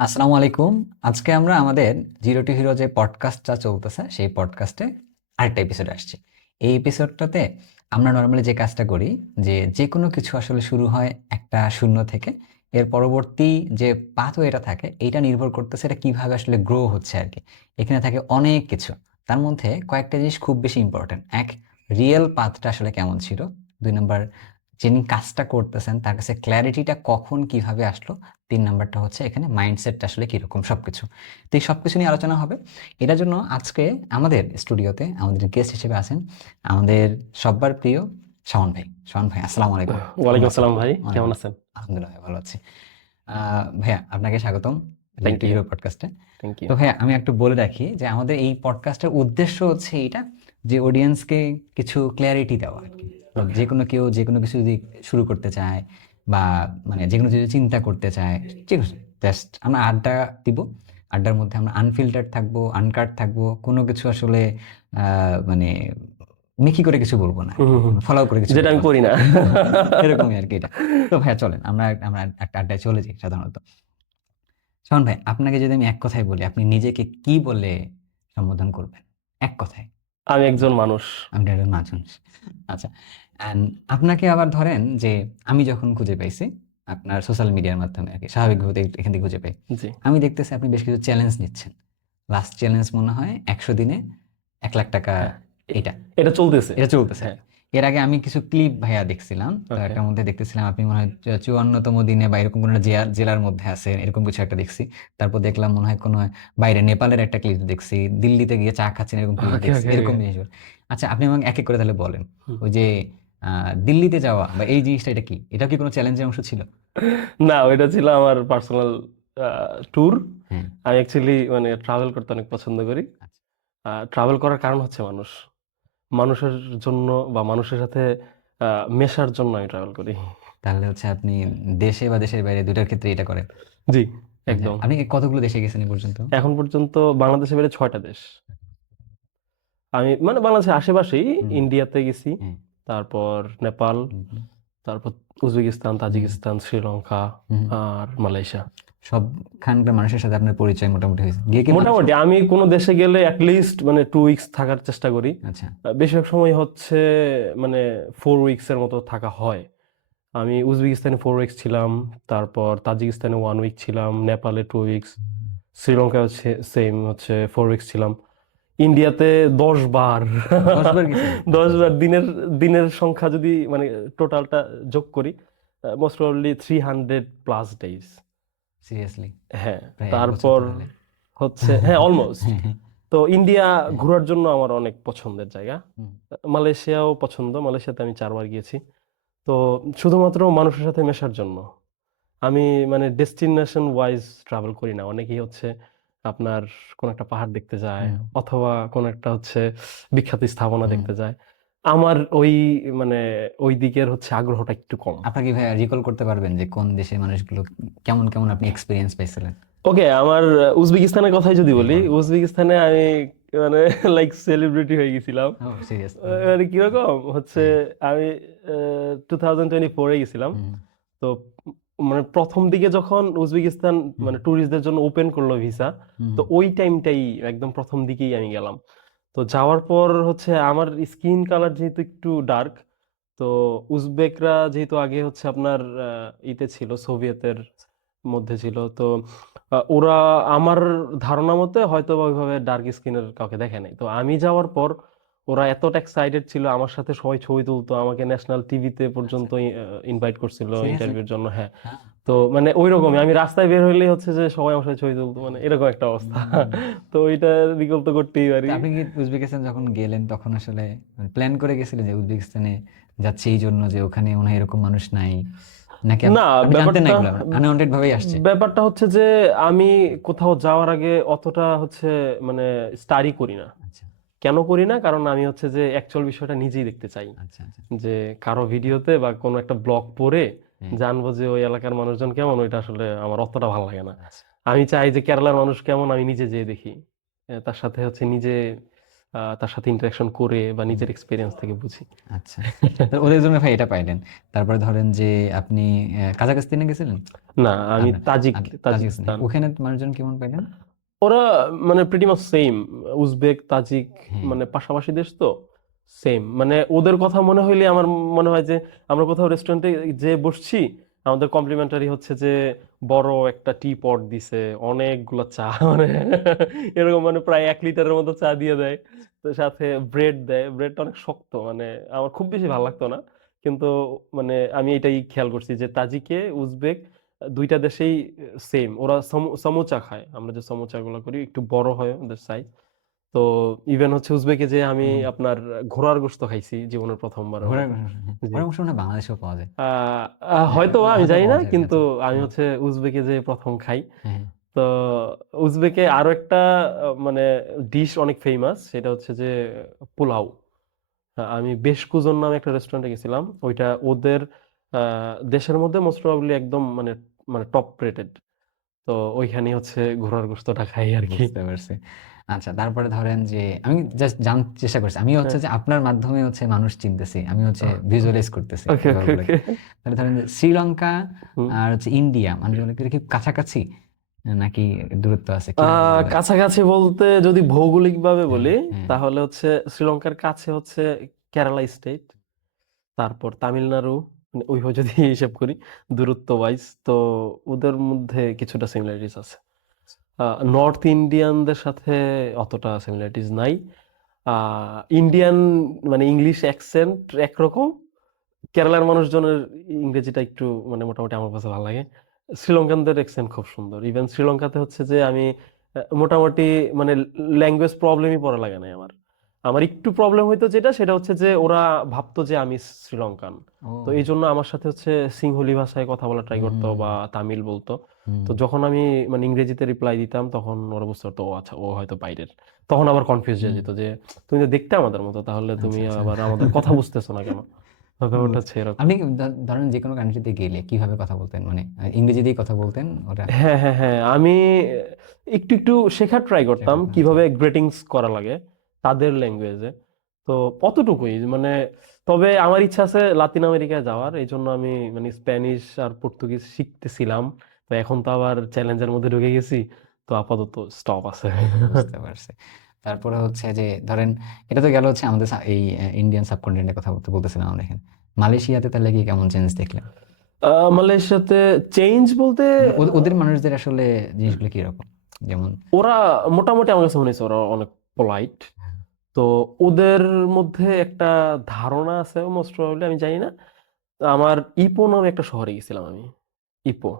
আসসালামু আলাইকুম। আজকে আমরা আমাদের জিরো টু হিরো যে পডকাস্টটা চলতেছে সেই পডকাস্টে আরেকটা এপিসোড আসছি। এই এপিসোডটাতে আমরা নর্মালি যে কাজটা করি যে যে কোনো কিছু আসলে শুরু হয় একটা শূন্য থেকে, এর পরবর্তী যে পাথওয়েটা থাকে এইটা নির্ভর করতেছে এটা কিভাবে আসলে গ্রো হচ্ছে আর কি। এখানে থাকে অনেক কিছু, তার মধ্যে কয়েকটা জিনিস খুব বেশি ইম্পর্টেন্ট। এক, রিয়েল পাথটা আসলে কেমন ছিল। দুই নম্বর, যিনি কাজটা করতেছেন তার কাছে ক্ল্যারিটিটা কখন কিভাবে আসলো। তিন নাম্বারটা হচ্ছে এখানে মাইন্ডসেটটা আসলে কিরকম, সবকিছু। তো এই সবকিছু নিয়ে আলোচনা হবে। এটার জন্য আজকে আমাদের স্টুডিওতে আমাদের গেস্ট হিসেবে আছেন আমাদের সব্বার প্রিয় শাওন ভাই। শাওন ভাই, আসসালামু আলাইকুম। কেমন ওয়ালাইকুম আছেন? আসসালাম ভাই, ওয়ালাইকুম কেমন আছেন? আসসালাম। আলহামদুলিল্লাহ ভাই, ভালো আছি। ভাইয়া আপনাকে স্বাগতম zero thank to you. Hero পডকাস্টে। Thank to you. ভাইয়া আমি একটু বলে রাখি যে আমাদের এই পডকাস্টের উদ্দেশ্য হচ্ছে এটা, যে অডিয়েন্সকে কিছু ক্ল্যারিটি দেওয়া আর কি। ওকে। যে কোনো কেউ যে কোনো কিছু যদি শুরু করতে চায় বা মানে যে কোনো কিছু চিন্তা করতে চায়, ঠিক আছে, জাস্ট আমরা আড্ডা দিব। আড্ডার মধ্যে আমরা আনফিল্টার্ড থাকবো, আনকাট থাকবো, কোনো কিছু আসলে মানে মেকি করে কিছু বলবো না আর হুম কি, হুম হুম। ফলো করে কিছু যেটা কথা আমি বলবো করি না। এরকমই আর কি এটা। তো ভাইয়া চলেন আমরা আমরা একটা আড্ডায় চলে যাই সাধারণত। শাওন ভাই, আপনাকে যদি আমি এক কথায় বলি, আপনি নিজেকে কি বলে সম্বোধন করবেন? এক কথায়। আমি একজন মানুষ। আপনি একজন মানুষ। আচ্ছা। অ্যান্ড আপনাকে আবার ধরেন যে আমি যখন খুঁজে পাইছি আপনার সোশ্যাল মিডিয়ার মাধ্যমে আরকি, স্বাভাবিকভাবে এখান থেকে খুঁজে পাই। জি। আমি দেখতেছি আপনি বেশ কিছু চ্যালেঞ্জ নিচ্ছেন। লাস্ট চ্যালেঞ্জ মনে হয় ১০০ দিনে ৳১,০০,০০০ হ্যাঁ, এ- এইটা। এটা চলতেছে। এটা চলতেছে। হ্যাঁ। এর আগে আমি কিছু ক্লিপ ভাইয়া দেখছিলাম। তো ওকে। একটার মধ্যে দেখতেছিলাম আপনি মনে হয় ৫৪তম দিনে বা এরকম কোনো একটা জেলার মধ্যে আছেন, এরকম কিছু একটা দেখছি। তারপর দেখলাম মনে হয় কোনো বাইরে নেপালের একটা ক্লিপ দেখছি। দিল্লিতে গিয়ে চা খাচ্ছেন এরকম ক্লিপ ওকে দেখছি। ওকে এরকম ওকে। জিনিসগুলো। আচ্ছা, আপনি আমাকে এক, এক করে তাহলে বলেন। হুম। ওই যে দিল্লিতে যাওয়া বা এই জিনিসটা এটা কি? এটাও কি কোনো চ্যালেঞ্জের অংশ ছিল? না, ওইটা ছিল আমার পার্সোনাল ট্যুর। হ্যাঁ। আমি অ্যাকচুয়ালি মানে ট্রাভেল করতে অনেক পছন্দ করি। আচ্ছা। ট্রাভেল করার কারণ হচ্ছে মানুষ। মানুষের জন্য বা মানুষের সাথে মেশার জন্য আমি ট্রাভেল করি। তাহলে হচ্ছে আপনি দেশে বা দেশের বাইরে ২ টার ক্ষেত্রে এটা করেন। জি, আচ্ছা। একদম। আপনি কতগুলো দেশে গেছেন এ পর্যন্ত? এখন পর্যন্ত বাংলাদেশের বাইরে ৬টা দেশ। আমি মানে বাংলাদেশের আশেপাশেই হুম। ইন্ডিয়াতে গেছি, হ্যাঁ। তারপর নেপাল, হুম, হুম, তারপর উজবেকিস্তান, হুম, তাজিকিস্তান, শ্রীলঙ্কা হুম। আর মালয়েশিয়া। সবখানকার মানুষের সাথে আপনার পরিচয় মোটামুটি হয়েছে। গিয়ে কি মানুষ। মোটামুটি আমি কোনো দেশে গেলে at least মানে 2 উইকস থাকার চেষ্টা করি। আচ্ছা। বেশিরভাগ সময় হচ্ছে মানে 4 উইকস এর মতো থাকা হয়। আমি উজবেকিস্তানে 4 উইকস ছিলাম, তারপর তাজিকিস্তানে 1 উইক ছিলাম, নেপালে 2 উইকস, শ্রীলঙ্কায় হচ্ছে সেম হচ্ছে 4 উইকস ছিলাম। ইন্ডিয়াতে ১০ বার ১০ বার গেছেন? ১০ আচ্ছা, আচ্ছা। বার দিনের সংখ্যা যদি মানে টোটালটা যোগ করি, most probably 300 plus days. Seriously? হ্যাঁ, প্রায় ১ বছর তারপর তাহলে। হচ্ছে হ্যাঁ, অলমোস্ট। হ্যাঁ, হ্যাঁ, তো ইন্ডিয়া হ্যাঁ। ঘোরার জন্য আমার অনেক পছন্দের জায়গা। হুম। মালয়েশিয়াও পছন্দ। মালয়েশিয়াতে আমি ৪ বার গিয়েছি। তো শুধুমাত্র মানুষের সাথে মেশার জন্য। আমি মানে ডেস্টিনেশন ওয়াইজ ট্রাভেল করি না। অনেকেই হচ্ছে আপনার কোন একটা পাহাড় দেখতে যায় হুম, অথবা কোন একটা হচ্ছে বিখ্যাত স্থাপনা হুম। দেখতে যায়। আমার ওই মানে ওই দিকের হচ্ছে আগ্রহটা একটু কম। আপনার কি ভাইয়া রিকল করতে পারবেন যে কোন দেশের মানুষগুলো কেমন, কেমন আপনি এক্সপেরিয়েন্স পাইছিলেন? ওকে, আমার উজবেকিস্তানের কথাই যদি হ্যাঁ, বলি, বলেন। উজবেকিস্তানে আমি মানে লাইক সেলিব্রিটি হয়ে গেছিলাম। ও সিরিয়াস? মানে কিরকম হচ্ছে হ্যাঁ। আমি 2024 এ গেছিলাম। হুম, তো মানে ১ম দিকে যখন উজবেকিস্তান হুম, মানে ট্যুরিস্টদের জন্য ওপেন করলো ভিসা, হুম, তো ওই টাইমটাই একদম ১ম দিকেই আমি গেলাম। তো যাওয়ার পর হচ্ছে আমার স্কিন কালার যেহেতু একটু ডার্ক, তো উজবেকরা যেহেতু আগে হচ্ছে আপনার ইতে ছিল, সোভিয়েতের মধ্যে ছিল। তো ওরা আমার ধারণা মতে হয়তোবা ওইভাবে ডার্ক স্কিনের কাউকে দেখে নাই। তো আমি যাওয়ার পর ওরা এতটা এক্সাইটেড ছিল আমার সাথে, সবাই ছবি তুলতো, আমাকে ন্যাশনাল টিভিতে আচ্ছা। পর্যন্ত ইনভাইট করছিল সিরিয়াসলি? ইন্টারভিউর জন্য। হ্যাঁ। হ্যাঁ। তো মানে ঐরকমই আমি রাস্তায় বের হইলেই হচ্ছে যে সবাই আমার সাথে ছবি তুলতো, মানে এরকম একটা অবস্থা। হুম। তো ওইটা রিকল তো করতেই তো পারি। আপনি কি উজবেকিস্তান যখন গেলেন তখন আসলে প্ল্যান করে গেছিলেন যে উজবেকিস্তানে যাচ্ছি এই জন্য যে ওখানে মনে হয় এরকম মানুষ নাই, নাকি না, আপনি জানতেন না ব্যাপারটা এগুলো, আনওয়ান্টেড ভাবেই আসছে? ব্যাপারটা হচ্ছে যে আমি কোথাও যাওয়ার আগে অতটা হচ্ছে মানে স্টাডি করি না। আচ্ছা, কেন করি না? কারণ আমি হচ্ছে যে অ্যাকচুয়াল বিষয়টা নিজেই দেখতে চাই। আচ্ছা, আচ্ছা। যে কারো ভিডিওতে বা কোনো একটা ব্লগ পড়ে হ্যাঁ। জানবো যে ওই এলাকার মানুষজন কেমন, ওইটা আসলে আমার অতটা ভালো লাগে না। আচ্ছা। আমি চাই যে কেরালার মানুষ কেমন আমি নিজে যেয়ে দেখি। তার সাথে হচ্ছে নিজে তার সাথে ইন্টারাকশন করে বা হুম, নিজের এক্সপিরিয়েন্স থেকে বুঝি। আচ্ছা। তো ওদের জন্য ভাই এটা পাইলেন। তারপরে ধরেন যে আপনি কাজাখস্তানে গেছিলেন? না, আমি আপনার তাজিকিস্তান, তাজিকিস্তান। ওখানে মানুষজন কেমন পাইলেন? ওরা মানে pretty much same, Uzbek Tajik, হ্যাঁ, মানে পাশাপাশি দেশ তো, সেম। মানে ওদের কথা মনে হইলে আমার মনে হয় যে আমরা কোথাও রেস্টুরেন্টে যে বসছি, আমাদের কমপ্লিমেন্টারি হচ্ছে যে বড় একটা টি পট দিছে, অনেকগুলো চা, মানে এরকম, মানে প্রায় 1 লিটারের মতো চা দিয়ে দেয়। তো সাথে ব্রেড দেয়, ব্রেডটা অনেক শক্ত, মানে আমার খুব বেশি ভালো লাগতো না, কিন্তু মানে আমি এটাই খেয়াল করছি যে তাজিকে উজবেক দুইটা দেশেই সেম, ওরা সমোচা খায়। আমরা যে সমোচা গুলো করি একটু বড় হয় ওদের সাইজ। তো ইভেন হচ্ছে উজবেকে যে আমি হুম, আপনার ঘোড়ার গোশত খাইছি জীবনের প্রথমবারের ঘোড়ার মতো। হ্যাঁ, জি। ঘোড়ার মাংস মনে হয় বাংলাদেশেও পাওয়া যায়। হয়তো আমি হয়তো জানি পাওয়া না, যাবে, কিন্তু আচ্ছা। আমি হুম, হচ্ছে উজবেকে যে প্রথম খাই। হ্যাঁ, তো উজবেকে আরো একটা মানে ডিশ অনেক ফেমাস, সেটা হচ্ছে যে পোলাও। হ্যাঁ, আমি বেশ কুজন নামে একটা রেস্টুরেন্টে গেছিলাম, ওইটা ওদের দেশের মধ্যে মোস্ট প্রবাবলি একদম মানে মানে টপ রেটেড। তো ওইখানেই হচ্ছে ঘোড়ার গোশতটা খাই আর কি। বুঝতে পারছি। আচ্ছা, তারপরে ধরেন যে আমি জাস্ট জানতে চেষ্টা করছি। আমি হচ্ছে হ্যাঁ। যে আপনার মাধ্যমে হচ্ছে মানুষ চিনতেছি। আমি হচ্ছে ভিজুয়ালাইজ করতেছি ওকে, ওকে, ব্যাপারগুলোকে। ওকে। তাহলে ধরেন যে শ্রীলঙ্কা হুম। আর হচ্ছে ইন্ডিয়া মানুষগুলো কি কাছাকাছি? নাকি দূরত্ব আছে? কিভাবে বলবেন? কাছাকাছি বলতে যদি ভৌগোলিক ভাবে হ্যাঁ, বলি, হ্যাঁ। তাহলে হচ্ছে শ্রীলঙ্কার কাছে হচ্ছে কেরালা স্টেট, তারপর তামিলনাড়ু, মানে ওইভাবে যদি হিসাব করি দূরত্ব ওয়াইজ, তো ওদের মধ্যে কিছুটা সিমিলারিটিস আছে। নর্থ ইন্ডিয়ানদের সাথে অতটা সিমিলারিটিস নাই। ইন্ডিয়ান মানে ইংলিশ অ্যাকসেন্ট একরকম, কেরালার মানুষজনের ইংরেজিটা একটু মানে মোটামুটি আমার কাছে ভালো লাগে। শ্রীলঙ্কানদের অ্যাকসেন্ট খুব সুন্দর। ইভেন শ্রীলঙ্কাতে হচ্ছে যে আমি মোটামুটি মানে ল্যাঙ্গুয়েজ প্রবলেমই পড়া লাগে নাই আমার। আমার একটু প্রবলেম হইতো যেটা, সেটা হচ্ছে যে ওরা ভাবতো যে আমি শ্রীলঙ্কান। তো ও! এই জন্য আমার সাথে হচ্ছে সিংহলি ভাষায় কথা বলা ট্রাই করতো হুম, বা তামিল বলতো। হুম। তো যখন আমি মানে ইংরেজিতে রিপ্লাই দিতাম, তখন ওরা বুঝতে পারতো ও আচ্ছা ও হয়তো বাইরের। তখন আবার কনফিউজ হয়ে হুম, যেত যে তুমি তো দেখতে আমাদের মতো, তাহলে আচ্ছা, তুমি আচ্ছা। আবার আমাদের কথা বুঝতেছো না কেন? ব্যাপারটা বুঝছি। হচ্ছে এরকম। আপনি কি ধরেন যেকোনো কান্ট্রিতে গেলে কিভাবে কথা বলতেন? মানে ইংরেজিতেই কথা বলতেন ওরা? হ্যাঁ, হ্যাঁ, হ্যাঁ। আমি একটু, একটু শেখার ট্রাই চেষ্টা করতাম করতেন, আচ্ছা। কিভাবে গ্রিটিংস করা লাগে তাদের ল্যাঙ্গুয়েজে। তো অতটুকুই। মানে তবে আমার ইচ্ছা আছে লাতিন আমেরিকায় যাওয়ার। এইজন্য আমি মানে স্প্যানিশ আর পর্তুগিজ শিখতেছিলাম। তো এখন তো আবার চ্যালেঞ্জের মধ্যে ঢুকে গেছি। তো আপাতত স্টপ আছে। বুঝতে পারছি। তারপরে হচ্ছে যে ধরেন এটা তো গেল হচ্ছে আমাদের এই ইন্ডিয়ান সাবকন্টিনেন্টের কথা বলতেছিলাম আমরা এখানে। মালয়েশিয়াতে তাহলে কি কেমন চেঞ্জ দেখলেন? মালয়েশিয়াতে চেঞ্জ বলতে মানে ওদের মানুষদের আসলে জিনিসগুলো কিরকম? যেমন ওরা মোটামুটি আমার কাছে মনে হয়েছে ওরা অনেক পোলাইট। তো ওদের মধ্যে একটা ধারণা আছে মোস্ট প্রবাবলি, আমি জানি না। আমার ইপো নামে একটা শহরে গেছিলাম আমি। ইপো।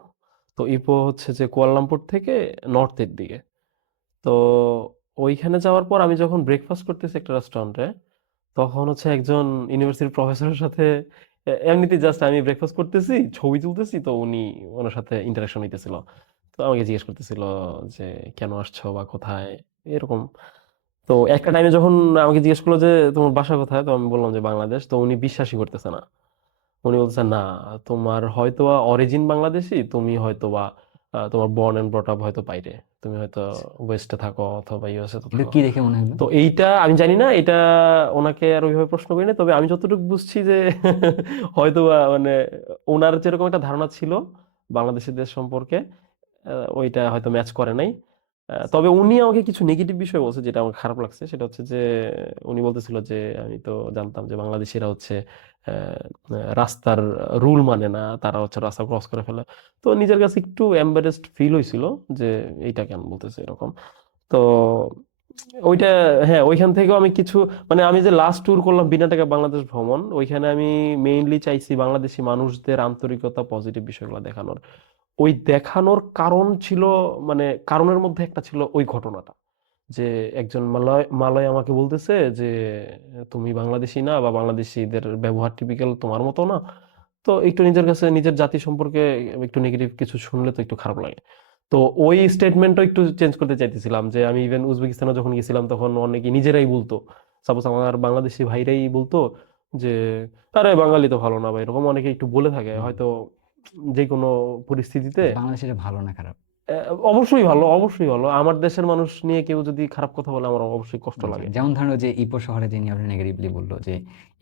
তো ইপো হচ্ছে যে কুয়ালালামপুর থেকে নর্থের দিকে। তো ওইখানে যাওয়ার পর আমি যখন ব্রেকফাস্ট করতেছি একটা রেস্টুরেন্টে, তখন হচ্ছে একজন ইউনিভার্সিটির প্রফেসরের সাথে এমনিতেই জাস্ট আমি ব্রেকফাস্ট করতেছি, ছবি তুলতেছি, তো উনি ওনার সাথে ইন্টারাকশন হইতেছিল। তো আমাকে জিজ্ঞেস করতেছিল যে কেন আসছো বা কোথায়, এরকম। তো একটা টাইমে যখন আমাকে জিজ্ঞেস করলো যে তোমার বাসা কোথায়, তো আমি বললাম যে বাংলাদেশ। তো উনি বিশ্বাসই করতেছে না। উনি বলছে না, তোমার হয়তোবা অরিজিন বাংলাদেশি, তুমি হয়তোবা তোমার বর্ন এন্ড ব্রট আপ হয়তো বাইরে, তুমি হয়তো ওয়েস্টে থাকো অথবা ইউএসএ তে কিন্তু থাকো। কি দেখে মনে হলো? তো এইটা আমি জানি না, এটা ওনাকে আর ওইভাবে প্রশ্ন করি না, তবে আমি যতটুকু বুঝছি যে হয়তোবা মানে ওনার যেরকম একটা ধারণা ছিল বাংলাদেশিদের সম্পর্কে, ওইটা হয়তো ম্যাচ করে নাই। তবে উনি আমাকে কিছু নেগেটিভ বিষয় বলছে যেটা আমার খারাপ লাগছে, সেটা হচ্ছে যে উনি বলতেছিল যে আমি তো জানতাম যে বাংলাদেশিরা হচ্ছে রাস্তার রুল মানে না, তারা হচ্ছে রাস্তা ক্রস করে ফেলে। তো নিজের কাছে একটু এম্বারেসড ফিল হয়েছিল যে এইটা কেন বলতেছে এরকম। তো ওইটা, হ্যাঁ, ওইখান থেকেও আমি কিছু মানে আমি যে লাস্ট ট্যুর করলাম বিনা টাকা বাংলাদেশ ভ্রমণ, ওইখানে আমি মেইনলি চাইছি বাংলাদেশি মানুষদের আন্তরিকতা, পজিটিভ বিষয়গুলো দেখানোর। ওই দেখানোর কারণ ছিল, মানে কারণের মধ্যে একটা ছিল ওই ঘটনাটা, যে একজন মালয় মালয় আমাকে বলতেছে যে তুমি বাংলাদেশি না, বা বাংলাদেশিদের ব্যবহার টিপিক্যাল তোমার মতো না। তো একটু নিজের কাছে নিজের জাতি সম্পর্কে একটু নেগেটিভ কিছু শুনলে তো একটু খারাপ লাগে। তো ওই স্টেটমেন্টটা একটু চেঞ্জ করতে চাইতেছিলাম, যে আমি ইভেন উজবেকিস্তানে যখন গেছিলাম তখন অনেকে নিজেরাই বলতো, সাপোজ আমার বাংলাদেশি ভাইরাই বলতো যে আরে বাঙালি তো ভালো না, বা এরকম অনেকে একটু বলে থাকে হুম। হয়তো যে কোনো পরিস্থিতিতে। বাংলাদেশ এটা ভালো না খারাপ? অবশ্যই ভালো, অবশ্যই ভালো। আমার দেশের মানুষ নিয়ে কেউ যদি খারাপ কথা বলে আমার অবশ্যই কষ্ট আচ্ছা, লাগে। যেমন ধরেন ওই যে ইপো শহরে যে নিয়ে আপনি নেগেটিভলি বললো যে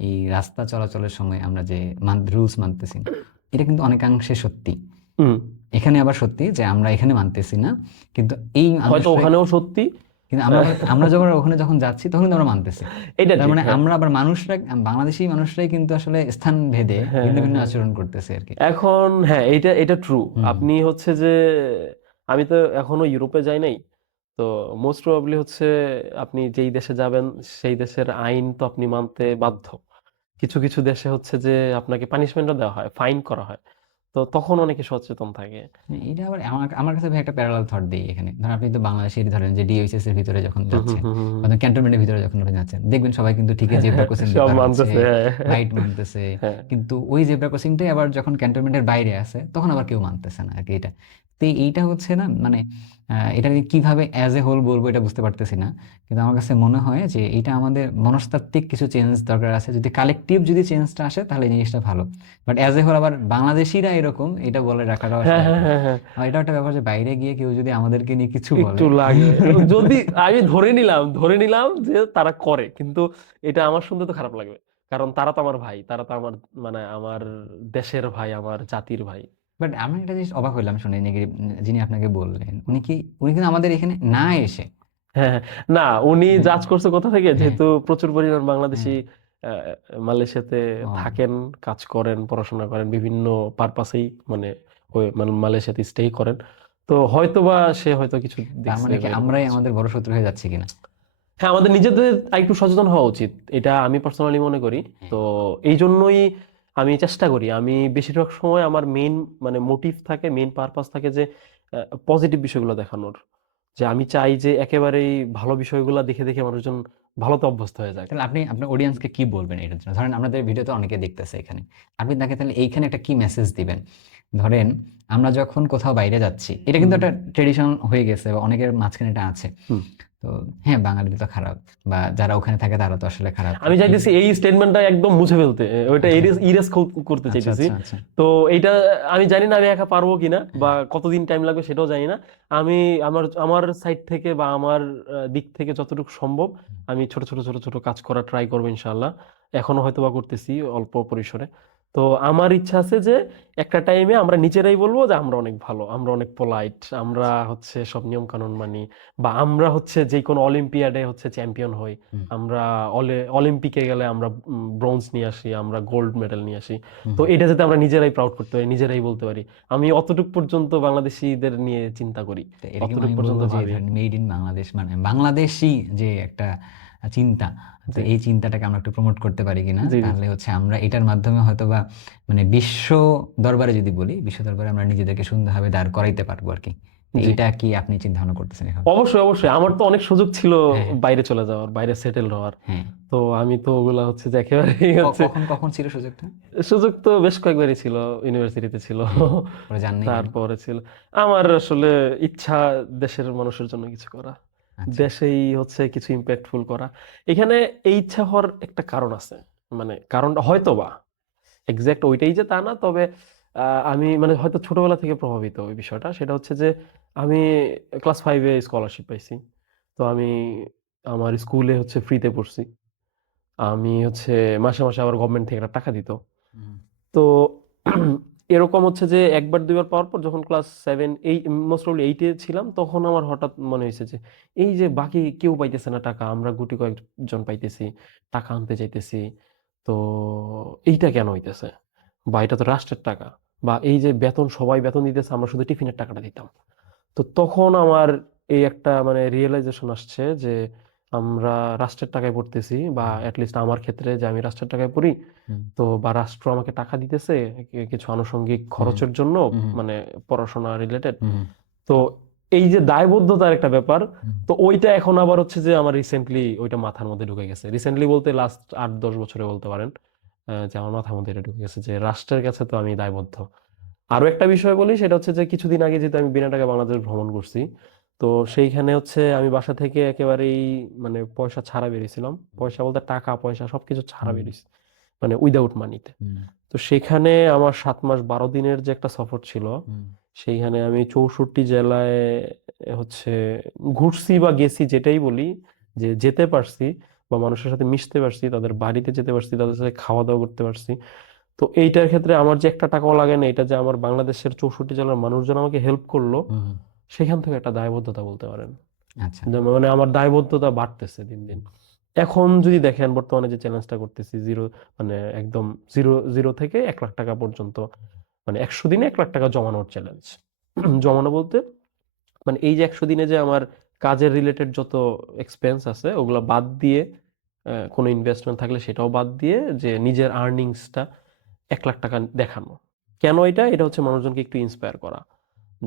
এই রাস্তা চলাচলের সময় আমরা যে রুলস মানতেছি না, এটা কিন্তু অনেকাংশে সত্যি। হুম। এখানে আবার সত্যি যে আমরা এখানে মানতেছি না, কিন্তু এই হয়তো মানুষরাই, ওখানেও সত্যি। কিন্তু আমরা যখন ওখানে যখন যাচ্ছি তখন কিন্তু আমরা মানতেছি। এটা তার ঠিক, মানে হ্যাঁ। আমরা আবার মানুষরা, বাংলাদেশি মানুষরাই কিন্তু আসলে স্থান ভেদে হ্যাঁ, ভিন্ন হ্যাঁ, ভিন্ন হ্যাঁ। আচরণ করতেছে আর কি। এখন হ্যাঁ, এটা ট্রু। হুম হুম। আপনি হচ্ছে যে, আমি তো এখনো ইউরোপে যাই নাই। তো মোস্ট প্রবাবলি হচ্ছে আপনি যেই দেশে যাবেন সেই দেশের আইন তো আপনি মানতে বাধ্য। কিছু কিছু দেশে হচ্ছে যে আপনাকে পানিশমেন্টও দেওয়া হয়, ফাইন করা হয়। তো তখন অনেকে সচেতন থাকে। এটা আবার আমার আমার কাছে ভাই একটা প্যারালাল থট দিই এখানে। ধরেন আপনি তো বাংলাদেশের ধরেন যে ডিওএইচএস এর ভিতরে যখন হুম, হুম, যাচ্ছেন, হুম, হুম, হুম। বা ক্যান্টনমেন্টের ভিতরে যখন আপনি যাচ্ছেন, দেখবেন সবাই কিন্তু ঠিকই জেব্রা ক্রসিং দিয়ে সব পার হচ্ছে, মানতেছে, হ্যাঁ। হাইট মানতেছে। হ্যাঁ, কিন্তু ওই জেব্রা ক্রসিংটাই আবার যখন ক্যান্টনমেন্টের বাইরে আছে তখন আবার কেউ মানতেছে না আর কি এটা। তো এইটা হচ্ছে না মানে এটা কিভাবে অ্যাজ এ হোল বলবো এটা বুঝতে পারতেছি না। কিন্তু আমার কাছে মনে হয় যে এটা আমাদের মনস্তাত্ত্বিক কিছু চেঞ্জ দরকার আছে। যদি কালেকটিভ যদি চেঞ্জটা আসে তাহলে এই জিনিসটা ভালো। বাট অ্যাজ এ হোল আবার বাংলাদেশিরা এরকম এটা বলে রাখাটাও হ্যাঁ, আসলে হ্যাঁ, একটা, হ্যাঁ, হ্যাঁ। এটা একটা ব্যাপার যে বাইরে গিয়ে কেউ যদি আমাদেরকে নিয়ে কিছু বলে একটু লাগে। যদি আমি ধরে নিলাম যে তারা করে, কিন্তু এটা আমার শুনতে তো খারাপ লাগবে। কারণ তারা তো আমার ভাই, তারা তো আমার, মানে আমার দেশের ভাই, আমার জাতির ভাই। বাট আমি একটা জিনিস অবাক হইলাম শুনে নেগেটিভ, যিনি আপনাকে বললেন হুম। উনি কিন্তু আমাদের এখানে না এসে, হ্যাঁ, হ্যাঁ। না, উনি মানে জাজ করছে কোথা থেকে? হ্যাঁ যেহেতু প্রচুর পরিমাণ বাংলাদেশি হ্যাঁ আ মালয়েশিয়াতে ও, থাকেন, কাজ করেন, পড়াশোনা করেন, বিভিন্ন পারপাসেই মানে মানে মালয়েশিয়াতে স্টে করেন। তো হয়তোবা সে হয়তো কিছু তার দেখছে মানে কি বা এরকম আমরাই কিছু। আমাদের বড় শত্রু হয়ে যাচ্ছি কিনা? হ্যাঁ, আমাদের নিজেদের আরেকটু সচেতন হওয়া উচিত। এটা আমি পার্সোনালি মনে করি। হ্যাঁ তো এইজন্যই আমি চেষ্টা করি। আমি বেশিরভাগ সময় আমার মেইন মানে মোটিভ থাকে, মেইন পারপাস থাকে যে পজিটিভ বিষয়গুলো দেখানোর। যে আমি চাই যে একেবারেই ভালো বিষয়গুলা দেখে, দেখে মানুষজন ভালোতে অভ্যস্ত হয়ে যাক। তাহলে আপনি আপনার অডিয়েন্সকে কি বলবেন এটার জন্য? ধরেন আমাদের ভিডিওতে অনেকে দেখতেছে এখানে, আপনি তাকে তাহলে এইখানে একটা কি মেসেজ দিবেন? ধরেন আমরা যখন কোথাও বাইরে যাচ্ছি, এটা কিন্তু হুম, একটা ট্রেডিশন হয়ে গেছে বা অনেকের মাঝখানে এটা আছে। হুম। তো হ্যাঁ, বাঙালি তো খারাপ, বা যারা ওখানে থাকে তারা তো আসলে খারাপ। আমি এই চাইতেছি এই স্টেটমেন্টটা একদম মুছে ফেলতে। ওইটা আচ্ছা ইরেজ করতে আচ্ছা চাইতেছি। আচ্ছা আচ্ছা। তো এইটা আমি জানি না আমি একা পারবো কিনা বা হ্যাঁ কতদিন টাইম লাগবে সেটাও জানি না। আমি আমার আমার সাইড থেকে বা আমার দিক থেকে যতটুকু সম্ভব আমি ছোট কাজ করার ট্রাই করবো ইনশাআল্লাহ। এখনো হয়তোবা করতেছি অল্প পরিসরে। তো আমার ইচ্ছা আছে যে একটা টাইমে আমরা নিজেরাই বলবো যে আমরা অনেক ভালো, আমরা অনেক পোলাইট, আমরা হচ্ছে সব নিয়ম কানুন মানি, বা আমরা হচ্ছে যে কোনো অলিম্পিয়াডে হচ্ছে চ্যাম্পিয়ন হই, হুম আমরা অলিম্পিকে গেলে আমরা ব্রোঞ্জ নিয়ে আসি, আমরা গোল্ড মেডেল নিয়ে আসি। হুম তো এটা যাতে আমরা নিজেরাই প্রাউড করতে পারি, নিজেরাই বলতে পারি। আমি অতটুক পর্যন্ত বাংলাদেশীদের নিয়ে চিন্তা করি, তো এরকম অতটুক আমি পর্যন্ত বলবো যে ভাবি। ধরেন মেড ইন বাংলাদেশ মানে বাংলাদেশি যে একটা চিন্তা, তো জি, এই চিন্তাটাকে আমরা একটু প্রমোট করতে পারি কিনা, জি, জি। তাহলে হচ্ছে আমরা এটার মাধ্যমে হয়তোবা মানে বিশ্ব দরবারে যদি বলি, বিশ্ব দরবারে আমরা নিজেদেরকে সুন্দরভাবে দাঁড় করাইতে পারবো আর কি। তো জি। এইটা কি আপনি চিন্তা ভাবনা করতেছেন এখন? অবশ্যই, অবশ্যই। আমার তো অনেক সুযোগ ছিল হ্যাঁ বাইরে চলে যাওয়ার, বাইরে সেটেল হওয়ার। হ্যাঁ। তো আমি তো ওগুলা হচ্ছে যে একেবারেই হচ্ছে, কখন কখন ছিল সুযোগটা? সুযোগ তো বেশ কয়েকবারই ছিল। ইউনিভার্সিটিতে ছিল। হ্যাঁ, পরে যান নাই কেন? তারপরে ছিল আমার আসলে ইচ্ছা দেশের মানুষের জন্য কিছু করা। আচ্ছা। দেশেই হচ্ছে কিছু ইম্প্যাক্টফুল করা। এখানে এই ইচ্ছা হওয়ার একটা কারণ আছে। মানে কারণটা হয়তোবা এক্সাক্ট ওইটাই যে তা না। তবে আমি মানে হয়তো ছোটবেলা থেকে প্রভাবিত ওই বিষয়টা। সেটা হচ্ছে যে আমি ক্লাস 5 এ স্কলারশিপ পাইছি। তো আমি আমার স্কুলে হচ্ছে ফ্রিতে পড়ছি। আমি হচ্ছে মাসে, মাসে আবার গভর্নমেন্ট থেকে একটা টাকা দিত। হুম তো এরকম হচ্ছে যে ১ বার ২ বার পাওয়ার পর যখন ক্লাস 7 মোস্ট প্রবাবলি 8 এ ছিলাম, তখন আমার হঠাৎ মনে হইছে যে এই যে বাকি কেউ পাইতেছে না টাকা, আমরা গুটি কয়েকজন পাইতেছি, টাকা আনতে চাইতেছি। তো এইটা কেন হইতেছে? বা এটা তো রাষ্ট্রের টাকা। বা এই যে বেতন সবাই বেতন দিতেছে, আমরা শুধু টিফিনের টাকাটা দিতাম। তো তখন আমার এই একটা মানে রিয়ালাইজেশন আসছে যে আমরা রাষ্ট্রের টাকায় পড়তেছি, বা হুম এট লিস্ট আমার ক্ষেত্রে যে আমি রাষ্ট্রের টাকায় পড়ি। হুম তো বা রাষ্ট্র আমাকে টাকা দিতেছে কিছু আনুষঙ্গিক হুম খরচের জন্য, হুম মানে পড়াশোনা রিলেটেড। হুম তো এই যে দায়বদ্ধতার একটা ব্যাপার, হুম তো ওইটা এখন আবার হচ্ছে যে আমার রিসেন্টলি ওইটা মাথার মধ্যে ঢুকে গেছে। রিসেন্টলি বলতে লাস্ট ৮-১০ বছরে বলতে পারেন। যে আমার মাথার মধ্যে এটা ঢুকে গেছে যে রাষ্ট্রের কাছে তো আমি দায়বদ্ধ। আরো একটা বিষয় বলি, সেটা হচ্ছে যে কিছুদিন আগে যেহেতু আমি বিনা টাকায় বাংলাদেশ ভ্রমণ করছি, তো সেইখানে হচ্ছে আমি বাসা থেকে একেবারেই মানে পয়সা ছাড়া বেরিয়েছিলাম। পয়সা বলতে টাকা পয়সা সবকিছু ছাড়া হুম বেরিয়েছি, মানে উইদাউট মানিতে। হুম তো সেখানে আমার ৭ মাস ১২ দিনের যে একটা সফর ছিল, হুম সেইখানে আমি 64 জেলায় হচ্ছে ঘুরছি বা গেছি, যেটাই বলি, যে যেতে পারছি বা মানুষের সাথে মিশতে পারছি, তাদের বাড়িতে যেতে পারছি, তাদের সাথে খাওয়া দাওয়া করতে পারছি। তো এইটার ক্ষেত্রে আমার যে একটা টাকাও লাগে না, এটা যে আমার বাংলাদেশের 64 জেলার মানুষজন আমাকে হেল্প করলো, হুম হুম, সেখান থেকে একটা দায়বদ্ধতা বলতে পারেন। আচ্ছা। মানে আমার দায়বদ্ধতা বাড়তেছে দিন দিন। এখন যদি দেখেন বর্তমানে যে চ্যালেঞ্জটা করতেছি, জিরো, মানে একদম জিরো জিরো থেকে 1 লাখ টাকা পর্যন্ত, মানে 100 দিনে 1 লাখ টাকা জমানোর চ্যালেঞ্জ। জমানো বলতে মানে এই যে 100 দিনে যে আমার কাজের রিলেটেড যত এক্সপেন্স আছে ওগুলা বাদ দিয়ে, কোনো ইনভেস্টমেন্ট থাকলে সেটাও বাদ দিয়ে, যে নিজের আর্নিংসটা 1 লাখ টাকা দেখানো। কেন এটা? এটা হচ্ছে মানুষজনকে একটু ইন্সপায়ার করা,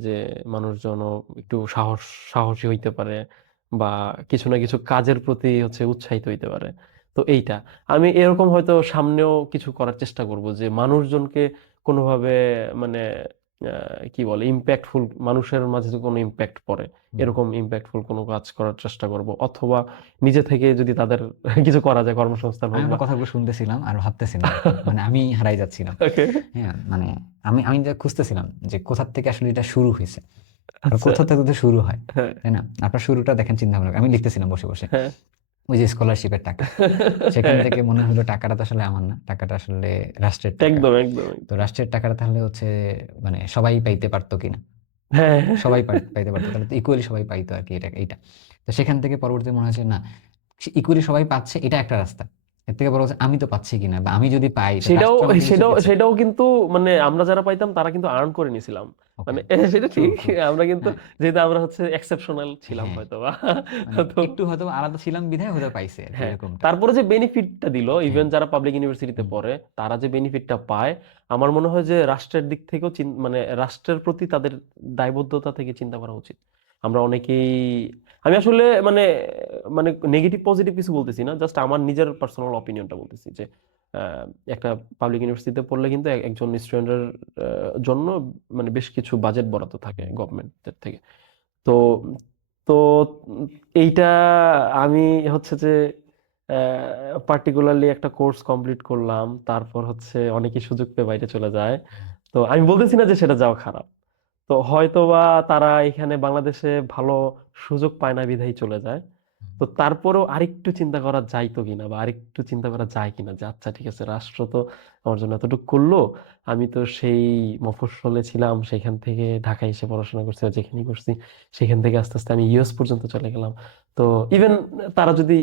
যে মানুষজনও একটু সাহসী হইতে পারে, বা কিছু না কিছু কাজের প্রতি হচ্ছে উৎসাহিত হইতে পারে। তো এইটা আমি এরকম হয়তো সামনেও কিছু করার চেষ্টা করব, যে মানুষজনকে কোনোভাবে, মানে কি বলে, ইম্প্যাক্টফুল, মানুষের মাঝে যদি কোনো ইম্প্যাক্ট পড়ে, হুম। এরকম ইম্প্যাক্টফুল কোনো কাজ করার চেষ্টা করব, অথবা নিজে থেকে যদি তাদের কিছু করা যায়, কর্মসংস্থান আমি হোক বা আপনার কথাগুলো শুনতেছিলাম আর ভাবতেছিলাম আর কি, মানে আমি হারাই যাচ্ছিলাম। ওকে। হ্যাঁ, মানে আমি আমি যা খুঁজতেছিলাম যে কোথা থেকে আসলে এটা শুরু হয়েছে, আর আচ্ছা। কোথা থেকে তো শুরু হয়, হ্যাঁ। তাই না? আপনার শুরুটা দেখেন, চিন্তা ভাবনা আমি লিখতেছিলাম বসে বসে, হ্যাঁ। ওই যে স্কলারশিপের টাকা, সেখান হ্যাঁ, থেকে মনে হলো টাকাটা তো আসলে আমার না, টাকাটা আসলে রাষ্ট্রের টাকা। একদম একদম তো একদম। রাষ্ট্রের টাকাটা তাহলে হচ্ছে মানে সবাই পাইতে পারতো কিনা, হ্যাঁ। সবাই পাইতে পারতো, তাহলে তো ইকুয়ালি সবাই পাইতো আর কি, এটা এইটা। তো সেখান থেকে পরবর্তী মনে হচ্ছে না, ইকুয়ালি সবাই পাচ্ছে, এটা একটা রাস্তা। এর থেকে বড় হচ্ছে আমি তো পাচ্ছি কিনা, বা আমি যদি পাই তো সেটাও রাষ্ট্র আমাকে কিছু সেটাও দিচ্ছে। সেটাও কিন্তু, মানে আমরা যারা পাইতাম তারা কিন্তু আর্ন করে নিছিলাম, ওকে, মানে সেটা ট্রু ঠিক। ট্রু। আমরা কিন্তু, হ্যাঁ যেহেতু আমরা হচ্ছে এক্সেপশনাল ছিলাম হ্যাঁ, হয়তো বা, মানে তো একটু হয়তো আলাদা ছিলাম বিধায় হয়তো পাইছে আর কি, হ্যাঁ, এরকমটা। তারপরে যে বেনিফিটটা দিল, হ্যাঁ। ইভেন যারা পাবলিক ইউনিভার্সিটিতে হুম। পড়ে তারা যে বেনিফিটটা পায়, আমার মনে হয় যে রাষ্ট্রের দিক থেকেও মানে রাষ্ট্রের প্রতি তাদের দায়বদ্ধতা থেকে চিন্তা করা উচিত। আমরা অনেকেই, আমি আসলে মানে মানে নেগেটিভ পজিটিভ কিছু বলতেছি না, জাস্ট আমার নিজের পার্সোনাল অপিনিয়নটা বলতেছি, যে আহ, একটা পাবলিক ইউনিভার্সিটিতে পড়লে কিন্তু একজন স্টুডেন্টের জন্য মানে বেশ কিছু বাজেট বরাদ্দ থাকে গভর্নমেন্টের থেকে। তো তো উম, এইটা আমি হচ্ছে যে পার্টিকুলারলি একটা কোর্স কমপ্লিট করলাম, তারপর হচ্ছে অনেকেই সুযোগ পেয়ে বাইরে চলে যায়। তো আমি বলতেছি না যে সেটা যাওয়া খারাপ, তো হয়তোবা তারা এখানে বাংলাদেশে ভালো সুযোগ পায় না বিধায় চলে যায়। তো তারপরেও আরেকটু চিন্তা করা যাইতো কিনা, বা আরেকটু চিন্তা করা যায় কিনা, যে আচ্ছা ঠিক আছে, রাষ্ট্র তো আমার জন্য এতটুকু করলো, আমি তো সেই মফস্বলে ছিলাম, সেখান থেকে ঢাকায় এসে পড়াশোনা করছি বা যেখানেই করছি, সেখান থেকে আস্তে আস্তে আমি ইউএস পর্যন্ত চলে গেলাম। তো ইভেন তারা যদি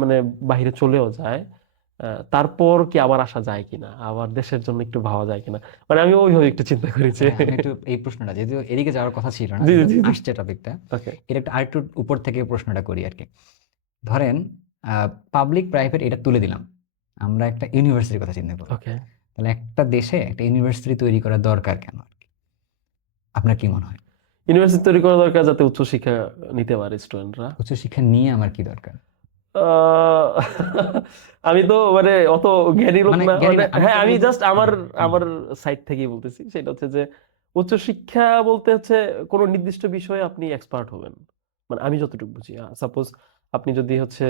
মানে বাইরে চলেও যায়, তারপর কি আবার আসা যায় কিনা, আবার দেশের জন্য একটু ভাবা যায় কিনা, মানে আমি ওইভাবে একটু চিন্তা করি যে ভাই আমি একটু এই প্রশ্নটা, যেহেতু এদিকে যাওয়ার কথা ছিল না, জি যেহেতু জি জি। আসছে টপিকটা, ওকে। এটা একটু আরেকটু উপর থেকে প্রশ্নটা করি আর কি। ধরেন পাবলিক প্রাইভেট এটা তুলে দিলাম, আমরা একটা ইউনিভার্সিটির কথা চিন্তা করবো। ওকে। তাহলে একটা দেশে একটা ইউনিভার্সিটি তৈরি করা দরকার কেন আর কি? আপনার কি মনে হয়? ইউনিভার্সিটি তৈরি করা দরকার যাতে উচ্চশিক্ষা নিতে পারে স্টুডেন্টরা। উচ্চশিক্ষা নিয়ে আমার কি দরকার? আমি তো মানে অত জ্ঞানী লোক মানে না, জ্ঞানী মানে না, আমি হ্যাঁ, যেটা আমি বলবো, জাস্ট আমার হ্যাঁ, হুম, আমার সাইড থেকেই বলতেছি, সেটা হচ্ছে যে উচ্চশিক্ষা বলতে হচ্ছে কোনো নির্দিষ্ট বিষয়ে আপনি এক্সপার্ট হবেন, মানে আমি যতটুকু বুঝি। সাপোজ আপনি যদি হচ্ছে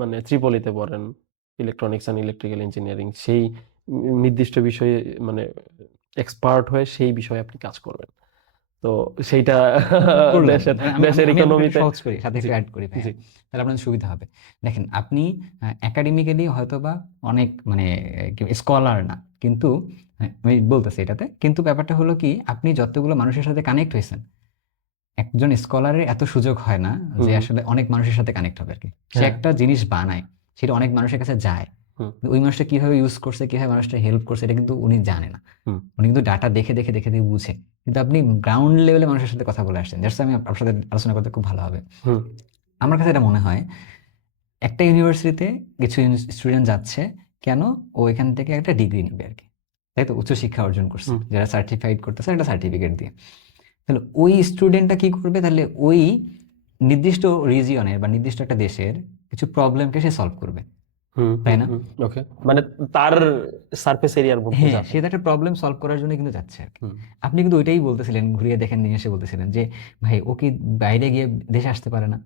মানে ত্রিপলিতে পড়েন, ইলেকট্রনিক্স অ্যান্ড ইলেকট্রিক্যাল ইঞ্জিনিয়ারিং, সেই নির্দিষ্ট বিষয়ে মানে এক্সপার্ট হয়ে সেই বিষয়ে আপনি কাজ করবেন, তো সেইটা করলেন। দেশের ধরেন আমি আমি দেশের আমি আপনাকে একটু ইকোনমিতে। সহজ করি, সাথে জি একটু এড করি জি। ভাইয়া। তাহলে আপনার সুবিধা হবে। দেখেন আপনি একাডেমিক্যালি হয়তোবা অনেক মানে স্কলার না, কিন্তু হ্যাঁ, আমি বলতেছি এটাতে, কিন্তু ব্যাপারটা হলো কি, আপনি যতগুলো মানুষের সাথে কানেক্ট হয়েছেন, একজন স্কলারের এত সুযোগ হয় না যে হুম। আসলে অনেক মানুষের সাথে কানেক্ট হবে আর কি। সে হ্যাঁ। একটা জিনিস বানায়, সেটা অনেক মানুষের কাছে যায়, হুম। কিন্তু ওই মানুষটা কিভাবে ইউজ করছে, কিভাবে মানুষটা হেল্প করছে, এটা কিন্তু উনি জানে না। হুম। উনি কিন্তু ডাটা দেখে দেখে দেখে দেখে বুঝে, কিন্তু আপনি গ্রাউন্ড লেভেলে মানুষের সাথে কথা বলে আসছেন, দ্যাটস আমি আপনার সাথে আলোচনা করতে খুব ভালো হবে। হুম। আমার কাছে এটা মনে হয়, একটা ইউনিভার্সিটিতে কিছু স্টুডেন্ট যাচ্ছে কেন, ও এখান থেকে একটা ডিগ্রি নেবে আর কি, তাই তো, উচ্চশিক্ষা অর্জন করছে, হুম। যারা সার্টিফাইড করতেছে একটা সার্টিফিকেট দিয়ে। তাহলে ওই স্টুডেন্টটা কি করবে, তাহলে ওই নির্দিষ্ট রিজিয়নের বা নির্দিষ্ট একটা দেশের কিছু প্রবলেমকে সে সলভ করবে, হুম। তাই হুম। না? হুম। ওকে, মানে তার সারফেস এরিয়ার মধ্যে হ্যাঁ, যাবে। সে তো একটা প্রবলেম সলভ করার জন্য কিন্তু যাচ্ছে আর কি। হুম। আপনি কিন্তু ওইটাই বলতেছিলেন, ঘুরিয়ে দেখেন নিয়ে এসে বলতেছিলেন যে ভাই ও কি বাইরে গিয়ে দেশে আসতে পারে না?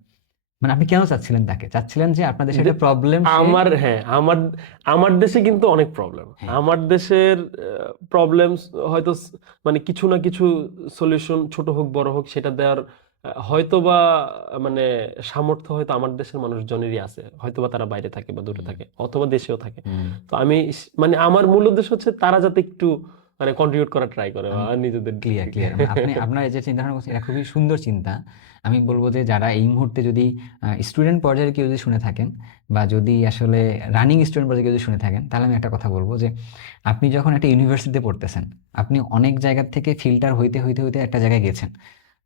মানে আপনি কেন চাচ্ছিলেন তাকে? চাচ্ছিলেন যে আপনাদের সাথে দে- প্রবলেম সে, আমার হ্যাঁ আমার আমার দেশে কিন্তু অনেক প্রবলেম। হ্যাঁ আমার দেশের প্রবলেম হয়তো মানে কিছু না কিছু সলিউশন, ছোট হোক বড় হোক, সেটা দেওয়ার হয়তো বা মানে সামর্থ্য হয়তো আমার দেশের মানুষজনেরই আছে, হয়তো বা তারা বাইরে থাকে বা দূরে হুম, থাকে অথবা দেশেও থাকে। হুম। তো আমি মানে আমার মূল উদ্দেশ্য হচ্ছে তারা যাতে একটু মানে কন্ট্রিবিউট করার ট্রাই করে বা আমি নিজেদের দিক ক্লিয়ার থেকে। ক্লিয়ার মানে আপনি আপনার এই যে চিন্তা ভাবনা করছেন এটা খুবই সুন্দর চিন্তা। আমি বলবো যে যারা এই মুহূর্তে যদি স্টুডেন্ট পর্যায়ে কেউ যদি শুনে থাকেন, বা যদি আসলে রানিং স্টুডেন্ট পর্যায়ে কেউ যদি শুনে থাকেন, তাহলে আমি একটা কথা বলবো যে আপনি যখন একটা ইউনিভার্সিটিতে পড়তেছেন, আপনি অনেক জায়গা থেকে ফিল্টার হইতে হইতে হইতে একটা জায়গায় গেছেন।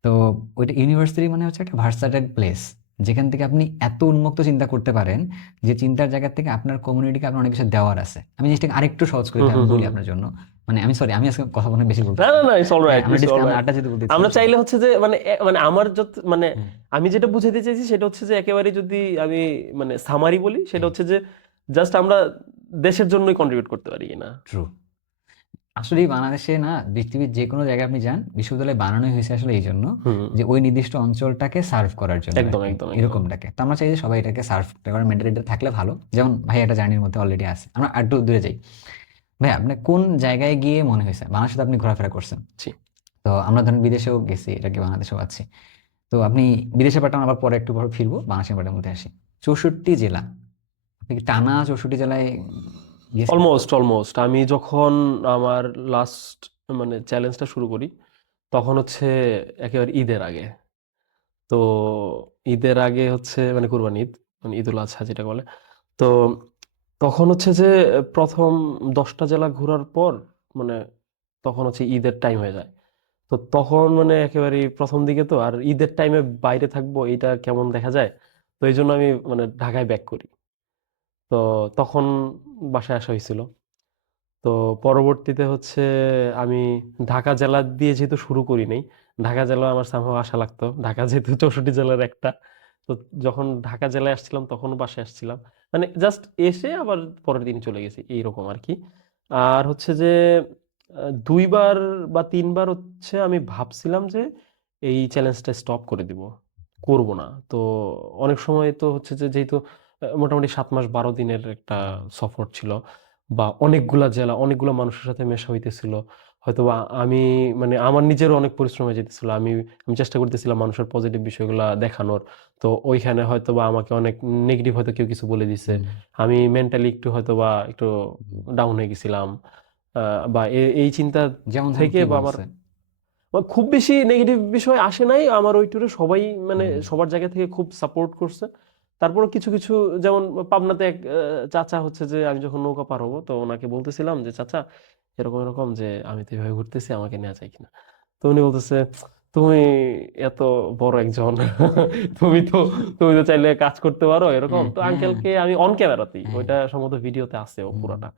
তো ওইটা ইউনিভার্সিটি মানে হচ্ছে একটা ভার্সাটাইল প্লেস, যেখান থেকে আপনি এত উন্মুক্ত চিন্তা করতে পারেন, যে চিন্তার জায়গা থেকে আপনার কমিউনিটিকে আপনার অনেক কিছু দেওয়ার আছে। আমি জিনিসটাকে আরেকটু সহজ করে হুম দিই, আমি হুম বলি হুম। আপনার জন্য। মানে আমি সরি, আমি আজকে কথা বলে বেশি না বলতেছি। না না, ইটস অলরাইট, আমরা ইটস আমরা অলরাইট। আড্ডা যেতে বলতে আমরা ইচ্ছিলাম না। চাইলে হচ্ছে যে মানে মানে আমার যত মানে হুম, আমি যেটা বুঝাতে চাইছি সেটা হচ্ছে যে একেবারে যদি আমি মানে সামারি বলি, সেটা হ্যাঁ, হচ্ছে যে জাস্ট আমরা দেশের জন্যই কন্ট্রিবিউট করতে পারি কিনা। ট্রু। আসলে বাংলাদেশে না, পৃথিবীর যে কোনো জায়গায় আপনি যান, বিশ্ববিদ্যালয় বানানোই হয়েছে আসলে এই জন্য হুম, যে ওই নির্দিষ্ট অঞ্চলটাকে সার্ভ করার জন্য আর একদম কি, একদম একদম। এরকমটাকে। তো আমরা চাই যে সবাই এটাকে সার্ভ করার মেন্টালিটি থাকলে ভালো। যেমন ভাই একটা জার্নির মধ্যে অলরেডি আছে, আমরা আর একটু দূরে যাই। ভাই আপনি কোন জায়গায় গিয়ে মনে হয়েছে, বাংলাদেশে তো আপনি ঘোরাফেরা করছেন, জি। তো আমরা ধরেন বিদেশেও গেছি, এটা কি বাংলাদেশেও আছি। তো আপনি বিদেশে পাঠান, আবার পরে একটু পরে ফিরবো বাংলাদেশের পাঠার মধ্যে আসি। 64 জেলা, আপনি কি টানা 64 জেলায় গিয়েছেন? অলমোস্ট অলমোস্ট আমি যখন আমার লাস্ট মানে চ্যালেঞ্জটা শুরু করি তখন হচ্ছে একেবারে ঈদের আগে। তো ঈদের আগে হচ্ছে মানে কুরবানি ঈদ, মানে ঈদুল আজহা যেটা বলে। তো তখন হচ্ছে যে প্রথম 10টা জেলা ঘোরার পর মানে তখন হচ্ছে ঈদের টাইম হয়ে যায়। তো তখন মানে একেবারে প্রথম দিকে তো আর ঈদের টাইমে বাইরে থাকবো এটা কেমন দেখা যায়। তো এই জন্য আমি মানে ঢাকায় ব্যাক করি। তো তখন বাসায় আসা হয়েছিল। তো পরবর্তীতে হচ্ছে আমি ঢাকা জেলা দিয়ে যেহেতু শুরু করি নাই, ঢাকা জেলা আমার সামহাও আশা লাগতো, ঢাকা যেহেতু 64 জেলার একটা। তো যখন ঢাকা জেলায় আসছিলাম তখন বাসায় আসছিলাম, মানে জাস্ট এসে আবার পরের দিন চলে গেছি এইরকম আর কি। আর হচ্ছে যে 2বার বা 3বার হচ্ছে আমি ভাবছিলাম যে এই চ্যালেঞ্জটা স্টপ করে দিব, করব না। তো অনেক সময় তো হচ্ছে যে যেহেতু মোটামুটি 7 মাস 12 দিনের একটা সফর ছিল, বা অনেকগুলা জেলা অনেকগুলা মানুষের সাথে মেশা হইতেছিল, হয়তোবা আমি মানে আমার নিজেরও অনেক পরিশ্রম হয়ে যেতেছিল। আমি আমি চেষ্টা করতেছিলাম মানুষের পজিটিভ বিষয়গুলা দেখানোর। তো ওইখানে হয়তোবা আমাকে অনেক নেগেটিভ হয়তো কেউ কিছু বলে দিছে, হুম, আমি মেন্টালি একটু হয়তোবা একটু হুম। ডাউন হয়ে গেছিলাম। বা এই চিন্তা যেমন ধরেন থেকে কি বা আমার বলছে? খুব বেশি নেগেটিভ বিষয় আসে নাই আমার ওই ট্যুরে। সবাই মানে হুম, সবার জায়গা থেকে খুব সাপোর্ট করছে। তারপরও কিছু কিছু, যেমন পাবনাতে এক চাচা হচ্ছে যে আমি যখন নৌকা পার হবো তো ওনাকে বলতেছিলাম যে চাচা এরকম এরকম যে আমি তো এভাবে ঘুরতেছি, আমাকে নেওয়া যায় কিনা। তো উনি বলতেছে তুমি এত বড় একজন তুমি তো চাইলে কাজ করতে পারো এরকম। হ্যাঁ তো হ্যাঁ আঙ্কেলকে আমি অন ক্যামেরাতেই, হ্যাঁ, ওইটা সম্ভবত ভিডিওতে আছে ও হুম, পুরাটা,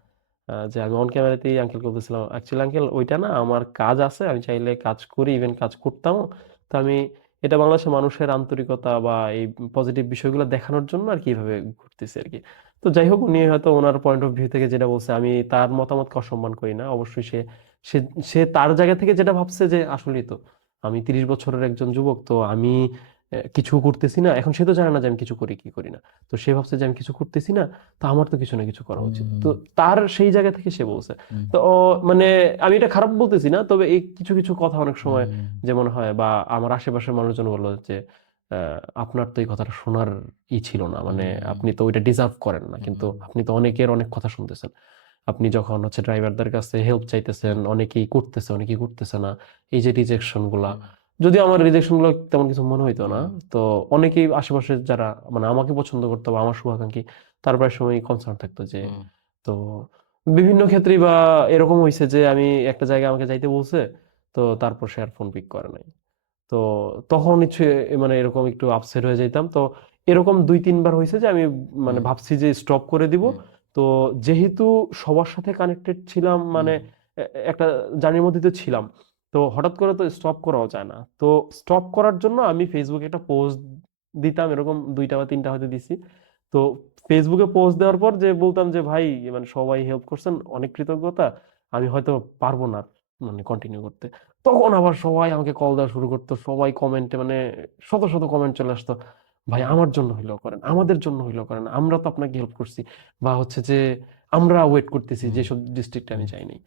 যে আমি অন ক্যামেরাতেই আঙ্কেলকে বলতেছিলাম অ্যাকচুয়ালি আঙ্কেল ওইটা না আমার কাজ আছে, আমি চাইলে কাজ করি, ইভেন কাজ করতামও। তো আমি এটা বাংলাদেশের মানুষের আন্তরিকতা বা এই পজিটিভ বিষয়গুলো দেখানোর জন্য আর কি এইভাবে ঘুরতেছি আর কি। তো যাই হোক, উনি হয়তো ওনার পয়েন্ট অফ ভিউ থেকে যেটা বলছে আমি তার মতামতকে অসম্মান করি না অবশ্যই। সে সে তার জায়গা থেকে যেটা ভাবছে যে আসলেই তো আমি 30 বছরের একজন যুবক, তো আমি কিছু করতেছি না, এখন সে তো জানে না যে আমি কিছু করি কি করি না। তো সে ভাবছে যে আমি কিছু করতেছি না, তো আমার তো কিছু না কিছু করা উচিত। হুম, তো তার সেই জায়গা থেকে সে বলছে। হুম, তো মানে আমি এটা খারাপ বলতেছি না, তবে এই কিছু কিছু কথা অনেক সময় হুম, যেমন হয় বা আমার আশেপাশের মানুষজন বললো যে আপনার তো এই কথাটা শোনার ছিল না, মানে হুম, আপনি তো ওইটা ডিজার্ভ করেন না, কিন্তু হুম, আপনি তো অনেকের অনেক কথা শুনতেছেন। আপনি যখন হচ্ছে ড্রাইভারদের কাছে হেল্প চাইতেছেন, অনেকেই করতেছে অনেকেই করতেছে না, এই যে রিজেকশন গুলা, হুম, যদিও আমার রিজেকশন গুলো তেমন কিছু মনে হইতো না। হুম, তো অনেকেই আশেপাশে যারা মানে আমাকে পছন্দ করতো বা আমার শুভাকাঙ্ক্ষী, তার প্রায় সময় কনসার্ন থাকতো যে, হুম, তো বিভিন্ন ক্ষেত্রেই বা এরকম হয়েছে যে আমি একটা জায়গায় আমাকে যাইতে বলছে, তো তারপর সে আর ফোন পিক করে নাই। তো তখন হচ্ছে মানে এরকম একটু আপসেট হয়ে যেতাম। তো এরকম 2-3 বার হয়েছে যে আমি মানে হুম, ভাবছি যে স্টপ করে দিব। হুম, তো যেহেতু সবার সাথে কানেক্টেড ছিলাম, হুম, মানে একটা জার্নির মধ্যে তো ছিলাম, তো হঠাৎ করে তো স্টপ করাও যায় না। তো স্টপ করার জন্য আমি ফেসবুকে একটা পোস্ট দিতাম, এরকম 2টা বা 3টা হয়তো দিছি। তো ফেসবুকে পোস্ট দেওয়ার পর যে বলতাম যে ভাই মানে সবাই হেল্প করছেন, অনেক কৃতজ্ঞতা, আমি হয়তো পারবো না মানে কন্টিনিউ করতে। তখন আবার সবাই আমাকে কল দেওয়া শুরু করতো, সবাই কমেন্টে মানে শত শত কমেন্ট চলে আসতো, ভাই আমার জন্য হইলেও করেন, আমাদের জন্য হইলেও করেন, আমরা তো আপনাকে হেল্প করছি, বা হচ্ছে যে আমরা ওয়েট করতেছি হুম যেসব ডিস্ট্রিক্টে আমি হুম যাইনি।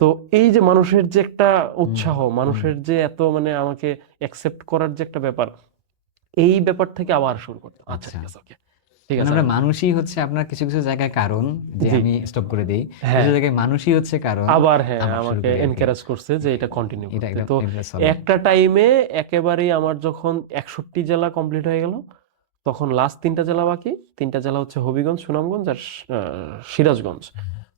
তো এই যে মানুষের যে একটা হুম উৎসাহ, হুম মানুষের যে এত মানে আমাকে অ্যাকসেপ্ট করার যে একটা ব্যাপার, এই ব্যাপার থেকে আবার শুরু করতাম, আচ্ছা আচ্ছা, ঠিক আছে, ওকে ঠিক মানে আছে। আমরা মানুষই হচ্ছে আপনার কিছু কিছু জায়গায় কারণ যে জি, আমি স্টপ করে দেই, কিছু হ্যাঁ, জায়গায় মানুষই হচ্ছে কারণ আবার হ্যাঁ আবার শুরু আমাকে করি আর কি। এনকারেজ করছে যে এটা কন্টিনিউ এটা করতে। একদম তো এটা সলিড। একটা টাইমে একেবারেই আমার যখন 61 জেলা কমপ্লিট হয়ে গেল, তখন লাস্ট 3টা জেলা বাকি। 3টা জেলা হচ্ছে হবিগঞ্জ, সুনামগঞ্জ আর সিরাজগঞ্জ।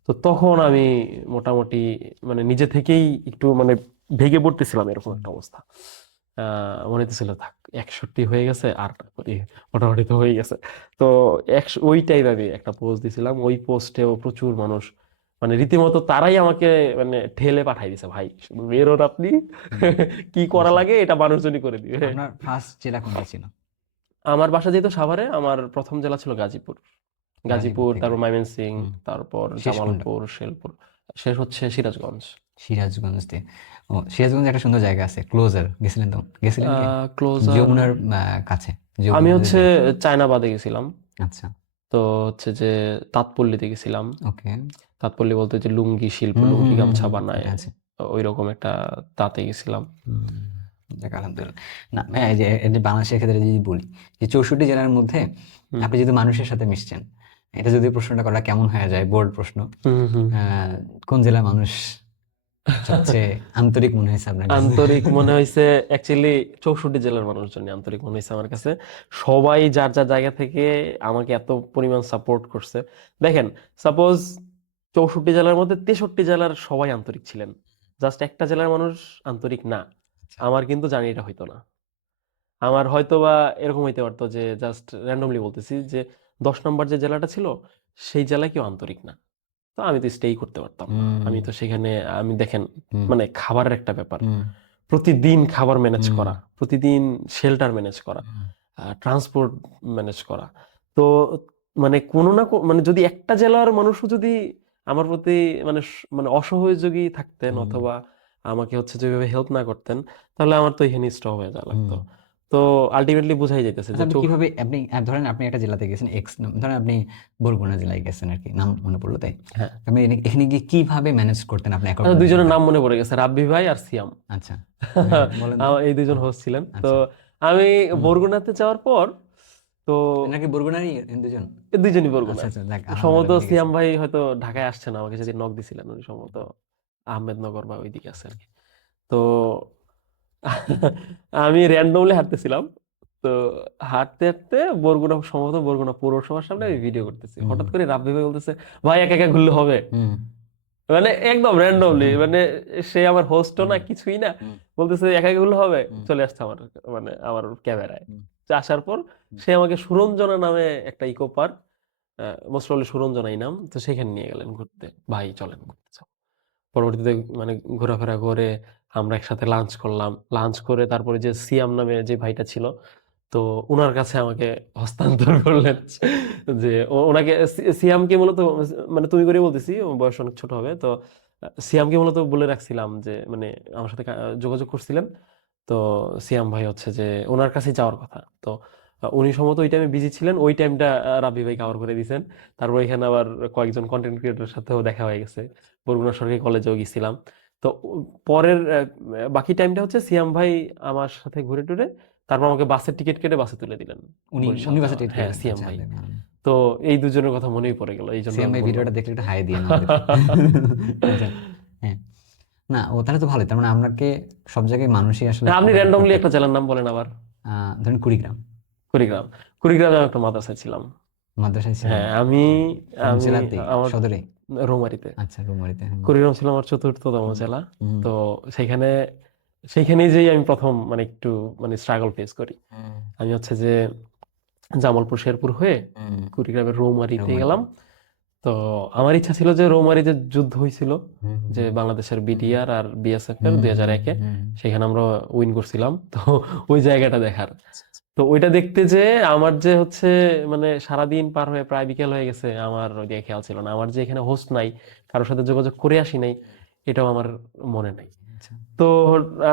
তো তখন আমি মোটামুটি মানে নিজে থেকেই একটু মানে ভেঙে পড়তেছিলাম, এরকম একটা অবস্থা। মনে হতেছিল থাক 61 হয়ে গেছে আর না করি, মোটামুটি তো হয়ে গেছে। তো ওই টাইমে আমি একটা পোস্ট দিছিলাম, ওই পোস্টেও প্রচুর মানুষ মানে রীতিমতো তারাই আমাকে মানে ঠেলে পাঠাই দিছে, ভাই শুধু বেরোন আপনি, কি করা বুঝলাম। লাগে এটা মানুষজনই করে দিবে। আপনার ফার্স্ট জেলা কোনটা ছিল? আমার বাসা যেহেতু সাভারে, আমার প্রথম জেলা ছিল গাজীপুর। গাজীপুর গাজীপুর, থেকে। তারপর ময়মনসিংহ, হুম। তারপর শেষ কোনটা? জামালপুর, শেরপুর, শেষ হচ্ছে সিরাজগঞ্জ। সিরাজগঞ্জ দিয়ে। ও, সিরাজগঞ্জে একটা সুন্দর জায়গা আছে, ক্লোজার, গেছিলেন তো? গেছিলেন কি? ক্লোজার, যমুনার কাছে, আমি যমুনা হচ্ছে নদীতে। চায়নাবাদে গেছিলাম। আচ্ছা, তো হচ্ছে যে তাঁতপল্লীতে গেছিলাম। ওকে। তাঁতপল্লী বলতে যে লুঙ্গি শিল্প, হুম হুম লুঙ্গি হুম গামছা হুম, বানায়, এটা আছে। ওই রকম একটা তাঁতে গেছিলাম। হুম, যাক আলহামদুলিল্লাহ। না এই যে বাংলাদেশের ক্ষেত্রে যদি বলি যে 64 জেলার মধ্যে হুম আপনি যদি মানুষের সাথে মিশছেন, এটা যদি প্রশ্নটা করা কেমন হয়ে যায়, বোর্ড প্রশ্ন, হুম হুম। কোন জেলার মানুষ সবচেয়ে আন্তরিক মনে হয়েছে আপনার কাছে? আন্তরিক মনে হয়েছে অ্যাকচুয়ালি 64 জেলার মানুষজন আন্তরিক মনে হয়েছে আমার কাছে। সবাই যার যার জায়গা থেকে আমাকে এত পরিমাণ সাপোর্ট করছে। দেখেন, সাপোজ 64 জেলার মধ্যে 63 জেলার সবাই আন্তরিক ছিলেন, জাস্ট একটা জেলার মানুষ আন্তরিক না, আচ্ছা। আমার কিন্তু জানি এটা হইতো না। আমার হয়তোবা এরকম হইতে পারতো যে জাস্ট র্যান্ডমলি বলতেছি যে 10 নম্বর যে জেলাটা ছিল সেই জেলায় কেউ আন্তরিক না, তো আমি তো স্টেই করতে পারতাম না। হুম আমি তো সেখানে, আমি দেখেন হুম মানে খাবারের একটা ব্যাপার, হুম প্রতিদিন খাবার ম্যানেজ হুম করা, প্রতিদিন শেল্টার ম্যানেজ করা, হুম ট্রান্সপোর্ট ম্যানেজ করা। তো মানে কোনো না মানে যদি একটা জেলার মানুষও যদি আমার প্রতি মানে মানে অসহযোগী থাকতেন, হুম অথবা আমাকে হচ্ছে যেভাবে হেল্প না করতেন, তাহলে আমার তো এখানে স্টপ হয়ে যাওয়া হুম। লাগতো। তো আলটিমেটলি বোঝাই যাইতেছে আচ্ছা, যে আপনি চৌ কিভাবে, আপনি ধরেন আপনি একটা জেলাতে গেছেন, এক্স ধরেন আপনি বরগুনা জেলায় গেছেন আর কি, নাম মনে পড়লো তাই। হ্যাঁ, আপনি এখানে গিয়ে কিভাবে ম্যানেজ করতেন আপনি একক আচ্ছা, দুইজনের মানুষটা? নাম মনে পড়ে গেছে, রাব্বি ভাই আর সিয়াম। আচ্ছা, হ্যাঁ বলেন তো। এই দুইজন হুম, হোস্ট ছিলেন। তো আচ্ছা। আমি হুম, বরগুনাতে যাওয়ার পর, তো নাকি বরগুনারই দুজন? এই দুইজনই আচ্ছা বরগুনার। আচ্ছা, যাক সম্ভবত আলহামদুলিল্লাহ মিলে গেছে। সিয়াম ভাই হয়তো ঢাকায় আসছে না, আমাকে সেদিন নক দিছিলেন, উনি সম্ভবত আহমেদনগর বা ওইদিকে আছে আর কি। তো আমি র্যান্ডমলি হাঁটতেছিলাম। তো হাঁটতে হাঁটতে বরগুনা, সম্ভবত বরগুনা পৌরসভার সামনে হুম আমি ভিডিও করতেছি, হুম হঠাৎ করে রাব্বি ভাই বলতেছে, ভাই একা একা ঘুরলে হবে? হুম মানে একদম র্যান্ডমলি, হুম মানে সে আমার হোস্টও হুম না, কিছুই না, হুম বলতেছে একা একা ঘুরলে হবে, হুম চলে আসছে আমার মানে আমার ক্যামেরায়। হুম তো আসার পর হুম সে আমাকে সুরঞ্জনা নামে একটা ইকো পার্ক, মোস্ট প্রবাবলি সুরঞ্জনাই নাম, তো সেখানে নিয়ে গেলেন ঘুরতে, ভাই চলেন ঘুরতে যাও। পরবর্তীতে মানে ঘোরাফেরা করে আমরা একসাথে লাঞ্চ করলাম। লাঞ্চ করে তারপরে যে সিয়াম নামে যে ভাইটা ছিল, তো উনার কাছে আমাকে হস্তান্তর করলেন, যে ওনাকে সিয়ামকে মূলত মানে তুমি করে বলতেছি, ও বয়স অনেক ছোট হবে। তো সিয়ামকে মূলত বলে রাখছিলাম যে মানে আমার সাথে যোগাযোগ করছিলেন। তো সিয়াম ভাই হচ্ছে যে ওনার কাছে যাওয়ার কথা। তো উনি সম্ভবত ওই টাইমে বিজি ছিলেন, ওই টাইমটা রাব্বি ভাই কভার করে দিয়েছেন। তারপর এখানে আবার কয়েকজন কন্টেন্ট ক্রিয়েটরের সাথেও দেখা হয়ে গেছে, বরগুনা সরকারি কলেজেও গেছিলাম। তো পরের বাকি টাইমটা হচ্ছে সিয়াম ভাই আমার সাথে ঘুরে টুরে তারপর আমাকে বাসের টিকিট কেটে বাসে তুলে দিলেন উনি বরিশাল উনি বাসা যাওয়ার। টিকিট হ্যাঁ, কেটেছেন? সিয়াম আচ্ছা ভাই। ভালো। তো এই দুজনের কথা মনেই পড়ে গেল, এই জন্য সিয়াম আমি ভাই বললাম। ভিডিওটা দেখলে একটু হাই দিয়ে আমাদের। আচ্ছা, হ্যাঁ। না ও তাহলে তো ভালোই, তার মানে আপনাকে সব জায়গায় মানুষই আসলে আপনি কোঅপারেট র্যান্ডমলি করতে। একটা জেলার নাম বলেন আবার। ধরেন কুড়িগ্রাম। কুড়িগ্রাম। কুড়িগ্রামে আমি একটা মাদ্রাসায় ছিলাম। মাদ্রাসায় ছিলেন? হ্যাঁ, আমি কোন আমি জেলাতে? আমার সদরে? রৌমারীতে। আচ্ছা, রুমারিতে। হুম কুড়িগ্রাম ছিল আমার চতুর্থতম হুম জেলা। হুম তো সেখানে, সেইখানেই যেই আমি প্রথম মানে একটু মানে স্ট্রাগল ফেস করি। হুম আমি হচ্ছে যে জামালপুর শেরপুর হয়ে হুম, কুড়িগ্রামের রৌমারীতে রুমারিতে। গেলাম। তো আমার ইচ্ছা ছিল যে রৌমারী যে যুদ্ধ হয়েছিল, হুম যে বাংলাদেশের হুম বিডিআর আর বিএসএফ এর হুম হুম 2001-এ, হুম সেখানে আমরা উইন করছিলাম। তো ওই জায়গাটা দেখার, তো ওইটা দেখতে যে আমার যে হচ্ছে মানে সারাদিন পার হয়ে প্রায় বিকেল হয়ে গেছে, আমার ওইদিকে খেয়াল ছিল না, আমার যে এখানে হোস্ট নাই, কারোর সাথে যোগাযোগ করে আসি নাই, এটাও আমার মনে নাই। আচ্ছা। তো তো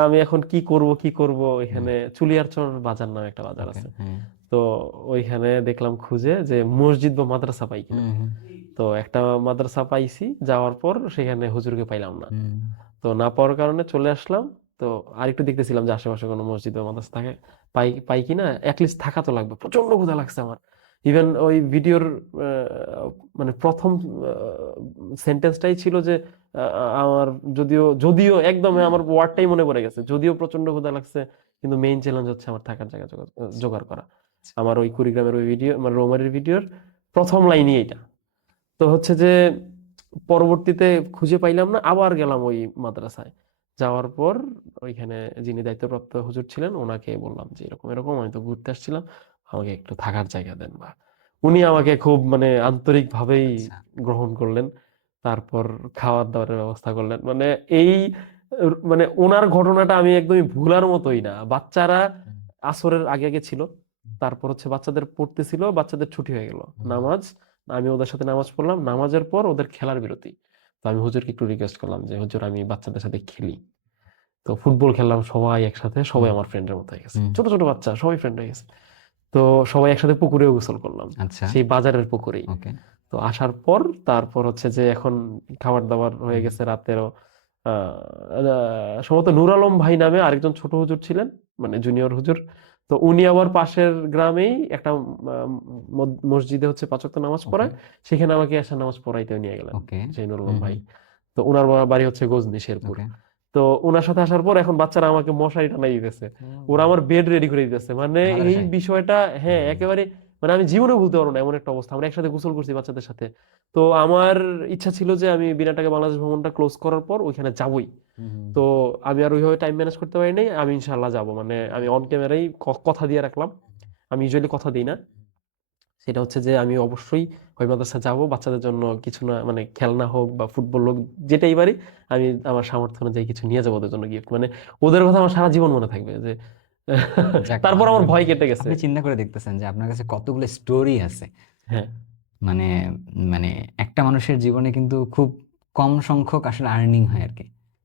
আমি এখন কি করব এখানে চুলিয়ারচর বাজার নামে একটা বাজার ওকে। আছে। হ্যাঁ। তো ওইখানে দেখলাম খুঁজে যে মসজিদ বা মাদ্রাসা পাই কিনা। হুম। তো একটা মাদ্রাসা পাইছি, যাওয়ার পর সেখানে হুজুরকে পাইলাম না। হুম। তো না পাওয়ার কারণে চলে আসলাম। তো আরেকটু দেখতেছিলাম যে আশেপাশে কোনো মসজিদ বা মাদ্রাসা থাকে, পাই পাই কিনা, অ্যাটলিস্ট থাকা তো লাগবে। প্রচন্ড ক্ষুধা লাগছে আমার। ইভেন ওই ভিডিওর মানে প্রথম সেন্টেন্সটাই ছিল যে আমার যদিও যদিও একদম আমার ওয়ার্ডটাই মনে পড়ে গেছে, যদিও প্রচন্ড ক্ষুধা লাগছে, কিন্তু মেইন চ্যালেঞ্জ হচ্ছে আমার থাকার জায়গা জোগাড় করা। আমার ওই কুড়িগ্রামের ওই ভিডিও, মানে রোমারের ভিডিওর প্রথম লাইনই এটা। তো হচ্ছে যে পরবর্তীতে খুঁজে পাইলাম না, আবার গেলাম ওই মাদ্রাসায়। যাওয়ার পর ওইখানে যিনি দায়িত্বপ্রাপ্ত হুজুর ছিলেন ওনাকে বললাম যে এরকম এরকম আমি তো ঘুরতে আসছিলাম, আমাকে একটু থাকার জায়গা দেন। বা উনি আমাকে খুব মানে আন্তরিক ভাবেই আচ্ছা। গ্রহণ করলেন। তারপর খাওয়ার দাওয়ারের ব্যবস্থা করলেন। মানে এই মানে ওনার ঘটনাটা আমি একদমই ভুলার মতোই না। বাচ্চারা হুম। আসরের আগে আগে ছিল, তারপর হচ্ছে বাচ্চাদের পড়তেছিল, বাচ্চাদের ছুটি হয়ে গেল, হুম। নামাজ, আমি ওদের সাথে নামাজ পড়লাম, নামাজের পর ওদের খেলার বিরতি। তো আমি হুজুরকে একটু রিকোয়েস্ট করলাম যে হুজুর আমি বাচ্চাদের সাথে খেলি। তো ফুটবল খেললাম সবাই একসাথে, সবাই হুম। আমার ফ্রেন্ডের মতো হয়ে গেছে, হুম। ছোট ছোট বাচ্চা সবাই ফ্রেন্ড হয়ে গেছে। তো সবাই একসাথে পুকুরেও গোসল করলাম, আচ্ছা। সেই বাজারের পুকুরেই। ওকে। তো আসার পর তারপর হচ্ছে যে এখন খাবার দাবার হয়ে হুম। গেছে রাতেরও। সম্ভবত নূর আলম ভাই নামে আরেকজন ছোট হুজুর ছিলেন, মানে জুনিয়র হুজুর। তো উনি আবার পাশের গ্রামেই একটা মসজিদে হচ্ছে ৫ ওয়াক্ত নামাজ ওকে। পড়ায়, সেখানে আমাকে এসে নামাজ পড়াইতেও নিয়ে গেলেন ওকে। সেই নূর আলম হুম। ভাই। হুম। তো উনার বাড়ি হচ্ছে গজনি শেরপুর। ওকে। তো উনার সাথে আসার পর এখন বাচ্চারা আমাকে মশারি টানাই দিতেছে, ওরা হুম। আমার বেড রেডি করে দিতেছে। মানে এই মাদ্রাসায়। বিষয়টা, হ্যাঁ, হুম। একেবারে মানে আমি জীবনে ভুলতে পারবো না এমন একটা অবস্থা। আমরা একসাথে গোসল করছি বাচ্চাদের সাথে। তো আমার ইচ্ছা ছিল যে আমি বিনা টাকা বাংলাদেশ ভ্রমণটা ক্লোজ করার পর ওইখানে যাবই। হুম। তো আমি আর ওইভাবে টাইম ম্যানেজ করতে পারি নাই। আমি ইনশাআল্লাহ যাব, মানে আমি অন ক্যামেরাই কথা দিয়ে রাখলাম। আমি ইউজুয়ালি কথা দিই না। সেটা হচ্ছে যে আমি অবশ্যই ওই মাদ্রাসা যাব, বাচ্চাদের জন্য কিছু না, মানে খেলনা হোক বা ফুটবল হোক, যেটাই পারি আমি আমার সামর্থ্য অনুযায়ী কিছু নিয়ে যাবো ওদের জন্য গিফট। মানে ওদের কথা আমার সারা জীবন মনে থাকবে যে যাক, তারপর আমার ভয় কেটে গেছে। আপনি চিন্তা করে দেখতেছেন যে আপনার কাছে কতগুলো স্টোরি আছে। হ্যাঁ, মানে মানে একটা মানুষের জীবনে কিন্তু খুব কম সংখ্যক আসলে আর্নিং হয় আর কি।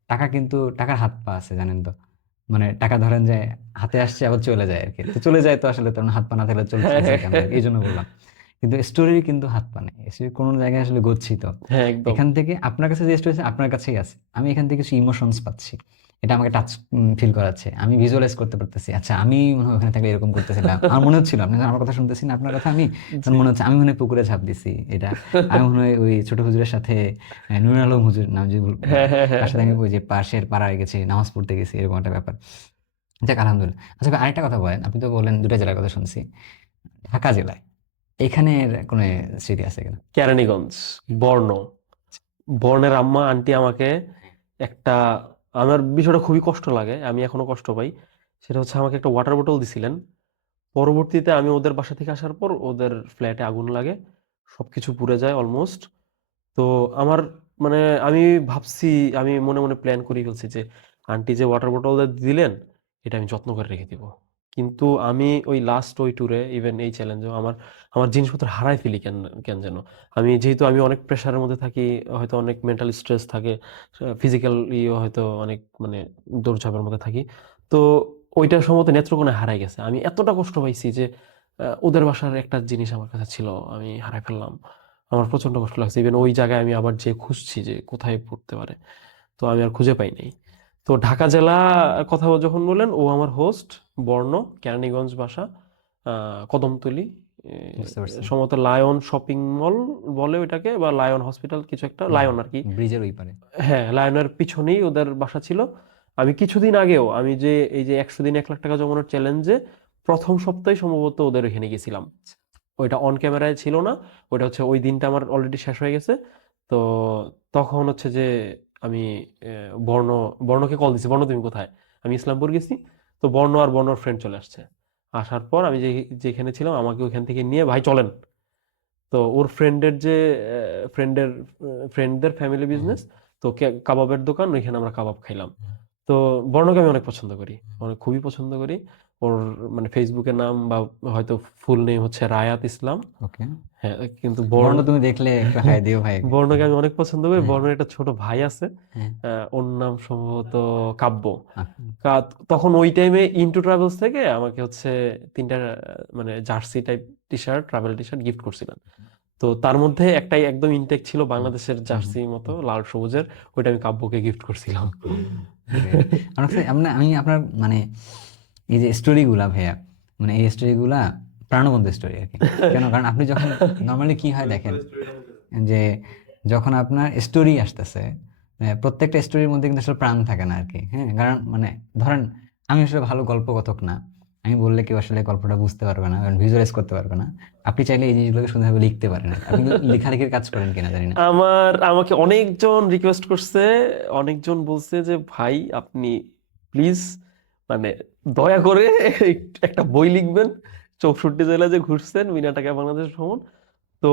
টাকা কিন্তু টাকার হাত পা আছে, জানেন তো। মানে টাকা ধরেন যে হাতে আসছে আবার চলে যায় আর কি। তো চলে যায় তো আসলে, তখন হাত পা না থাকলে হ্যাঁ, চলছে হ্যাঁ, কেমন আর কি, এই জন্য বললাম। কিন্তু স্টোরির কিন্তু হাত পা নেই, স্টোরি কোনো জায়গায় আসলে গচ্ছিত। হ্যাঁ, একদম। এখান থেকে আপনার কাছে যে স্টোরি আছে আপনার কাছেই আছে, আমি এখান থেকে কিছু ইমোশনস পাচ্ছি। এটা আমাকে টাচ ফিল করাচ্ছে, আমি ভিজুয়ালাইজ করতে পারতেছি। আচ্ছা, আমি মনে হয় ওখানে থাকলে এরকম করতেছিলাম, আমার মনে হচ্ছিল। আপনি যখন আমার কথা শুনতেছি না, আপনার কথা আমি তখন জি। মনে হচ্ছে আমি মনে হয় পুকুরে ঝাঁপ দিছি এটা। আমি মনে হয় ওই ছোট হুজুরের সাথে, নুর আলম হুজুর নাম যে হ্যাঁ, হ্যাঁ, হ্যাঁ, তার সাথে হ্যাঁ। আমি ওই যে পাশের পাড়ায় গেছি, নামাজ পড়তে গেছি, এরকম একটা ব্যাপার। যাক, আলহামদুলিল্লাহ। আচ্ছা ভাই, আরেকটা কথা বলেন, আপনি তো বললেন দুটা জেলার কথা শুনছি, ঢাকা জেলায় এখানের কোনো স্মৃতি আছে কিনা? কেরানীগঞ্জ, বর্ণ, বর্ণের আম্মা আন্টি আমাকে একটা, আমার বিষয়টা খুবই কষ্ট লাগে, আমি এখনো কষ্ট পাই। সেটা হচ্ছে আমাকে একটা ওয়াটার বোতল দিছিলেন। পরবর্তীতে আমি ওদের বাসা থেকে আসার পর ওদের ফ্ল্যাটে আগুন লাগে, সবকিছু পুড়ে যায় অলমোস্ট। তো আমার মানে আমি ভাবছি, আমি মনে মনে প্ল্যান করে ফেলছি যে আন্টি যে ওয়াটার বোতলটা দিলেন এটা আমি যত্ন করে রেখে দিব। কিন্তু আমি ওই লাস্ট ওই ট্যুরে, ইভেন এই চ্যালেঞ্জেও আমার আমার জিনিসপত্র হারাই ফেলি কেন কেন যেন। আমি যেহেতু আমি অনেক প্রেশারের মধ্যে থাকি, হয়তো অনেক মেন্টাল স্ট্রেস থাকে, ফিজিক্যালি হয়তো অনেক মানে দৌড়ঝাঁপের মধ্যে থাকি। তো ওইটার সম্ভবত নেত্রকোনায় হারাই গেছে। আমি এতটা কষ্ট পাইছি যে ওদের বাসার একটা জিনিস আমার কাছে ছিল, আমি হারাই ফেললাম। আমার প্রচন্ড কষ্ট লাগছে। ইভেন ওই জায়গায় আমি আবার যে খুঁজছি যে কোথায় পড়তে পারে, তো আমি আর খুঁজে পাই নাই। তো ঢাকা জেলা কথা যখন বললেন, ও আমার হোস্ট, বর্ণ, কেরানীগঞ্জ বাসা, কদমতলী, বুঝতে পারছি। সম্ভবত লায়ন শপিং মল বলে ওইটাকে, বা লায়ন হসপিটাল, কিছু একটা হুম। লায়ন আর কি। ব্রিজের ওই পারে। হ্যাঁ, লায়নের পিছনেই ওদের বাসা ছিল। আমি কিছুদিন আগেও, আমি যে এই যে ১০০ দিন ১ লাখ টাকা জমানোর চ্যালেঞ্জে প্রথম সপ্তাহে সম্ভবত ওদের ওখানে গেছিলাম। ওইটা অন ক্যামেরায় ছিল না, ওইটা হচ্ছে ওই দিনটা আমার অলরেডি শেষ হয়ে গেছে। তো তখন হচ্ছে যে আমি বর্ণ বর্ণকে কল দিছি, বর্ণ তুমি কোথায়? আমি ইসলামপুর গেছি। তো বর্ণ আর বর্ণর ফ্রেন্ড চলে আসছে। আসার পর আমি যেখানে ছিলাম আমাকে ওইখান থেকে নিয়ে ভাই চলেন। তো ওর ফ্রেন্ডের যে ফ্রেন্ডের ফ্রেন্ডদের ফ্যামিলি হুম। বিজনেস, তো কাবাবের দোকান, ওইখানে আমরা কাবাব খাইলাম। তো বর্ণকে আমি অনেক পছন্দ করি, অনেক খুবই পছন্দ করি। ওর মানে ফেসবুকের নাম বা হয়তো ফুল নেম হচ্ছে রায়াত ইসলাম। ওকে, হ্যাঁ, কিন্তু বর্ণ তুমি দেখলে একটু হাই দিও ভাই। বর্ণকে আমি অনেক পছন্দ করি। হ্যাঁ বর্ণের একটা ছোট ভাই আছে, হ্যাঁ। ওর নাম সম্ভবত কাব্য। আচ্ছা, তখন ওই টাইমে ইন্টু ট্রাভেলস থেকে আমাকে হচ্ছে 3টা মানে jersey type T shirt, travel T shirt gift করছিলেন। তো তার মধ্যে একটাই একদম ইনটেক ছিল হুম, বাংলাদেশের হুম, জার্সি মতো লাল সবুজের, ওইটা আমি কাব্যকে গিফট করছিলাম। great. আমি আপনার মানে এই যে স্টোরিগুলা ভাইয়া, মানে এই স্টোরিগুলা প্রাণবন্ত স্টোরি আর কি। কেন, কারণ আপনি যখন নর্মালি কি হয় দেখেন, যে যখন আপনার স্টোরি আসতেছে, প্রত্যেকটা স্টোরির মধ্যে কিন্তু আসলে প্রাণ থাকে না আর কি। হ্যাঁ, কারণ মানে ধরেন আমি আসলে ভালো গল্প কথক না, আমি বললে কেউ আসলে গল্পটা বুঝতে পারবে না, ভিজুয়ালাইজ করতে পারবে না। আপনি চাইলে এই জিনিসগুলোকে সুন্দরভাবে লিখতে পারেন আর কি। আপনি লেখালেখির কাজ করেন কিনা জানি না। আমাকে অনেকজন রিকোয়েস্ট করছে, অনেকজন বলছে যে ভাই আপনি প্লিজ মানে দয়া করে একটা বই লিখবেন, 64 জেলা যে ঘুরছেন বিনা টাকায় বাংলাদেশ ভ্রমণ। তো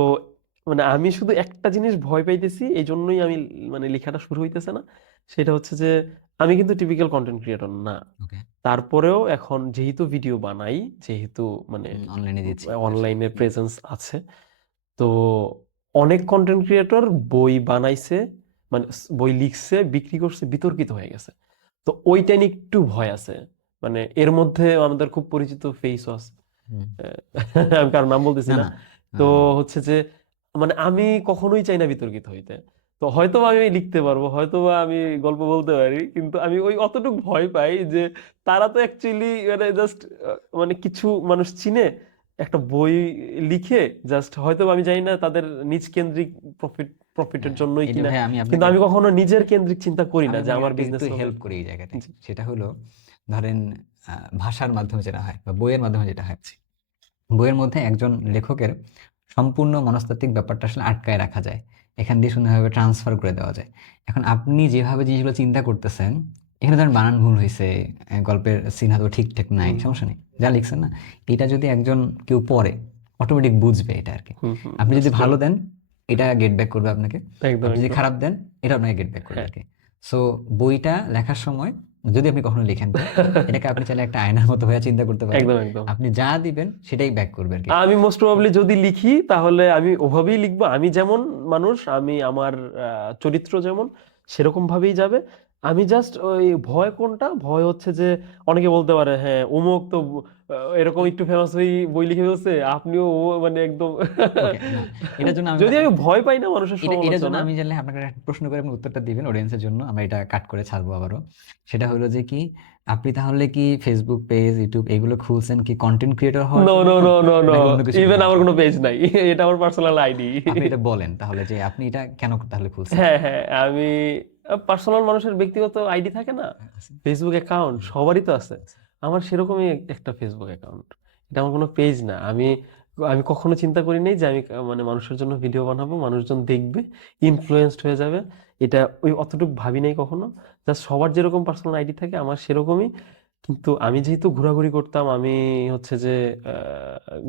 মানে আমি শুধু একটা জিনিস ভয় পাইতেছি, এই জন্যই আমি মানে লেখাটা শুরু হইতেছে না। সেটা হচ্ছে যে আমি কিন্তু টিপিক্যাল কন্টেন্ট ক্রিয়েটর না। ওকে, তারপরেও এখন যেহেতু ভিডিও বানাই, যেহেতু মানে অনলাইনে দিচ্ছি আসলে। অনলাইনে প্রেজেন্স আছে, তো অনেক কন্টেন্ট ক্রিয়েটর বই বানাইছে, মানে বই লিখছে, বিক্রি করছে, বিতর্কিত হয়ে গেছে। তো ওইটা নিয়ে একটু ভয় আছে। মানে এর মধ্যে আমাদের খুব পরিচিত ফেসও আছে। হুম। আমি কারো নাম বলতেছি না না। না, তো আহ, হচ্ছে যে মানে আমি কখনোই চাই না বিতর্কিত হইতে। তো হয়তো বা আমি লিখতে পারবো, হয়তো বা আমি গল্প বলতে পারি, কিন্তু আমি ওই অতটুকু ভয় পাই যে তারা তো অ্যাকচুয়ালি মানে জাস্ট মানে কিছু মানুষ চিনে একটা বই লিখে, জাস্ট হয়তো আমি জানি না তাদের নিজ কেন্দ্রিক প্রফিটের হ্যাঁ, জন্যই এই যে কিনা, ভাই আমি কিন্তু আপনাকে আমি কখনো নিজের কেন্দ্রিক চিন্তা করি আমি না যে আপনাকে আমার একটু বিজনেস একটু হবে। হেল্প করি এই জায়গাটায়। জি। সেটা হলো, ধরেন ভাষার মাধ্যমে যেটা হয় বা বইয়ের মাধ্যমে যেটা হয়, বইয়ের মধ্যে একজন লেখকের সম্পূর্ণ মনস্তাত্ত্বিক ব্যাপারটা আসলে আটকায় রাখা যায়, এখান দিয়ে সুন্দরভাবে ট্রান্সফার করে দেওয়া যায়। এখন আপনি যেভাবে জিনিসগুলো চিন্তা করতেছেন, এখানে ধরেন বানান ভুল হয়েছে, গল্পের সিন হয়তো ঠিকঠাক নাই, হুম সমস্যা নেই, যা লিখছেন না, এটা যদি একজন কেউ পড়ে অটোমেটিক বুঝবে এটা আর কি। হুম হুম, আপনি যদি that's ভালো true. দেন, এটা গেট ব্যাক করবে আপনাকে। একদম আপনি যদি একদম। খারাপ দেন, এটা আপনাকে গেট ব্যাক করবে হ্যাঁ। আর কি। সো বইটা লেখার সময় যদি আপনি কখনো লিখেন তো, এটাকে আপনি চাইলে একটা আয়নার মতো হয়ে চিন্তা করতে পারেন। একদম একদম। আপনি যা দিবেন সেটাই ব্যাক করবে আর কি। আমি মোস্ট প্রবাবলি যদি লিখি তাহলে আমি ওভাবেই লিখবো, আমি যেমন মানুষ, আমি আমার চরিত্র যেমন সেরকম ভাবেই যাবে। আমি জাস্ট ওই ভয় কোনটা, ভয় হচ্ছে যে অনেকে বলতে পারে হ্যাঁ অমুক তো এরকম একটু ফেমাস হয়ে বই লিখে ফেলছে, আপনিও মানে একদম ওকে, না, এটার জন্য আমি যদি আমি ভয় পাই না মানুষের এটার জন্য সমালোচনা। আমি জানলে আপনাকে একটা প্রশ্ন করে আপনি উত্তরটা দিবেন অডিয়েন্সের জন্য, আমরা এটা কাট করে ছাড়বো আবারও। সেটা হলো যে কি, আপনি তাহলে কি ফেসবুক পেজ, ইউটিউব এগুলো খুলছেন কি কন্টেন্ট ক্রিয়েটর হওয়ার নো জন্য, নো নো নো নো, নাকি অন্য কিছু ইভেন করার আমার জন্য? কোনো পেজ নাই। এটা আমার পার্সোনাল আইডি। আপনি এটা বলেন তাহলে যে আপনি এটা কেন তাহলে খুলছেন। হ্যাঁ হ্যাঁ, আমি পার্সোনাল মানুষের ব্যক্তিগত আইডি থাকে না, আছে? ফেসবুক অ্যাকাউন্ট হুম, সবারই তো আছে। আছে। আমার সেরকমই একটা ফেসবুক অ্যাকাউন্ট। এটা আমার কোনো পেজ না। আমি আমি কখনো চিন্তা করি নাই যে আমি মানে মানুষের জন্য ভিডিও বানাবো, মানুষজন দেখবে, ইনফ্লুয়েন্সড হয়ে যাবে। এটা ওই অতটুকু ভাবি নাই কখনো। জাস্ট সবার যেরকম পার্সোনাল আইডি থাকে আমার সেরকমই। কিন্তু আমি যেহেতু ঘোরাঘুরি করতাম, আমি হচ্ছে যে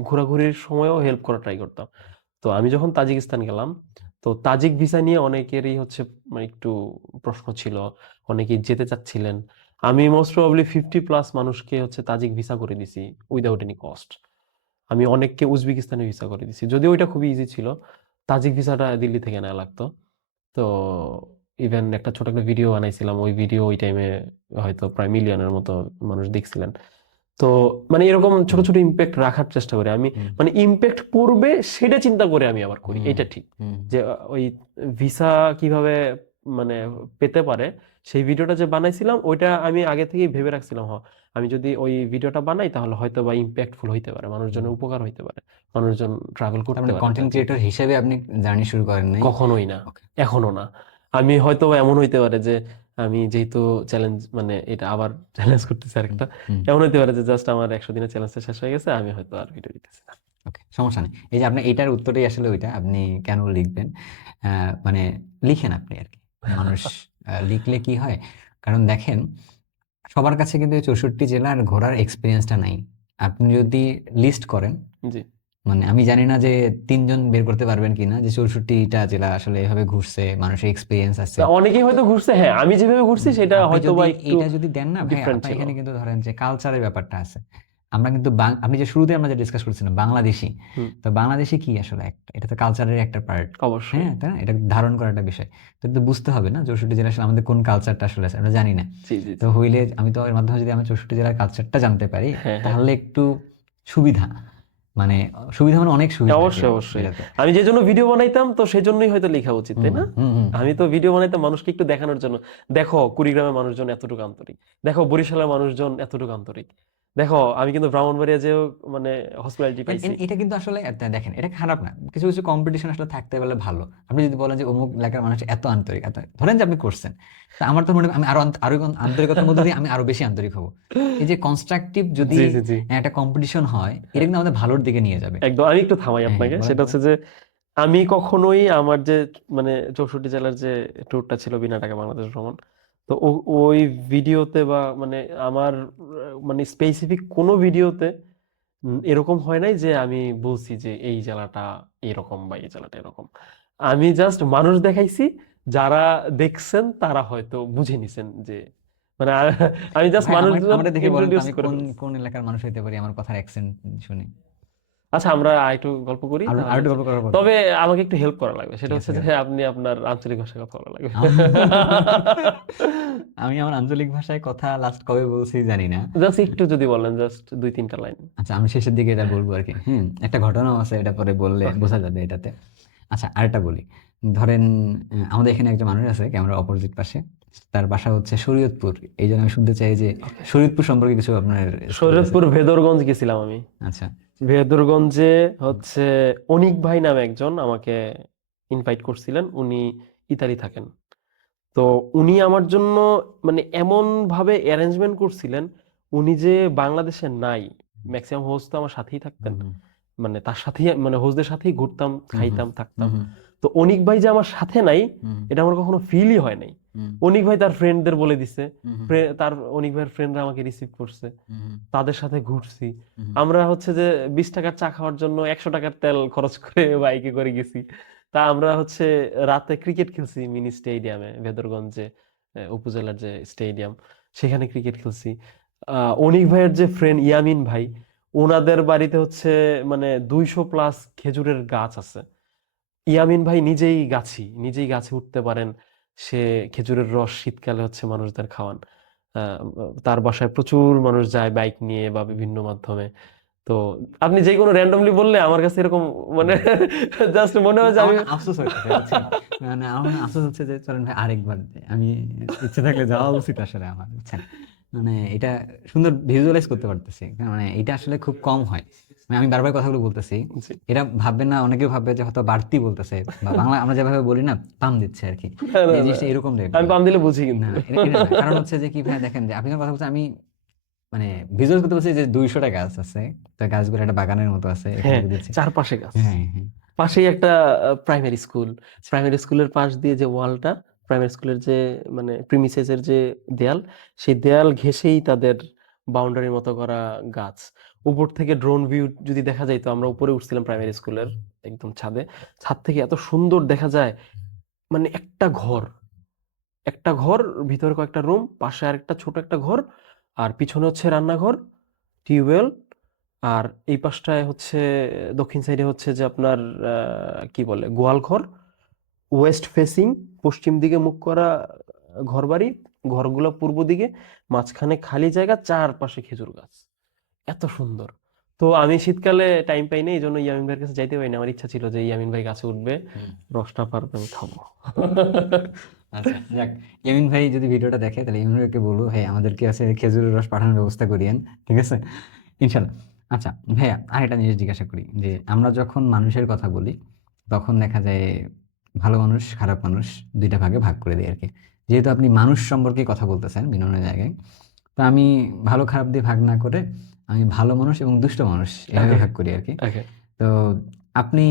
ঘোরাঘুরির সময়ও হেল্প করা ট্রাই করতাম। তো আমি যখন তাজিকিস্তান গেলাম, তো তাজিক ভিসা নিয়ে অনেকেরই হচ্ছে মানে একটু প্রশ্ন ছিল, অনেকেই যেতে চাচ্ছিলেন। আমি মোস্ট প্রবাবলি 50+ মানুষকে হচ্ছে তাজিক ভিসা করে দিছি উইদাউট এনি কস্ট। আমি অনেককে উজবেকিস্তানে ভিসা করে দিছি, যদিও ওইটা খুবই ইজি ছিল। তাজিক ভিসাটা দিল্লি থেকে নেওয়া লাগতো। তো ইভেন একটা ছোট একটা ভিডিও বানাইছিলাম, ওই ভিডিও ওই টাইমে হয়তো প্রায় মিলিয়নের মতো মানুষ দেখছিলেন। তো মানে এরকম ছোট হুম ছোট ইম্প্যাক্ট রাখার চেষ্টা করি আমি। হুম মানে ইম্প্যাক্ট পড়বে সেটা চিন্তা করে আমি আবার করি, হুম এটা ঠিক হুম যে ওই ভিসা কিভাবে মানে পেতে পারে। সেই ভিডিওটা যে বানাইছিলাম ওইটা আমি আগে থেকেই ভেবে রাখছিলাম, আমি যদি ওই ভিডিওটা বানাই তাহলে হয়তো বা ইম্প্যাক্টফুল হইতে পারে, হুম। মানুষজনের উপকার হইতে পারে, মানুষজন ট্রাভেল তার করতে মানে পারে কন্টেন্ট তাজিক। ক্রিয়েটর হিসেবে আপনি জার্নি শুরু করেন নাই। কখনোই না, ওকে। এখনো না। আমি হয়তো এমন হইতে পারে যে আমি যেহেতু চ্যালেঞ্জ মানে এটা আবার চ্যালেঞ্জ করতেছি হুম আরেকটা, হুম। এমন হইতে পারে যে জাস্ট আমার 100 দিনের চ্যালেঞ্জটা শেষ হয়ে গেছে, আমি হয়তো আর ভিডিও দিতেছি না। ওকে, সমস্যা নেই। এই যে আপনি এটার উত্তরটাই আসলে ওইটা, আপনি কেন লিখবেন, মানে লিখেন আপনি আর কি। মানুষ লিখলে কি হয়, কারণ দেখেন সবার কাছে কিন্তু এই 64 জেলার ঘোরার এক্সপিরিয়েন্সটা নাই। আপনি যদি লিস্ট করেন, জি। মানে আমি জানি না যে 3 জন বের করতে পারবেন কিনা যে 64টা জেলা আসলে এভাবে ঘুরছে, মানুষের এক্সপিরিয়েন্স আছে। তা অনেকেই হয়তো ঘুরছে, হ্যাঁ আমি যেভাবে ঘুরছি সেটা আপনি হয়তো যদি বা একটু এইটা যদি দেন না ভাই, ডিফারেন্ট আপনার ছিল। এখানে কিন্তু ধরেন যে কালচারের ব্যাপারটা আছে। আমরা কিন্তু আপনি যে শুরুতে আমরা যে ডিসকাস করছিলাম বাংলাদেশি, হুম, তো বাংলাদেশি কি আসলে এটা তো কালচারের একটা পার্ট। অবশ্যই। হ্যাঁ, তাই না? এটা ধারণ করার একটা বিষয়। তো এটা তো বুঝতে হবে না 64 জেলা আসলে আমাদের কোন কালচারটা আসলে আছে আমরা জানি না। জি জি তো জি। হইলে আমি তো এর মাধ্যমে যদি আমি 64 জেলার কালচারটা জানতে পারি হ্যাঁ হ্যাঁ তাহলে একটু সুবিধা, মানে সুবিধা মানে অনেক সুবিধা আর কি অবশ্যই অবশ্যই। এটাতে। আমি যে জন্য ভিডিও বানাইতাম তো সেজন্যই হয়তো লেখা উচিত, তাই হুম না? হুম হুম আমি তো ভিডিও বানাইতাম মানুষকে একটু দেখানোর জন্য। দেখো কুড়িগ্রামের মানুষজন এতটুকু আন্তরিক, দেখো বরিশালের মানুষজন এতটুকু আন্তরিক, দেখো আমি কিন্তু ব্রাহ্মণবাড়িয়া যেও মানে হসপিটালিটি পাইছি। এটা কিন্তু আসলে দেখেন, এটা খারাপ না, কিছু কিছু কম্পিটিশন আসলে থাকতে পারলে ভালো। আপনি যদি বলেন যে অমুক এলাকার মানুষ এত আন্তরিক, ধরেন যে আপনি করছেন, তা আমার তো মনে হয় আমি আরো আন্তরিকতার মধ্যে দিয়ে আমি আরো বেশি আন্তরিক হব। এই যে কনস্ট্রাকটিভ যদি জি জি জি। একটা কম্পিটিশন হয়, এটা হ্যাঁ কিন্তু আমাদের ভালোর দিকে নিয়ে যাবে। একদম। আমি একটু থামাই হ্যাঁ হ্যাঁ, আপনাকে, বলেন সেটা বলেন। হচ্ছে যে আমি কখনোই আমার যে মানে 64 জেলার যে ট্যুরটা ছিল বিনা টাকা বাংলাদেশ ভ্রমণ, তো ওই ভিডিওতে বা মানে আমার মানে স্পেসিফিক কোনো ভিডিওতে এরকম হয় নাই যে আমি বলছি যে এই জেলাটা এরকম বা এই জেলাটা এরকম। আমি জাস্ট মানুষ দেখাইছি, যারা দেখছেন তারা হয়তো বুঝে নিছেন যে মানে আমি জাস্ট ভাই মানুষজন আমাদের দেখে বলেন তো ইন্ট্রোডিউস আমি করে কোন ফেলছি। কোন এলাকার মানুষ হইতে পারি আমার কথার অ্যাকসেন্ট শুনে। আচ্ছা আমরা একটু গল্প করি আর আর তাহলে একটু গল্প করার পর। তবে আমাকে একটু হেল্প করা লাগবে, সেটা ঠিক আছে হচ্ছে যে গেল। আপনি আপনার আঞ্চলিক ভাষায় কথা বলা লাগবে। আমি আমার আঞ্চলিক ভাষায় কথা লাস্ট কবে বলছি জানি না। জাস্ট একটু যদি বলেন, জাস্ট 2-3টা লাইন। আচ্ছা আমি শেষের দিকে এটা বলবো আর কি। একটা ঘটনাও আছে, এটা পরে বললে ওকে। বোঝা যাবে এটাতে। আচ্ছা আরেকটা বলি। ধরেন আমাদের এখানে একজন মানুষ আছে ক্যামেরার অপোজিট পাশে, তার বাসা হচ্ছে শরীয়তপুর। এই জন্য আমি শুনতে চাই যে ওকে। শরীয়তপুর সম্পর্কে কিছু আপনার স্টোরি আছে। শরীয়তপুর ভেদরগঞ্জ গেছিলাম আমি। আচ্ছা। ভেদরগঞ্জে হুম, হচ্ছে অনিক ভাই নামে একজন আমাকে ইনভাইট করছিলেন, উনি ইতালি থাকেন। তো উনি আমার জন্য মানে এমন ভাবে অ্যারেঞ্জমেন্ট করছিলেন, উনি যে বাংলাদেশে নাই, ম্যাক্সিমাম হোস্ট তো আমার সাথেই থাকতেন, হুম, হুম, মানে তার সাথেই মানে হোস্টদের সাথেই ঘুরতাম, হুম, হুম, খাইতাম, থাকতাম। হুম, তো অনিক ভাই যে আমার সাথে নাই, হুম, এটা আমার কখনো ফিলই হয় নাই। হুম, অনিক ভাই তার ফ্রেন্ডদের বলে দিছে, হুম, হুম, তার অনিক ভাইয়ের ফ্রেন্ডরা আমাকে রিসিভ করছে, হুম, তাদের সাথে ঘুরছি। হুম, আমরা হচ্ছে যে 20 টাকার চা খাওয়ার জন্য 100 টাকার তেল খরচ করে বাইকে করে গেছি। তা আমরা হচ্ছে রাতে ক্রিকেট খেলছি মিনি স্টেডিয়ামে, ভেদরগঞ্জে উপজেলার যে স্টেডিয়াম, সেখানে ক্রিকেট খেলছি। অনিক ভাইয়ের যে ফ্রেন্ড ইয়ামিন ভাই, ওনাদের বাড়িতে হচ্ছে মানে 200+ খেজুরের গাছ আছে। ইয়ামিন ভাই নিজেই গাছে উঠতে পারেন। সে খেজুরের রস শীতকালে হচ্ছে মানুষদের খাওয়ান। তার বাসায় প্রচুর মানুষ যায় বাইক নিয়ে বা বিভিন্ন মাধ্যমে। তো আপনি যে কোনো র্যান্ডমলি বললে আমার কাছে এরকম মানে হুম। জাস্ট মনে হয় যে আমার আমি না আফসোস হইতেছে বুঝছেন, মানে আমার না আফসোস হচ্ছে যে চলেন ভাই আরেকবার যাই। আমি ইচ্ছে থাকলে যাওয়া উচিত আসলে আমার, বুঝছেন। মানে এটা সুন্দর ভিজুয়ালাইজ করতে পারতেছি, মানে এটা আসলে খুব কম হয়। মানে আমি বারবার কথাগুলো বলতেছি, জি। এরা ভাববে না, অনেকেও ভাববে যে হয়তো বাড়তি বলতেছে, বা বাংলা আমরা যেভাবে বলি না পাম দিচ্ছে আর কি, না, না, এই না। জিনিসটা এরকম টাইপের আমি না। পাম দিলে বুঝি না কিন্তু। এটা না, কারণ হচ্ছে যে কি ভাই দেখেন যে আপনি যখন কথা বলছেন আমি মানে ভিজুয়াল করতে পারছি যে 200টা গাছ আছে, তো গাছগুলো একটা বাগানের মতো আছে এখানে হ্যাঁ, রেখে দিচ্ছে। চারপাশে গাছ। হ্যাঁ হ্যাঁ। পাশেই একটা প্রাইমারি স্কুল। প্রাইমারি স্কুলের পাশ দিয়ে যে ওয়ালটা, প্রাইমারি স্কুলের যে মানে প্রিমিসেস এর যে দেয়াল, সেই দেয়াল ঘেঁষেই তাদের বাউন্ডারির মতো করা গাছ। উপর থেকে ড্রোন ভিউ যদি দেখা যায়, তো আমরা উপরে উঠছিলাম প্রাইমারি স্কুলের একদম ছাদে। ছাদ থেকে এত সুন্দর দেখা যায়, মানে একটা ঘর, ভিতরে কয়েকটা রুম, পাশে আরেকটা ছোট একটা ঘর, আর পিছনে হচ্ছে রান্নাঘর, টিউবওয়েল, আর এই পাশটায় হচ্ছে দক্ষিণ সাইডে হচ্ছে যে আপনার কি বলে গোয়াল ঘর, ওয়েস্ট ফেসিং, পশ্চিম দিকে মুখ করা ঘরবাড়ি, ঘরগুলো পূর্ব দিকে, মাঝখানে খালি জায়গা, চারপাশে খেজুর গাছ, এত সুন্দর। তো আমি শীতকালে টাইম পাই না, এই জন্য ইয়ামিন ভাইয়ের কাছে যাইতে পারি না। আমার ইচ্ছা ছিল যে ইয়ামিন ভাই গাছে উঠবে, হুম। রসটা পারবে, আমি খাবো। আচ্ছা যাক, ইয়ামিন ভাই যদি ভিডিওটা দেখে তাহলে ইয়ামিন ভাইকে বলবো হ্যাঁ আমাদেরকে আছে খেজুরের রস পাঠানোর ব্যবস্থা করিয়েন, ঠিক আছে, ইনশাল্লাহ। আচ্ছা ভাইয়া আরেকটা জিনিস জিজ্ঞাসা করি, যে আমরা যখন মানুষের কথা বলি তখন দেখা যায় ভালো মানুষ খারাপ মানুষ দুইটা ভাগে ভাগ করে দিই আর কি। যেহেতু আপনি মানুষ সম্পর্কে কথা বলতেছেন বিভিন্ন জায়গায়, তো আমি ভালো খারাপ দিয়ে ভাগ না করে আমি ভালো মানুষ এবং দুষ্ট মানুষ এভাবে ওকে ভাগ করি আর কি। ওকে। তো আপনি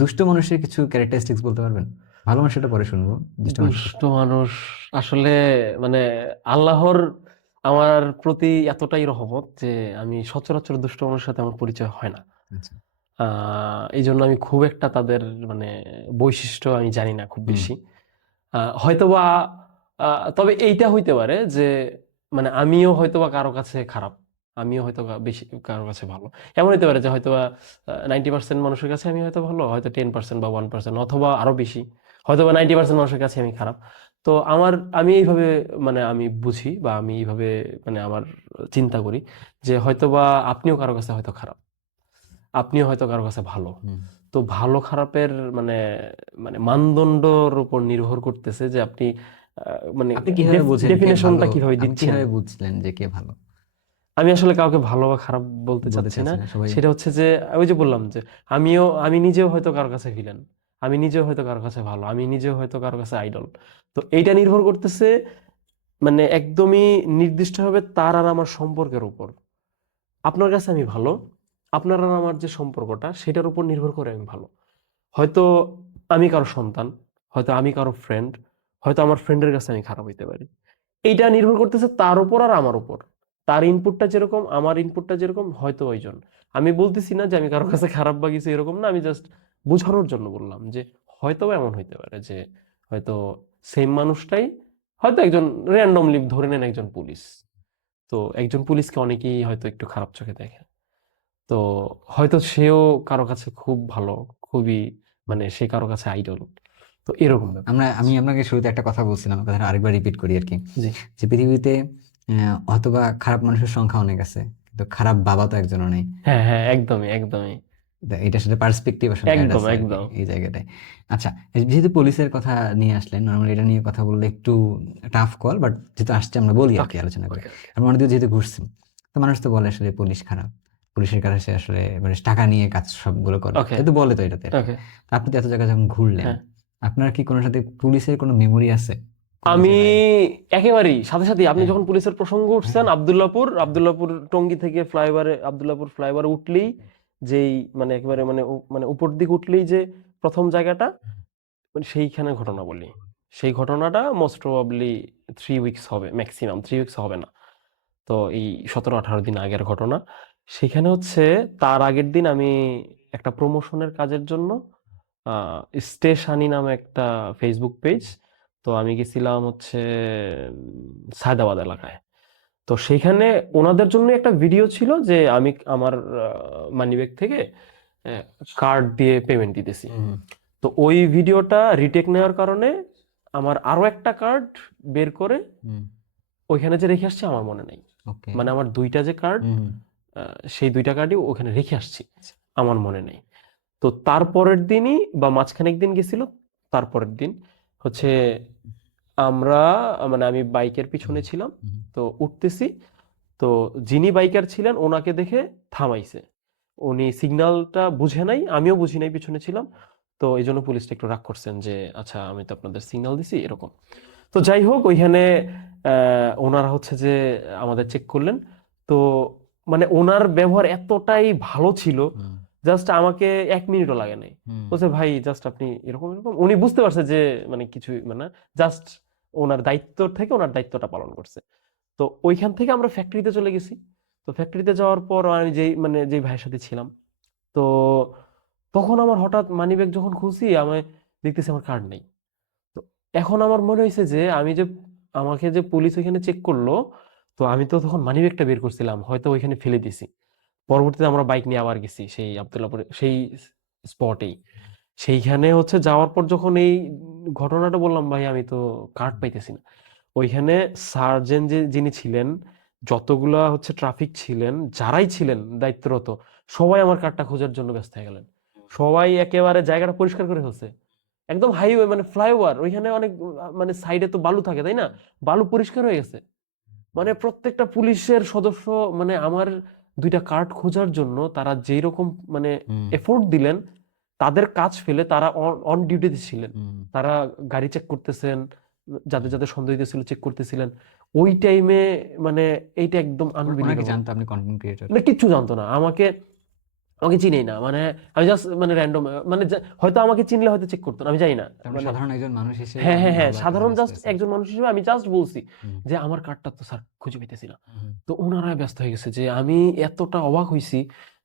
দুষ্ট মানুষের কিছু ক্যারেক্টারিস্টিক্স বলতে পারবেন? ভালো মানুষটা পরে শুনবো, দুষ্ট মানুষটা। দুষ্ট মানুষ আসলে মানে আল্লাহর আমার প্রতি এতটাই রহমত যে আমি সচরাচর দুষ্ট মানুষের সাথে আমার পরিচয় হয় না। আচ্ছা। এই জন্য আমি খুব একটা তাদের মানে বৈশিষ্ট্য আমি জানি না খুব হুম বেশি। হয়তোবা তবে এইটা হইতে পারে যে মানে আমিও হয়তোবা কারো কাছে খারাপ, আমিও হয়তো বেশি কারো কাছে ভালো। এমন হইতে পারে যে হয়তোবা 90% মানুষের কাছে আমি হয়তো ভালো, হয়তো 10% বা 1% অথবা আরো বেশি, হয়তোবা 90% মানুষের কাছে আমি খারাপ। তো আমি এইভাবে মানে আমি বুঝি বা আমি এইভাবে মানে আমার চিন্তা করি যে হয়তোবা আপনিও কারো কাছে হয়তো খারাপ, আপনিও হয়তো কারো কাছে ভালো। হুম। তো ভালো খারাপের মানে মানে মানদণ্ডর উপর নির্ভর করতেছে যে আপনি মানে আপনি কিভাবে বোঝেন কে ভালো? ডেফিনেশনটা কিভাবে আপনি দিচ্ছেন। কিভাবে বুঝলেন যে কে ভালো? আমি আসলে কাউকে ভালো বা খারাপ বলতে বলতে চাচ্ছি না। চাচ্ছি না সবাই। সেটা হচ্ছে যে ওই যে বললাম যে আমি নিজেও হয়তো কারো কাছে ভিলেন, আমি নিজেও হয়তো কারো কাছে ভালো, আমি নিজেও হয়তো কারো কাছে আইডল। তো এইটা নির্ভর করতেছে মানে একদমই নির্দিষ্টভাবে তার আর আমার সম্পর্কের উপর। আপনার কাছে আমি ভালো, আপনার আর আমার যে সম্পর্কটা সেটার উপর নির্ভর করে আমি ভালো। হয়তো আমি কারো সন্তান, হয়তো আমি কারো ফ্রেন্ড, হয়তো আমার ফ্রেন্ডের কাছে আমি খারাপ হইতে পারি। এইটা নির্ভর করতেছে তার উপর আর আমার উপর। তার ইনপুটটা যেরকম, আমার ইনপুটটা যেরকম, হয়তো ওইজন। আমি বলতেছি না যে আমি কারো কাছে খারাপ বা কিছু এরকম না, আমি জাস্ট বোঝানোর জন্য বললাম যে হয়তো এমন হইতে পারে যে হয়তো সেম মানুষটাই হয়তো একজন র্যান্ডমলি ধরে নেন একজন পুলিশ। তো একজন পুলিশকে অনেকেই হয়তো একটু খারাপ চোখে দেখে। তো হয়তো সেও কারো কাছে খুব ভালো, খুবই মানে সে কারো কাছে আইডল। তো এরকম ব্যাপার আমি আছে। আপনাকে শুরুতে একটা কথা বলছিলাম, কথাটা আরেকবার রিপিট করি আর কি, জি, যে পৃথিবীতে হয়তোবা খারাপ মানুষের সংখ্যা অনেক আছে, কিন্তু খারাপ বাবা তো একজনও নেই। হ্যাঁ, হ্যাঁ, একদমই, একদমই। এটার সাথে পার্সপেক্টিভ আসলে অ্যাড একদম, আছে আর কি একদম। এই জায়গাটায়। আচ্ছা, যেহেতু পুলিশের কথা নিয়ে আসলেন, নর্মালি এটা নিয়ে কথা বললে একটু টাফ কল, বাট যেহেতু আসছে আমরা বলি আর কি, ওকে, আলোচনা করি। ওকে, ওকে। আর মনে যেহেতু ঘুরছি, তো মানুষ তো বলে আসলে পুলিশ খারাপ, পুলিশের কাছে সে আসলে মানে টাকা নিয়ে কাজ সবগুলো করে, ওকে, যেহেতু বলে তো এটাতে আর কি। ওকে। তো আপনি তো এত জায়গায় যখন ঘুরলেন, হ্যাঁ। আপনার কি কোনো সাথে পুলিশের কোনো মেমোরি আছে, আমি যে ভাই? একেবারেই সাথে আপনি হ্যাঁ, যখন পুলিশের প্রসঙ্গ উঠছেন, হ্যাঁ, আব্দুল্লাহপুর টঙ্গী থেকে আব্দুল্লাহপুর ফ্লাইওভারে উঠলেই যেই মানে একেবারে মানে মানে উপর দিকে উঠলেই যে প্রথম জায়গাটা মানে সেইখানে ঘটনা বলি। সেই ঘটনাটা মোস্ট প্রবাবলি 3 উইকস হবে, ম্যাক্সিমাম 3 উইকস হবে না। তো এই 17-18 দিন আগের ঘটনা। সেখানে হচ্ছে তার আগের দিন আমি একটা প্রমোশনের কাজের জন্য স্টেশানি নামে একটা ফেসবুক পেজ, তো আমি গেছিলাম হচ্ছে সায়দাবাদ এলাকায়। তো সেইখানে ওনাদের জন্য একটা ভিডিও ছিল যে আমি আমার মানিব্যাগ থেকে কার্ড দিয়ে পেমেন্ট দিতেছি। হুম, তো ওই ভিডিওটা রিটেক নেওয়ার কারণে আমার আরো একটা কার্ড বের করে হুম, ওইখানে যে রেখে আসছি আমার মনে নেই। ওকে, মানে আমার দুইটা যে কার্ড, হুম, সেই দুইটা কার্ডই ওখানে রেখে আসছি, আমার মনে নেই। তো তারপরের দিনই বা মাঝখানে একদিন গেছিল, তারপরের দিন হচ্ছে আমরা মানে আমি বাইকের হুম, পিছনে ছিলাম, হুম, তো উঠতেছি, তো যিনি বাইকার ছিলেন ওনাকে দেখে থামাইছে। উনি সিগন্যালটা বুঝে নাই, আমিও বুঝি নাই, পিছনে ছিলাম। তো এই জন্য পুলিশটা একটু রাগ করছেন যে আচ্ছা আমি তো আপনাদের সিগন্যাল দিছি এরকম। তো যাই হোক ওইখানে ওনারা হচ্ছে যে আমাদের চেক করলেন। তো মানে ওনার ব্যবহার এতটাই ভালো ছিল, হুম, জাস্ট আমাকে 1 মিনিটও লাগে নাই। হুম, বলছে ভাই জাস্ট আপনি এরকম এরকম, উনি বুঝতে পারছে যে মানে কিছু মানে জাস্ট ওনার দায়িত্ব থেকে ওনার দায়িত্বটা পালন করছে। তো ওইখান থেকে আমরা ফ্যাক্টরিতে চলে গেছি। তো ফ্যাক্টরিতে যাওয়ার পর আমি যেই ভাইয়ের সাথে ছিলাম, তো তখন আমার হঠাৎ মানিব্যাগ যখন খুলছি আমি দেখতেছি আমার কার্ড নেই। তো এখন আমার মনে হয়েছে যে আমাকে যে পুলিশ ওইখানে চেক করলো, তো আমি তো তখন মানিব্যাগটা বের করছিলাম, হয়তো ওইখানে ফেলে দিছি। পরবর্তীতে আমরা বাইক নিয়ে আবার গেছি সেই আব্দুল্লাহপুরে সেই স্পটেই। সেইখানে হচ্ছে যাওয়ার পর যখন এই ঘটনাটা বললাম, ভাই আমি তো কার্ড পাইতেছি না। ওইখানে সার্জেন্ট যিনি ছিলেন, যতগুলা হচ্ছে ট্রাফিক ছিলেন, যারাই ছিলেন দায়িত্বরত, সবাই আমার কার্ডটা খোঁজার জন্য ব্যস্ত হয়ে গেলেন। সবাই একেবারে জায়গাটা পরিষ্কার করে ফেলছে। একদম হাইওয়ে মানে ফ্লাইওভার, ওইখানে অনেক মানে সাইডে তো বালু থাকে তাই না, বালু পরিষ্কার হয়ে গেছে। মানে প্রত্যেকটা পুলিশের সদস্য মানে আমার দুইটা কার্ড খোঁজার জন্য তারা যেই রকম মানে হুম, এফোর্ট দিলেন, তাদের কাজ ফেলে তারা অন ডিউটিতে ছিলেন। হুম, তারা গাড়ি চেক করতেছেন, যাদের যাদের সন্দেহ হইতেছিল চেক করতেছিলেন ওই টাইমে। মানে এইটা একদম ওরা কি আনবিলিভেবল। জানতো আপনি কন্টেন্ট ক্রিয়েটর? মানে কিচ্ছু জানতো না, আমাকে আমাকে চিনেই না। মানে আমি জাস্ট মানে র্যান্ডম মানে হয়তো আমাকে চিনলে হয়তো চেক করতো না, আমি জানি না। তার মানে মানে সাধারণ একজন মানুষ হিসেবে হ্যাঁ, অনেক হ্যাঁ, হ্যাঁ, ভালো একটা সাধারণ সার্ভিস জাস্ট পেয়েছেন। একজন মানুষ হিসেবে আমি জাস্ট বলছি হুম, যে আমার কার্ডটা তো স্যার খুঁজে পেতেছি না। হুম, তো উনারা ব্যস্ত হয়ে গেছে যে আমি এতটা অবাক হইছি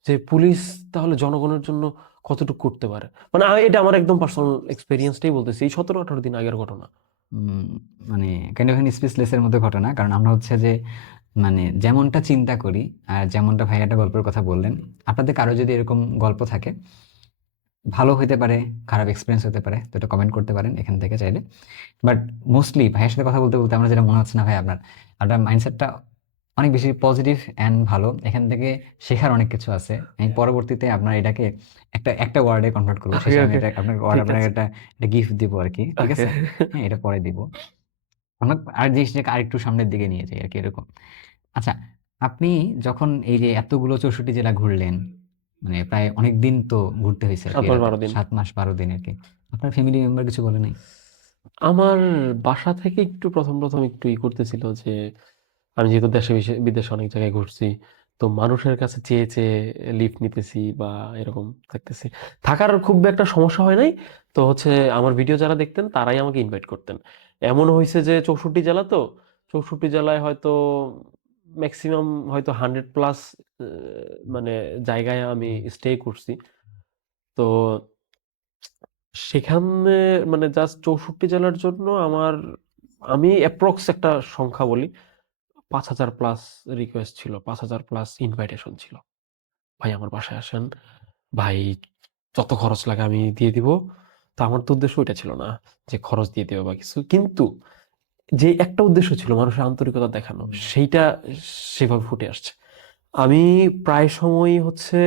যে পুলিশ তাহলে জনগণের জন্য কতটুকু করতে পারে। মানে এটা আমার একদম পার্সোনাল এক্সপেরিয়েন্সটাই বলতেছি, এই 17-18 দিন আগের ঘটনা। উম, মানে কাইন্ড অফ স্পিচলেসের মধ্যে ঘটনা, কারণ আমরা হচ্ছে যে মানে যেমনটা চিন্তা করি আর যেমনটা ভাই একটা গল্পের কথা বললেন, আপনাদের কারো যদি এরকম গল্প থাকে, ভালো হতে পারে, খারাপ এক্সপিরিয়েন্স হতে পারে, তো এটা কমেন্ট করতে পারেন এখান থেকে চাইলে। বাট মোস্টলি ভাইয়ের সাথে কথা বলতে বলতে আমার যেটা মনে হচ্ছে না ভাই, আপনার আপনার মাইন্ডসেটটা অনেক বেশি পজিটিভ অ্যান্ড ভালো। এখান থেকে শেখার অনেক কিছু আছে। আমি পরবর্তীতে আপনার এটাকে একটা একটা ওয়ার্ডে কনভার্ট করবো, ওকে শেষে আমি ওকে, এটা আপনার ওয়ার্ড ঠিক আপনাকে আছে। একটা একটা গিফট দিব আর কি, ঠিক ওকে। আছে? হ্যাঁ, এটা পরে দিব। আমরা আর জিনিসটাকে আরেকটু সামনের দিকে নিয়ে যাই আর কি, এরকম। আচ্ছা, আপনি যখন এই যে এতগুলো 64 জেলা ঘুরলেন, মানে প্রায় অনেক দিন তো ঘুরতে হয়েছে আর কি 7 মাস এটাতে, 12 দিন। 7 মাস 12 দিন আর কি। আপনার ফ্যামিলি মেম্বার কিছু বলে নাই? আমার বাসা থেকে একটু প্রথম প্রথম একটু করতেছিল যে আমি যেহেতু দেশে বিদেশে অনেক জায়গায় ঘুরছি, তো মানুষের কাছে চেয়ে চেয়ে লিফট নিতেছি বা এরকম থাকতেছি, থাকার খুব একটা সমস্যা হয় নাই। তো হচ্ছে আমার ভিডিও যারা দেখতেন তারাই আমাকে ইনভাইট করতেন। এমন হয়েছে যে 64 জেলা, তো 64 জেলায় হয়তো ম্যাক্সিমাম হয়তো 100+ মানে জায়গায় আমি স্টে করছি। তো সেখানে মানে জাস্ট 64 জেলার জন্য আমি অ্যাপ্রক্স একটা সংখ্যা বলি, 5,000+ রিকোয়েস্ট ছিল, 5,000+ ইনভাইটেশন ছিল। ভাই আমার বাসায় আসেন, ভাই যত খরচ লাগে আমি দিয়ে দিব। তো আমার তো উদ্দেশ্য ওইটা ছিল না যে খরচ দিয়ে দেবো বা কিছু, কিন্তু যে একটা উদ্দেশ্য ছিল মানুষের আন্তরিকতা দেখানো, সেইটা সেভাবে ফুটে আসছে। আমি প্রায় সময়ই হচ্ছে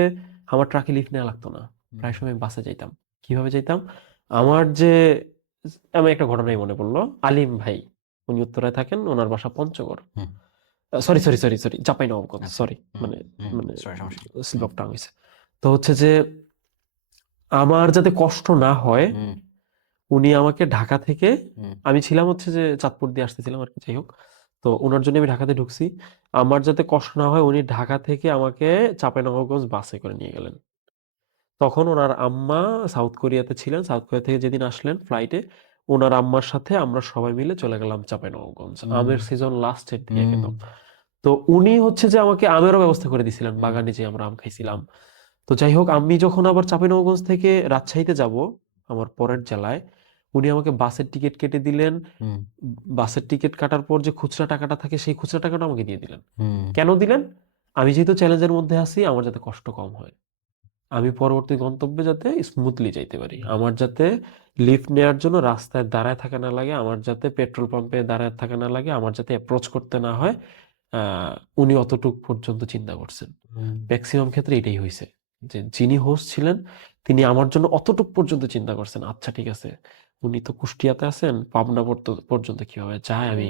আমার ট্রাকে লিফট নেওয়া লাগতো না, প্রায় সময় বাসে যাইতাম। কিভাবে যাইতাম? আমার যে আমি একটা ঘটনাই মনে পড়লো, আলিম ভাই, উনি উত্তরায় থাকেন, ওনার বাসা পঞ্চগড়, হুম। Sorry sorry sorry sorry Chapainawabganj, আচ্ছা। সরি, হুম। মানে হুম। মানে সরি, সমস্যা নেই। Slip hmm. অফ টাং হয়েছে। তো হচ্ছে যে আমার যাতে কষ্ট না হয়, হুম। উনি আমাকে ঢাকা থেকে, হুম। আমি ছিলাম হচ্ছে যে চাঁদপুর দিয়ে আসতেছিলাম আর কি, যাই হোক। তো ওনার জন্য আমি ঢাকাতে ঢুকছি, আমার যাতে কষ্ট না হয় উনি ঢাকা থেকে আমাকে চাঁপাইনবাবগঞ্জ বাসে করে নিয়ে গেলেন। তখন ওনার আম্মা সাউথ কোরিয়াতে ছিলেন, সাউথ কোরিয়া থেকে যেদিন আসলেন ফ্লাইটে, ওনার আম্মার সাথে আমরা সবাই মিলে চলে গেলাম চাঁপাইনবাবগঞ্জ, হুম। আমের সিজন লাস্টের দিকে হুম। একদম। তো উনি হচ্ছে যে আমাকে আমেরও ব্যবস্থা করে দিছিলেন, হুম। বাগানে যে আমরা আম খাইছিলাম। তো যাই হোক, আমি যখন আবার চাঁপাইনবাবগঞ্জ থেকে রাজশাহীতে যাব, আমার পরের জেলায়, উনি আমাকে বাসের টিকিট কেটে দিলেন। হুম। বাসের টিকিট কাটার পর যে খুচরা টাকাটা থাকে, সেই খুচরা টাকাটা আমাকে দিয়ে দিলেন। হুম। কেন দিলেন? আমি যেহেতু চ্যালেঞ্জের মধ্যে আছি, আমার যাতে কষ্ট কম হয়, আমি পরবর্তী গন্তব্যে যাতে স্মুথলি যাইতে পারি, আমার যাতে লিফট নেওয়ার জন্য রাস্তায় দাঁড়ায় থাকা না লাগে, আমার যাতে পেট্রোল পাম্পে দাঁড়ায় থাকা না লাগে, আমার যাতে অ্যাপ্রোচ করতে না হয়, উনি অতটুক পর্যন্ত চিন্তা করছেন। হুম। ম্যাক্সিমাম ক্ষেত্রে এটাই হয়েছে, যে যিনি হোস্ট ছিলেন তিনি আমার জন্য অতটুক পর্যন্ত চিন্তা করছেন। আচ্ছা ঠিক আছে, উনি তো কুষ্টিয়াতে আছেন, পাবনা পর্যন্ত কিভাবে যায় আমি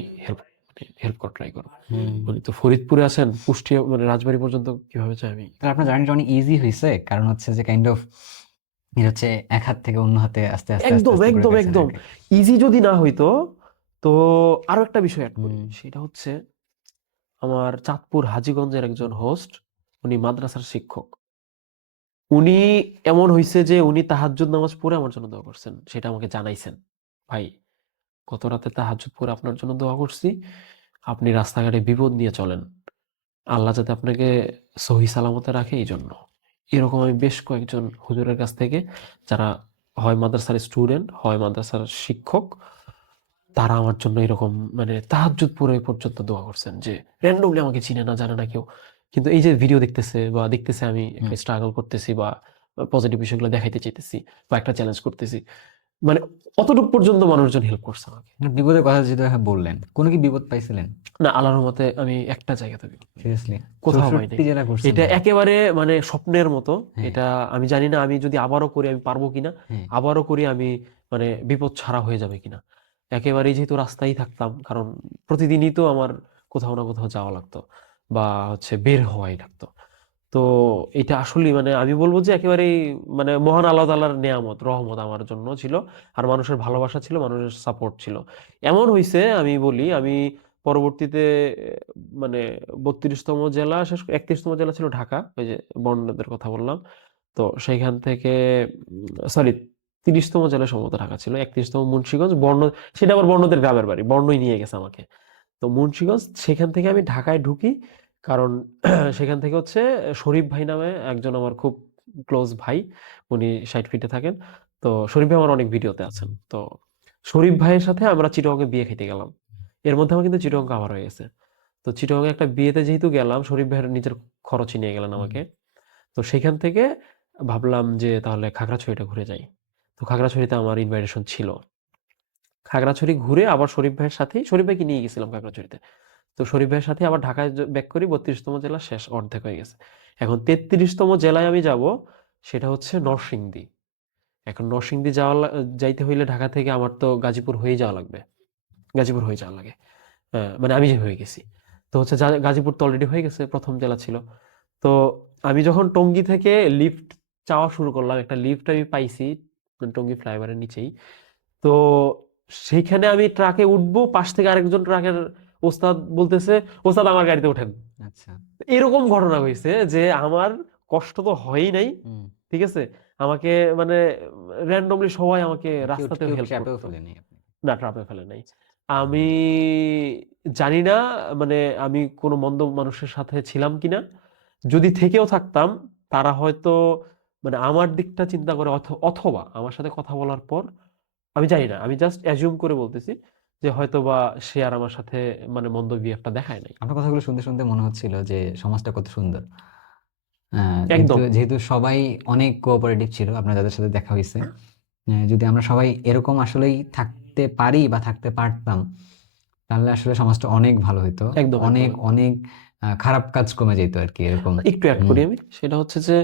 হেল্প করা ট্রাই করবো। হুম। উনি তো ফরিদপুরে আছেন, কুষ্টিয়া মানে রাজবাড়ী পর্যন্ত কিভাবে যায় আমি। তাহলে আপনার জার্নিটা অনেক ইজি হয়েছে, কারণ হচ্ছে যে কাইন্ড অফ এটা হচ্ছে এক হাত থেকে অন্য হাতে আস্তে আস্তে আস্তে একদম আস্তে করে একদম গেছেন আর একদম কি। ইজি যদি না হইতো, তো আরো একটা বিষয় অ্যাড করি, হুম। সেটা হচ্ছে আমার চাঁদপুর হাজীগঞ্জের একজন হোস্ট, উনি মাদ্রাসার শিক্ষক। উনি এমন হইছে যে উনি তাহাজ্জুদ নামাজ পড়ে আমার জন্য দোয়া করছেন, সেটা আমাকে জানাইছেন। ভাই, গত রাতে তাহাজ্জুদ পড়ে আপনার জন্য দোয়া করছি, আপনি রাস্তাঘাটে বিপদ নিয়ে চলেন, আল্লাহ যাতে আপনাকে সহি সালামতে রাখে এই জন্য। এরকম আমি বেশ কয়েকজন হুজুরের কাছ থেকে, যারা হয় মাদ্রাসার স্টুডেন্ট হয় মাদ্রাসার শিক্ষক, তারা আমার জন্য এরকম মানে তাহাজ্জুদ পড়ে পর্যন্ত দোয়া করছেন, যে র্যান্ডমলি আমাকে চিনে না জানে না কেউ, কিন্তু এই যে ভিডিও দেখতেছে বা দেখতেছে আমি হুম। একটা স্ট্রাগল করতেছি বা পজিটিভ বিষয়গুলো দেখাইতে চাইতেছি বা একটা চ্যালেঞ্জ করতেছি, মানে অতটুকু পর্যন্ত মানুষজন হেল্প করছে আমাকে। আপনার বিপদের কথা যেটা বললেন, কোনো কি বিপদ পাইছিলেন? না, আল্লাহর রহমতে আমি একটা জায়গা থেকে সিরিয়াসলি? কোথাও পাই নাই। 64 জেলা ঘুরছেন এটা ভাই? একেবারে মানে স্বপ্নের মতো। হ্যাঁ। এটা আমি জানি না আমি যদি আবারও করি আমি পারবো কিনা, হ্যাঁ। আবারও করি আমি মানে বিপদ ছাড়া হয়ে যাবে কিনা। একেবারেই যেহেতু রাস্তায় থাকতাম, কারণ প্রতিদিনই তো আমার কোথাও না কোথাও যাওয়া লাগতো বা হচ্ছে বের হওয়াই লাগতো। তো এটা আসলেই মানে আমি বলবো যে একেবারেই মানে মহান আল্লাহ তাআলার নেয়ামত, রহমত আমার জন্য ছিল। আর মানুষের ভালোবাসা ছিল, মানুষের সাপোর্ট ছিল। এমন হইছে আমি বলি, আমি পরবর্তীতে মানে ৩২তম জেলা শেষ ৩১তম জেলা ছিল ঢাকা, ওই যে বর্ণনাদের কথা বললাম। তো সেইখান থেকে সরি ৩০তম জেলা সম্ভবত ঢাকা ছিল, ৩১তম মুন্সিগঞ্জ, সেটা আবার বর্ণদের গ্রামের বাড়ি, বর্ণই নিয়ে গেছে আমাকে। তো মুন্সিগঞ্জ, সেখান থেকে আমি ঢাকায় ঢুকি, কারণ সেখান থেকে হচ্ছে শরীফ ভাই নামে একজন আমার খুব ক্লোজ ভাই, উনি 60 ফিটে থাকেন। তো শরীফ ভাই আমার অনেক ভিডিওতে আছেন। তো শরীফ ভাইয়ের সাথে আমরা চিটাগংয়ে বিয়ে খেতে গেলাম। এর মধ্যে আমার কিন্তু চিটাগং কাভার হয়ে গেছে। তো চিটাগংয়ে একটা বিয়েতে যেহেতু গেলাম, শরীফ ভাইয়ের নিজের খরচে নিয়ে গেলেন হুম। আমাকে। তো সেখান থেকে ভাবলাম যে তাহলে খাগড়াছড়িটা ঘুরে যাই। তো খাগড়াছড়িতে আমার ইনভাইটেশন ছিল। খাগড়াছড়ি ঘুরে আবার শরীফ ভাইয়ের সাথেই, শরীফ ভাইকে নিয়ে গেছিলাম খাগড়াছড়িতে। তো শরীফ ভাইয়ের সাথে আবার ঢাকায় ব্যাক করি, 32তম জেলা শেষ, অর্ধেক হয়ে গেছে। এখন 33তম জেলায় আমি যাব, সেটা হচ্ছে নরসিংদী। এখন নরসিংদী যাইতে হইলে ঢাকা থেকে আমার তো গাজীপুর হয়ে যাওয়া লাগবে। গাজীপুর হয়ে যাওয়া লাগে। মানে আমি যে হয়ে গেছি। তো হচ্ছে গাজীপুর তো অলরেডি হয়ে গেছে, প্রথম জেলা ছিল। তো আমি যখন টঙ্গী থেকে লিফট চাওয়া শুরু করলাম, একটা লিফট আমি পাইছি টঙ্গী ফ্লাইওভারের নিচেই। তো সেইখানে আমি ট্রাকে উঠবো, পাশ থেকে আরেকজন ট্রাকের ওস্তাদ বলতেছে, ওস্তাদ আমার গাড়িতে ওঠেন। আচ্ছা। এরকম ঘটনা হয়েছে যে আমার কষ্ট তো হয়ই নাই, হুম। ঠিক আছে, আমাকে মানে র্যান্ডমলি সবাই আমাকে কেউ রাস্তাতেও কেউ হেল্প ট্র্যাপেও করতো। ফেলেনি আপনি? না, ট্রাপে ফেলে নাই। আমি জানি না, মানে আমি কোনো মন্দ মানুষের সাথে ছিলাম কিনা। যদি থেকেও থাকতাম, তারা হয়তো মানে আমার দিকটা চিন্তা করে, অথবা আমার সাথে কথা বলার পর, আমি জানি না, আমি জাস্ট অ্যাজিউম করে বলতেছি যে হয়তোবা সে আর আমার সাথে মানে মন্দ বিহেভটা দেখায় নাই। আপনার কথাগুলো শুনতে শুনতে মনে হচ্ছিল যে সমাজটা কত সুন্দর। যেহেতু একদম। যেহেতু সবাই অনেক কোঅপারেটিভ ছিল, আপনার যাদের সাথে দেখা হয়েছে, যদি আমরা সবাই এরকম আসলেই থাকতে পারি বা থাকতে পারতাম, তাহলে আসলে সমাজটা অনেক ভালো হতো। একদম, একদম, অনেক একদম। অনেক খারাপ কাজ কমে যেত আর কি, এরকম। একটু অ্যাড হুম। করি আমি। সেটা হচ্ছে যে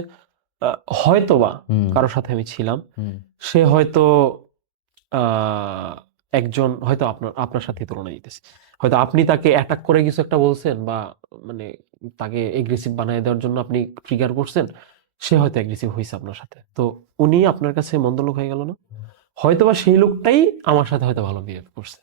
হয়তোবা হুম। কারো সাথে আমি ছিলাম। হুম। সে হয়তো আ একজন হয়তো আপনার সাথে তুলনা দিতেছি। হয়তো আপনি তাকে অ্যাটাক করে কিছু একটা বলছেন, বা মানে তাকে এগ্রেসিভ বানায় দেওয়ার জন্য আপনি ট্রিগার করছেন। সে হয়তো এগ্রেসিভ হইছে আপনার সাথে। তো উনি আপনার কাছে মন্দ লোক হয়ে গেল না? হয়তোবা সেই লোকটাই আমার সাথে হয়তো ভালো বিহেভ করছে।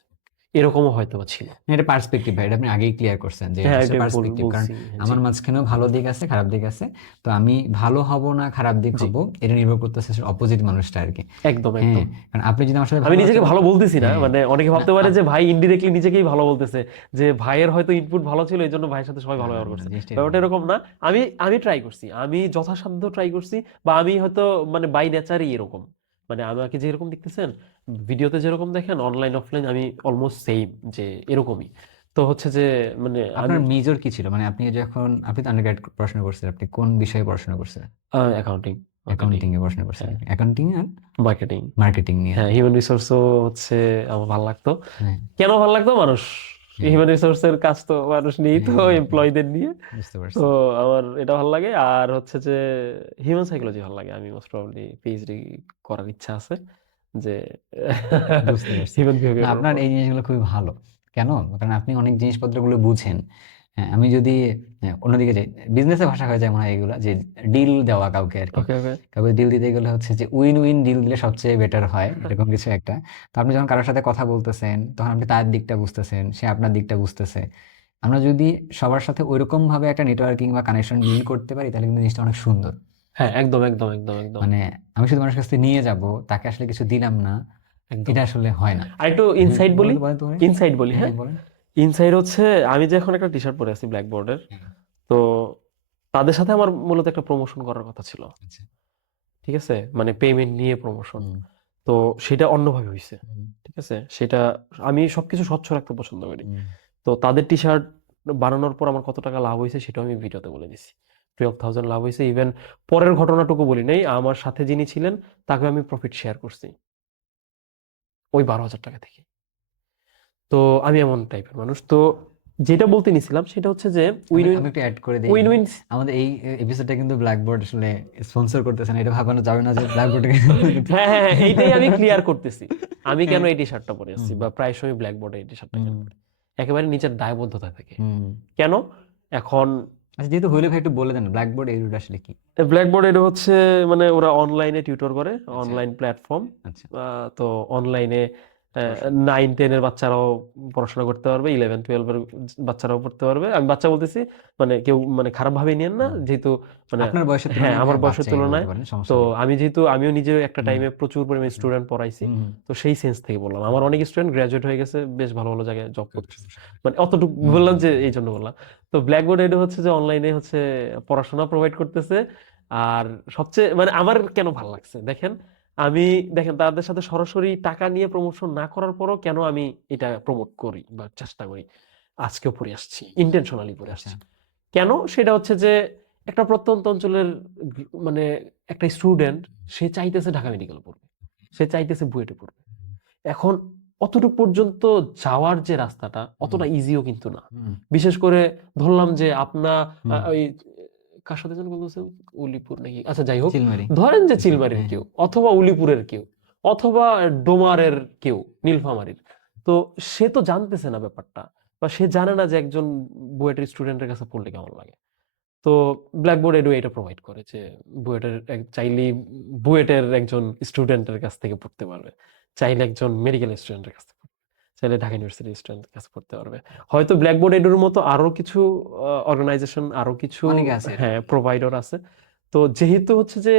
এরকমও হয়তোবা ছিল। এটা পার্সপেক্টিভ ভাই, এটা আপনি আগেই ক্লিয়ার করছেন যে এটা হ্যাঁ, হচ্ছে এটা পার্সপেক্টিভ। কারণ বলছি। জি, আমার মাঝখানেও ভালো দিক আছে, খারাপ দিক আছে। তো আমি ভালো হব না খারাপ দিক জি। হব, এটা নির্ভর করতেছে অপোজিট মানুষটা আর কি। একদম, হ্যাঁ, একদম। কারণ আপনি যদি আমার সাথে আমি ভালো নিজেকে আচরণ, ভালো বলতেছি না। হ্যাঁ, মানে অনেকে না ভাবতে পারে যে ভাই ইনডিরেক্টলি নিজেকেই ভালো বলতেছে। যে ভাইয়ের হয়তো ইনপুট ভালো ছিল, এজন্য ভাইয়ের সাথে সবাই না ভালো না ব্যবহার না, করছে। জিনিসটা এরকম ব্যাপারটা না। এরকম না। আমি ট্রাই করছি। আমি যথাসাধ্য ট্রাই করছি, বা আমি হয়তো মানে বাই নেচারই এরকম। মানে আমাকে যেরকম দেখতেছেন, ভিডিওতে যেরকম দেখেন, অনলাইন অফলাইন আমি অলমোস্ট সেইম, যে এরকমই। তো হচ্ছে যে মানে আমি আপনার মেজর কি ছিল? মানে আপনি তো আন্ডারগ্রেড পড়াশোনা করছেন, আপনি কোন বিষয়ে পড়াশোনা করছেন? Accounting, marketing. অ্যাকাউন্টিং এ পড়াশোনা করছেন? হ্যাঁ, অ্যাকাউন্টিং আর মার্কেটিং। মার্কেটিং নিয়ে। হ্যাঁ, হিউম্যান রিসোর্সও হচ্ছে আমার ভাল লাগতো। হ্যাঁ, কেন ভাল লাগতো? মানুষ, হ্যাঁ, হিউম্যান রিসোর্স এর কাজ তো মানুষ নিয়েই তো, হ্যাঁ, হ্যাঁ, হ্যাঁ, এমপ্লয়ীদের নিয়ে। বুঝতে তো পারছি। আমার এটা ভালো লাগে। আর হচ্ছে যে হিউম্যান সাইকোলজি ভালো লাগে। আমি মোস্ট প্রবাবলি পিএইচডি করার ইচ্ছা আছে, যে বুঝতে পারছি। হিউম্যান না, বিহেভিয়ারের আপনার উপর। এই জিনিসগুলো খুবই ভালো। কেন? কারণ আপনি অনেক জিনিসপত্রগুলো বুঝেন। হ্যাঁ, আমি যদি অন্যদিকে যাই, বিজনেসের ভাষা হয়ে যায় মনে হয় এগুলা, যে ডিল দেওয়া কাউকে আরকি। ওকে, ওকে। কাউকে ডিল দিতে গেলে হচ্ছে যে উইন-উইন ডিল দিলে সবচেয়ে বেটার হয়, এরকম কিছু একটা। তো আপনি যখন কারো সাথে কথা বলতেছেন, তখন আপনি তার দিকটা বুঝতেছেন, সে আপনার দিকটা বুঝতেছে। আমরা যদি সবার সাথে ঐরকমভাবে একটা নেটওয়ার্কিং বা কানেকশন বিল্ড করতে পারি, তাহলে কিন্তু জিনিসটা অনেক সুন্দর। হ্যাঁ, একদম, একদম, একদম, একদম, মানে আমি শুধু মানুষের কাছ থেকে নিয়ে যাবো, তাকে আসলে কিছু দিলাম না, একদম। এটা আসলে হয় না। আরেকটু হ্যাঁ, ইনসাইড বলি, বলেন তো, বলেন তো ভাই। ইনসাইড বলি, হ্যাঁ, হ্যাঁ? হ্যাঁ, বলেন। ইনসাইড হচ্ছে আমি যে এখন একটা টি-শার্ট পরে আছি ব্ল্যাকবোর্ডের। হ্যাঁ, তো তাদের সাথে আমার মূলত একটা প্রমোশন করার কথা ছিল। আচ্ছা। ঠিক আছে? মানে পেমেন্ট নিয়ে প্রমোশন। হুম, তো সেটা অন্যভাবে হইছে। হুম, ঠিক আছে? সেটা আমি সবকিছু স্বচ্ছ রাখতে পছন্দ করি। হুম। তো তাদের টি-শার্ট বানানোর পর আমার কত টাকা লাভ হইছে সেটাও আমি ভিডিওতে বলে দিছি। 12,000 লাভ হইছে। ইভেন পরের ঘটনাটুকু বলি নাই। আমার সাথে যিনি ছিলেন তাকেও আমি প্রফিট শেয়ার করছি। ওই ৳12,000 থেকে। তো আমি এমন টাইপের মানুষ। তো যেটা বলতে নিছিলাম সেটা হচ্ছে যে আমি উইন উইন আমি একটু এড করে দেই উইন এখানে। উইন আমাদের এই এপিসোডটা কিন্তু ব্ল্যাকবোর্ড আসলে স্পন্সর করতেছে না। এটা ভাবানো যাবে না যে ব্ল্যাকবোর্ডকে কিন্তু হ্যাঁ, হ্যাঁ, হ্যাঁ, এইটাই আমি ক্লিয়ার করতেছি। আমি কেন হ্যাঁ। এই টি-শার্টটা পরে আছি, হুম, বা প্রায়শই ব্ল্যাকবোর্ডে এই টি-শার্টটা কেন হুম, পরি? একেবারে নিজের দায়বদ্ধতা থেকে। হুম। কেন? এখন আচ্ছা, যেহেতু হইলে ভাই একটু বলে দেন ব্ল্যাকবোর্ড এর আসলে কি? ব্ল্যাকবোর্ড এটা হচ্ছে মানে ওরা অনলাইনে টিউটর করে, আচ্ছা, অনলাইন প্ল্যাটফর্ম। আচ্ছা। তো অনলাইনে 9 10 এর বাচ্চারাও পড়াশোনা করতে পারবে, 11 12 এর বাচ্চারাও পড়তে পারবে। আমি বাচ্চা বলতেছি মানে কেউ মানে খারাপ ভাবে নিয়েন না, যেহেতু মানে আপনার বয়সের হ্যাঁ তুলনায় আমার ভাইয়া বয়সের বাচ্চাই বলতে তুলনায়। পারেন, সমস্যা তো নেই। আমি যেহেতু আমিও নিজেও একটা হুম। টাইমে প্রচুর পরিমাণে স্টুডেন্ট পড়াইছি, হুম, তো সেই সেন্স থেকে বললাম। আমার অনেক স্টুডেন্ট গ্রাজুয়েট হয়ে গেছে, বেশ ভালো ভালো জায়গায় জব করতেছে, সমস্যা নেই। মানে অতটুকু হুম, বললাম যে এই জন্য বললাম। তো ব্ল্যাকবোর্ড এডু হচ্ছে যে অনলাইনে হচ্ছে পড়াশোনা প্রোভাইড করতেছে। আর সবচেয়ে মানে আমার কেন ভালো লাগছে দেখেন, আমি দেখেন তাদের সাথে সরাসরি টাকা নিয়ে প্রমোশন না করার পরও কেন আমি এটা প্রমোট করি বা চেষ্টা করি, আজকেও পড়ে আসছি, ইন্টেনশনালি পড়ে আচ্ছা। আসছি। কেন? সেটা হচ্ছে যে একটা প্রত্যন্ত অঞ্চলের মানে একটা স্টুডেন্ট, সে চাইতেছে ঢাকা মেডিকেল পড়বে, সে চাইতেছে বুয়েটে পড়বে। এখন অতটুকু পর্যন্ত যাওয়ার যে রাস্তাটা অতটা ইজিও কিন্তু না। হুম, বিশেষ করে ধরলাম যে আপনা হুম। ওই কার সাথে যেন বলতেছেন, উলিপুর নাকি, আচ্ছা যাই হোক, চিলমারি। ধরেন যে আচ্ছা, চিলমারির হ্যাঁ, কেউ অথবা উলিপুরের কেউ অথবা ডোমারের কেউ, নীলফামারীর, তো সে তো জানতেছে না ব্যাপারটা, বা সে জানে না যে একজন বুয়েটের স্টুডেন্টের কাছে পড়লে কেমন লাগে। তো ব্ল্যাকবোর্ড এডু এটা প্রোভাইড করে যে বুয়েটের চাইলেই বুয়েটের একজন স্টুডেন্টের কাছ থেকে পড়তে পারবে, চাইলে একজন মেডিকেল স্টুডেন্টের কাছ থেকে পড়বে, চাইলে ঢাকা ইউনিভার্সিটির স্টুডেন্টের কাছে পড়তে পারবে। হয়তো ব্ল্যাকবোর্ড এডুর মতো আরো কিছু অর্গানাইজেশন, আরো কিছু অনেকে আছে হ্যাঁ এরকম। প্রোভাইডার আছে। তো যেহেতু হচ্ছে যে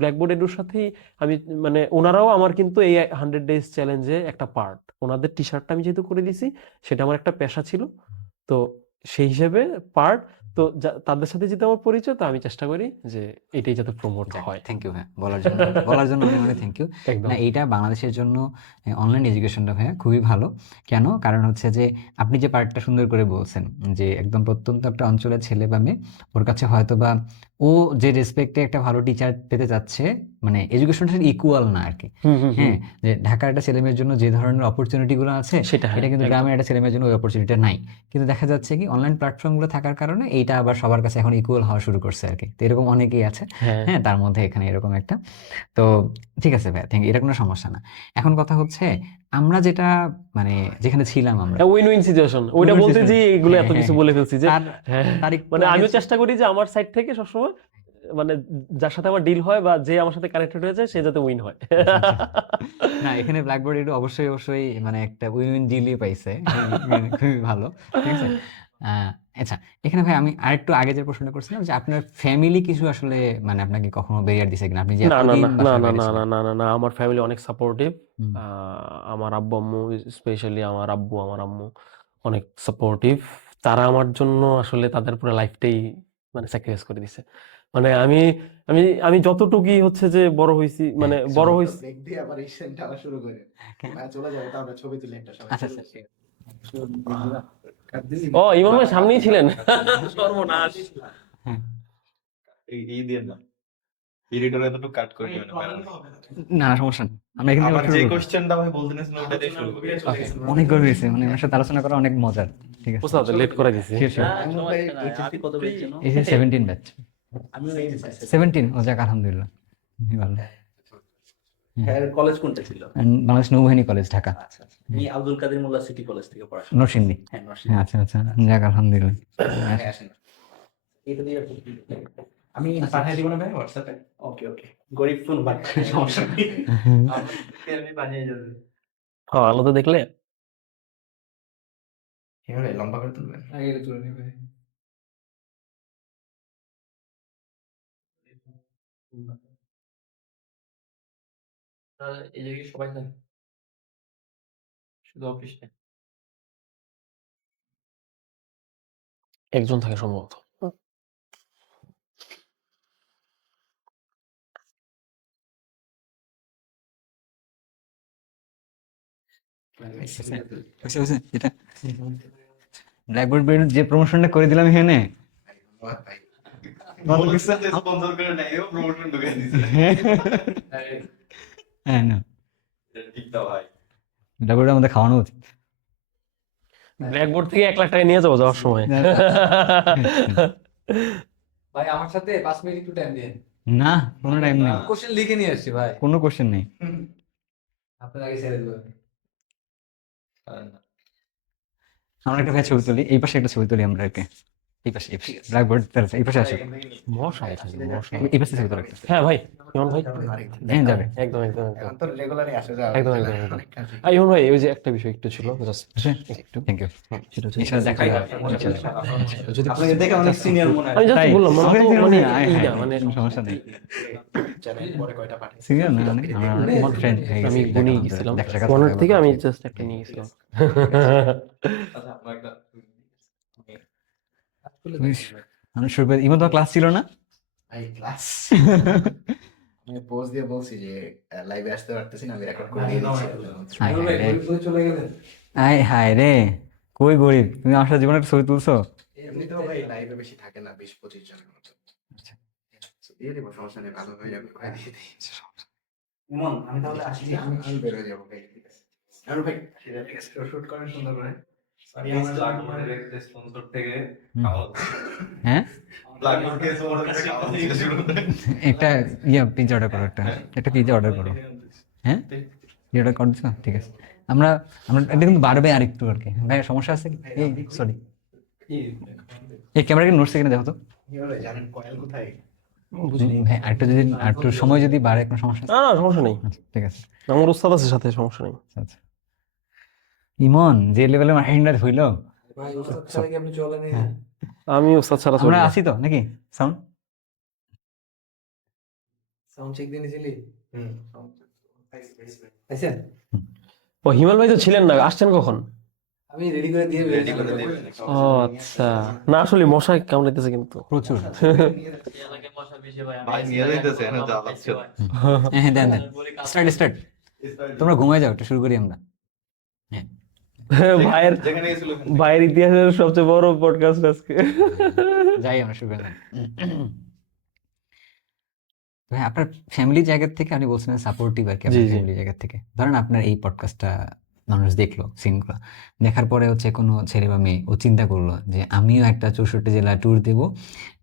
ব্ল্যাকবোর্ড এডুর সাথেই আমি মানে ওনারাও আমার কিন্তু এই 100 ডেজ চ্যালেঞ্জে একটা পার্ট, ওনাদের টি শার্টটা আমি যেহেতু করে দিছি, সেটা আমার একটা পেশা ছিল। তো সেই হিসেবে পার্ট, তো তাদের সাথে যেহেতু আমার পরিচয়, তো আমি চেষ্টা করি যে এটাই যাতে প্রমোট যাক, হয়। থ্যাংক ইউ ভাইয়া বলার জন্য অনেক অনেক থ্যাংক ইউ। একদম। না, এইটা বাংলাদেশের জন্য অনলাইন এডুকেশনটা ভাইয়া খুবই ভালো। কেন? কারণ হচ্ছে যে আপনি যে পার্টটা সুন্দর করে বলছেন যে একদম প্রত্যন্ত একটা অঞ্চলের ছেলে বা মেয়ে, ওর কাছে হয়তো বা ও যে রেসপেক্টে একটা ভালো টিচার পেতে যাচ্ছে, মানে এডুকেশনটা ইকুয়াল না আর কি। হুম হুম হুম। হ্যাঁ, যে ঢাকার একটা ছেলেমেয়ের জন্য যে ধরনের অপরচুনিটি গুলো আছে, সেটা হ্যাঁ এটা কিন্তু একদম। গ্রামের একটা ছেলেমেয়ের জন্য ওই অপরচুনিটিটা নাই। কিন্তু দেখা যাচ্ছে কি অনলাইন প্ল্যাটফর্মগুলো থাকার কারণে এইটা আবার সবার কাছে এখন ইকুয়াল হওয়া শুরু করছে আর কি। তো এরকম অনেকেই আছে। হ্যাঁ। হ্যাঁ, তার মধ্যে এখানে এরকম একটা। তো ঠিক আছে ভাইয়া, থ্যাংক ইউ, এটা কোনো সমস্যা না। এখন কথা হচ্ছে আমরা যেটা মানে যেখানে ছিলাম আমরা, উইন উইন সিচুয়েশন, ওইটা win-win বলতে যে situation, এগুলো হ্যাঁ এত হ্যাঁ কিছু হ্যাঁ, বলে ফেলছি যে তার হ্যাঁ, তার একটু মানে আগে আমিও চেষ্টা করি যে আমার সাইড থেকে সবসময় মানে যার সাথে আমার ডিল হয় বা যে আমার সাথে কানেক্টেড হয়ে যায় সে যাতে উইন হয়। আচ্ছা আচ্ছা। না, এখানে ব্ল্যাকবোর্ড একটু অবশ্যই অবশ্যই মানে একটা উইন উইন ডিলই পাইছে, খুবই ভালো। ঠিক আছে। আহ, আচ্ছা, এখানে ভাই আমি আরেকটু আগে যে প্রশ্নটা করছিলাম যে আপনার ফ্যামিলি কিছু আসলে মানে আপনাকে কখনো বেরিয়ার দিছে কিনা, আপনি যে না না এতদিন না না বাসার না বাইরে না না ছিলেন? না না না, আমার ফ্যামিলি অনেক সাপোর্টিভ। হুম। আমার আব্বু আম্মু, স্পেশালি আমার আব্বু আমার আম্মু অনেক সাপোর্টিভ। তারা আমার জন্য আসলে তাদের পুরো লাইফটাই মানে স্যাক্রিফাইস করে দিছে। মানে আমি আমি আমি যতটুকুই হচ্ছে যে বড় হইছি, হ্যাঁ, মানে বড় ছোট্ট হইছি। ব্রেক দিয়ে আবার এই সেন্ট আবার শুরু করে। ভাই চলে যাবে তো আমরা ছবি তুলি একটা সবাই। আচ্ছা আচ্ছা, ঠিক আছে। ও ইমাম ভাই সামনেই ছিলেন। সর্বনাশ। হ্যাঁ। এই দিয়ে না, এডিটর এতটুকু কাট করে দিবেন না। না না, সমস্যা নেই, আমরা এখান থেকে আমার আবার যে শুরু করবো। কোশ্চেনটা ভাই বলতে নিয়েছিলেন ওটা দিয়ে শুরু করি। Okay, অনেক গভীর হয়েছে, মানে ওনার সাথে আলোচনা করা অনেক মজার। ঠিক আছে, ওস্তাদ লেট করে দিছি। Sure sure. আমি কত ব্রেক জানো? এই যে 17 ব্যাচ। আমিও 17, ও যাক, আলহামদুলিল্লাহ। ভালো। হ্যাঁ, কলেজ কোনটা ছিল? বাংলাদেশ নৌবাহিনী কলেজ, ঢাকা। আচ্ছা আচ্ছা। আমি আব্দুল কাদের মোল্লা সিটি কলেজ থেকে পড়াশোনা। নরসিংদী। হ্যাঁ, হ্যাঁ, নরসিংদী। আচ্ছা আচ্ছা, যাক আলহামদুলিল্লাহ। হ্যাঁ, আসেন। এটা দিয়ে আমি পাঠিয়ে দিব না ভাই হোয়াটসঅ্যাপে। ওকে ওকে। গরিব ফোন বাট সমস্যা নেই। আমি বানিয়ে যাবে। হ্যাঁ আলো তো দেখলে এবারে লম্বা করে তুলবেন। আগে তুলে নেবে। এই জায়গায় সবাই থাকে শুধু অফিসে। একজন থাকে সম্ভবত। এটা ব্ল্যাকবোর্ড বের যে প্রমোশনটা করে দিলাম এখানে, ভাই স্পন্সর করে নাই, ও প্রমোশন ঢুকাই দিছে। হ্যাঁ না, এটা ঠিক না ভাই। ব্ল্যাকবোর্ড আমাদের খাওয়ানো উচিত। ব্ল্যাকবোর্ড থেকে 1 লাখ টাকা নিয়ে যাবো যাওয়ার সময়। ভাই আমার সাথে 5 মিনিট একটু টাইম দিন। না, কোনো টাইম নেই, কোশ্চেন লিখে নিয়ে আসছি ভাই, কোনো কোশ্চেন নেই। আপনার আগে ছেড়ে দেবো। আমরা একটা ভাই ছবি তুলি, এই পাশে একটা ছবি তুলি আমরা, ওকে। এই পাশে ব্ল্যাকবোর্ড এই পাশে আসো মশা আছে, মশা। এই পাশে থেকে রাখতে হ্যাঁ ভাই, ইমন ভাই। হ্যাঁ যাবে একদম একদম একদম এখন তো রেগুলারই আসে যাওয়া একদম একদম একদম। ইমন ভাই, ওই যে একটা বিষয় একটু ছিল জাস্ট একটু, থ্যাংক ইউ সেটা হচ্ছে ইনশাআল্লাহ দেখা হবে যদি আপনাকে দেখে অনেক সিনিয়র মনে হয় আমি জাস্ট তাই? বললাম মানে আমাকে তো দেখে মানে মনে হয়, এই হ্যাঁ, না মানে কোনো সমস্যা নেই জানেন পরে কয়টা পাঠিয়েছে সিনিয়র না মানে আমার ফ্রেন্ড হয়ে গেছে আমি গুনি গেছিলাম মনের থেকে, আমি জাস্ট একটা নিয়ে গেছিলাম। আচ্ছা আমার একটা আমি শুরু করে ইমন তো ক্লাস ছিল না ভাই ক্লাস আমি পোস্ট দিয়ে বলছি যে লাইভে আসতে পারতেছি না, আমি রেকর্ড করে দিয়ে দিচ্ছি। হায় হায় রে চলে গেলেন। আয় হায় রে কই গরিব তুমি আমার সাথে জীবনের ছবি তুলছো এমনিতেও ভাই লাইভে বেশি থাকে না, 20-25 জনের মতো। আচ্ছা। দিয়ে দেবো, সমস্যা নেই, ভালো হয়ে যাবে, করে দিয়ে দিই। ইমন আমি তাহলে আসি, আমি বের হয়ে যাবো ভাই। আর ভাই ঠিক আছে, শুট করেন সুন্দর করে। সরি আমার স্পন্সর থেকে হুম। খাওয়া হ্যাঁ ব্ল্যাকবোর্ড কে স্পন্সর থেকে খাওয়া হচ্ছে শুরু একটা পিৎজা অর্ডার করো একটা পিৎজা অর্ডার করো হ্যাঁ পিৎজা অর্ডার করে দিছো ঠিক আছে আমরা আমরা এটা কিন্তু বাড়বে আর একটু আর কি ভাই সমস্যা আছে কি এই সরি এই ক্যামেরা কি নড়ছে কিনা দেখো তো কিভাবে জানেন কয়েল কোথায়? ভাই আরেকটু যদি আরেকটু সময় যদি বাড়ে কোনো সমস্যা আছে না না, সমস্যা নেই, আচ্ছা ঠিক আছে আমার উস্তাদ আছে সাথে, সমস্যা নেই। আচ্ছা ইমন যে লেভেলে মাইন্ডার হইলো ভাই ওস্তাদ ছাড়া কি আপনি চলেন? আমি উস্তাদ ছাড়া চলি আমরা না। আছি তো নাকি সাউন্ড সাউন্ড চেক দিয়ে নিয়েছিলি? হুম আইছেন? ও হিমাল ভাই তো ছিলেন না, আসছেন কখন? আমি রেডি করে দিয়ে রেডি করে বেরিয়েছি। দেবে ও আচ্ছা, না আসলে মশা কামড়াইতেছে কিন্তু প্রচুর ভাই নিয়ে যাইতেছে এখানে যা লাগছে হ্যাঁ দেন দেন স্টার্ট স্টার্ট তোমরা ঘুমায় যাও একটু শুরু করি আমরা ভাইয়ের যেখানে গেছিল ভাইয়ের ইতিহাসের সবচেয়ে বড় পডকাস্ট আজকে। যাই আমরা শুরু করে দেন ভাই আপনার ফ্যামিলি জায়গা থেকে আপনি বলছিলেন সাপোর্টিভ আর কি জি, আপনার জি। ফ্যামিলি জায়গা থেকে ধরেন আপনার এই পডকাস্টটা মানুষ দেখলো সিনগুলো দেখার পরে হচ্ছে কোনো ছেলে বা মেয়ে ও চিন্তা করলো যে আমিও একটা 64 জেলা ট্যুর দেবো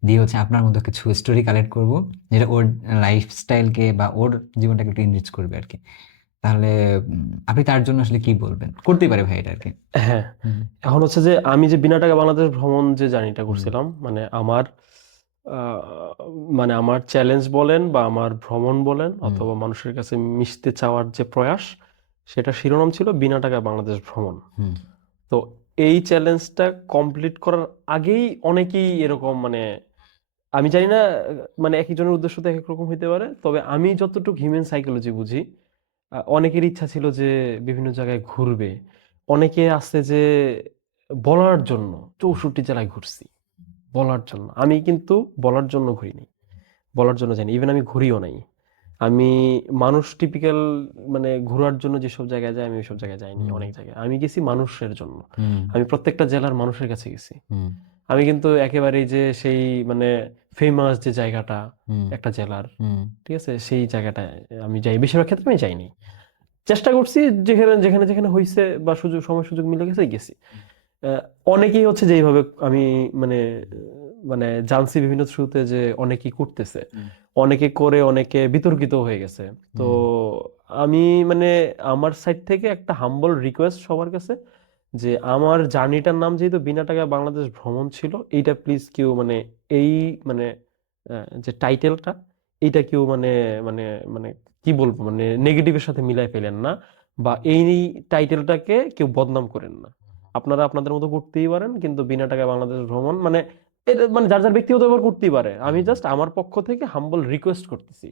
দিয়ে হচ্ছে আপনার মতো কিছু স্টোরি কালেক্ট করব যেটা ওর লাইফস্টাইলকে বা ওর জীবনটাকে একটু ইনরিচ করবে আর কি তাহলে আপনি তার জন্য আসলে কি বলবেন করতেই পারে ভাই এটা আর কি হ্যাঁ, এখন হচ্ছে যে আমি যে বিনা টাকা বাংলাদেশ ভ্রমণ যে জার্নিটা করছিলাম, মানে আমার মানে আমার চ্যালেঞ্জ বলেন বা আমার ভ্রমণ বলেন অথবা মানুষের কাছে মিশতে চাওয়ার যে প্রয়াস, সেটা শিরোনাম ছিল বিনা টাকা বাংলাদেশ ভ্রমণ। হুম তো এই চ্যালেঞ্জটা কমপ্লিট করার আগেই অনেকেই এরকম মানে আমি জানি না, মানে এক একজনের উদ্দেশ্য তো এক এক রকম হইতে পারে, তবে আমি যতটুকু হিউম্যান সাইকোলজি বুঝি, অনেকের ইচ্ছা ছিল যে বিভিন্ন জায়গায় ঘুরবে, অনেকে আছে যে বলার জন্য 64 জেলায় ঘুরছি বলার জন্য। আমি কিন্তু বলার জন্য ঘুরিনি, বলার জন্য যাইনি, ইভেন আমি ঘুরিও নাই। আমি মানুষ টিপিক্যাল মানে ঘোরার জন্য যেসব জায়গায় যায় আমি ওইসব জায়গায় যাইনি। অনেক জায়গায় আমি গেছি মানুষের জন্য, আমি প্রত্যেকটা জেলার মানুষের কাছে গেছি। আমি কিন্তু একেবারেই যে সেই মানে ফেমাস যে জায়গাটা একটা জেলার, ঠিক আছে, সেই জায়গাটায় আমি যাই, বেশিরভাগ ক্ষেত্রে আমি যাইনি। চেষ্টা করছি যেখানে যেখানে যেখানে হয়েছে বা সুযোগ সময় সুযোগ মিলে গেছে গেছি। অনেকেই হচ্ছে যে এইভাবে আমি মানে মানে জানছি বিভিন্ন থ্রুতে যে অনেকেই করতেছে, অনেকে করে অনেকে বিতর্কিত হয়ে গেছে। তো আমি মানে আমার সাইড থেকে একটা হাম্বল রিকোয়েস্ট সবার কাছে যে আমার জার্নিটার নাম যেহেতু বিনা টাকায় বাংলাদেশ ভ্রমণ ছিল, এইটা প্লিজ কেউ মানে এই মানে যে টাইটেলটা এইটা কেউ মানে মানে মানে কি বলবো মানে নেগেটিভের সাথে মিলাই ফেলেন না, বা এই টাইটেলটাকে কেউ বদনাম করেন না। আপনারা আপনাদের মতো করতেই পারেন, কিন্তু বিনা টাকায় বাংলাদেশ ভ্রমণ মানে এটা মানে যার যার ব্যক্তিগত ব্যাপার করতেই পারে। আমি জাস্ট আমার পক্ষ থেকে হাম্বল রিকোয়েস্ট করতেছি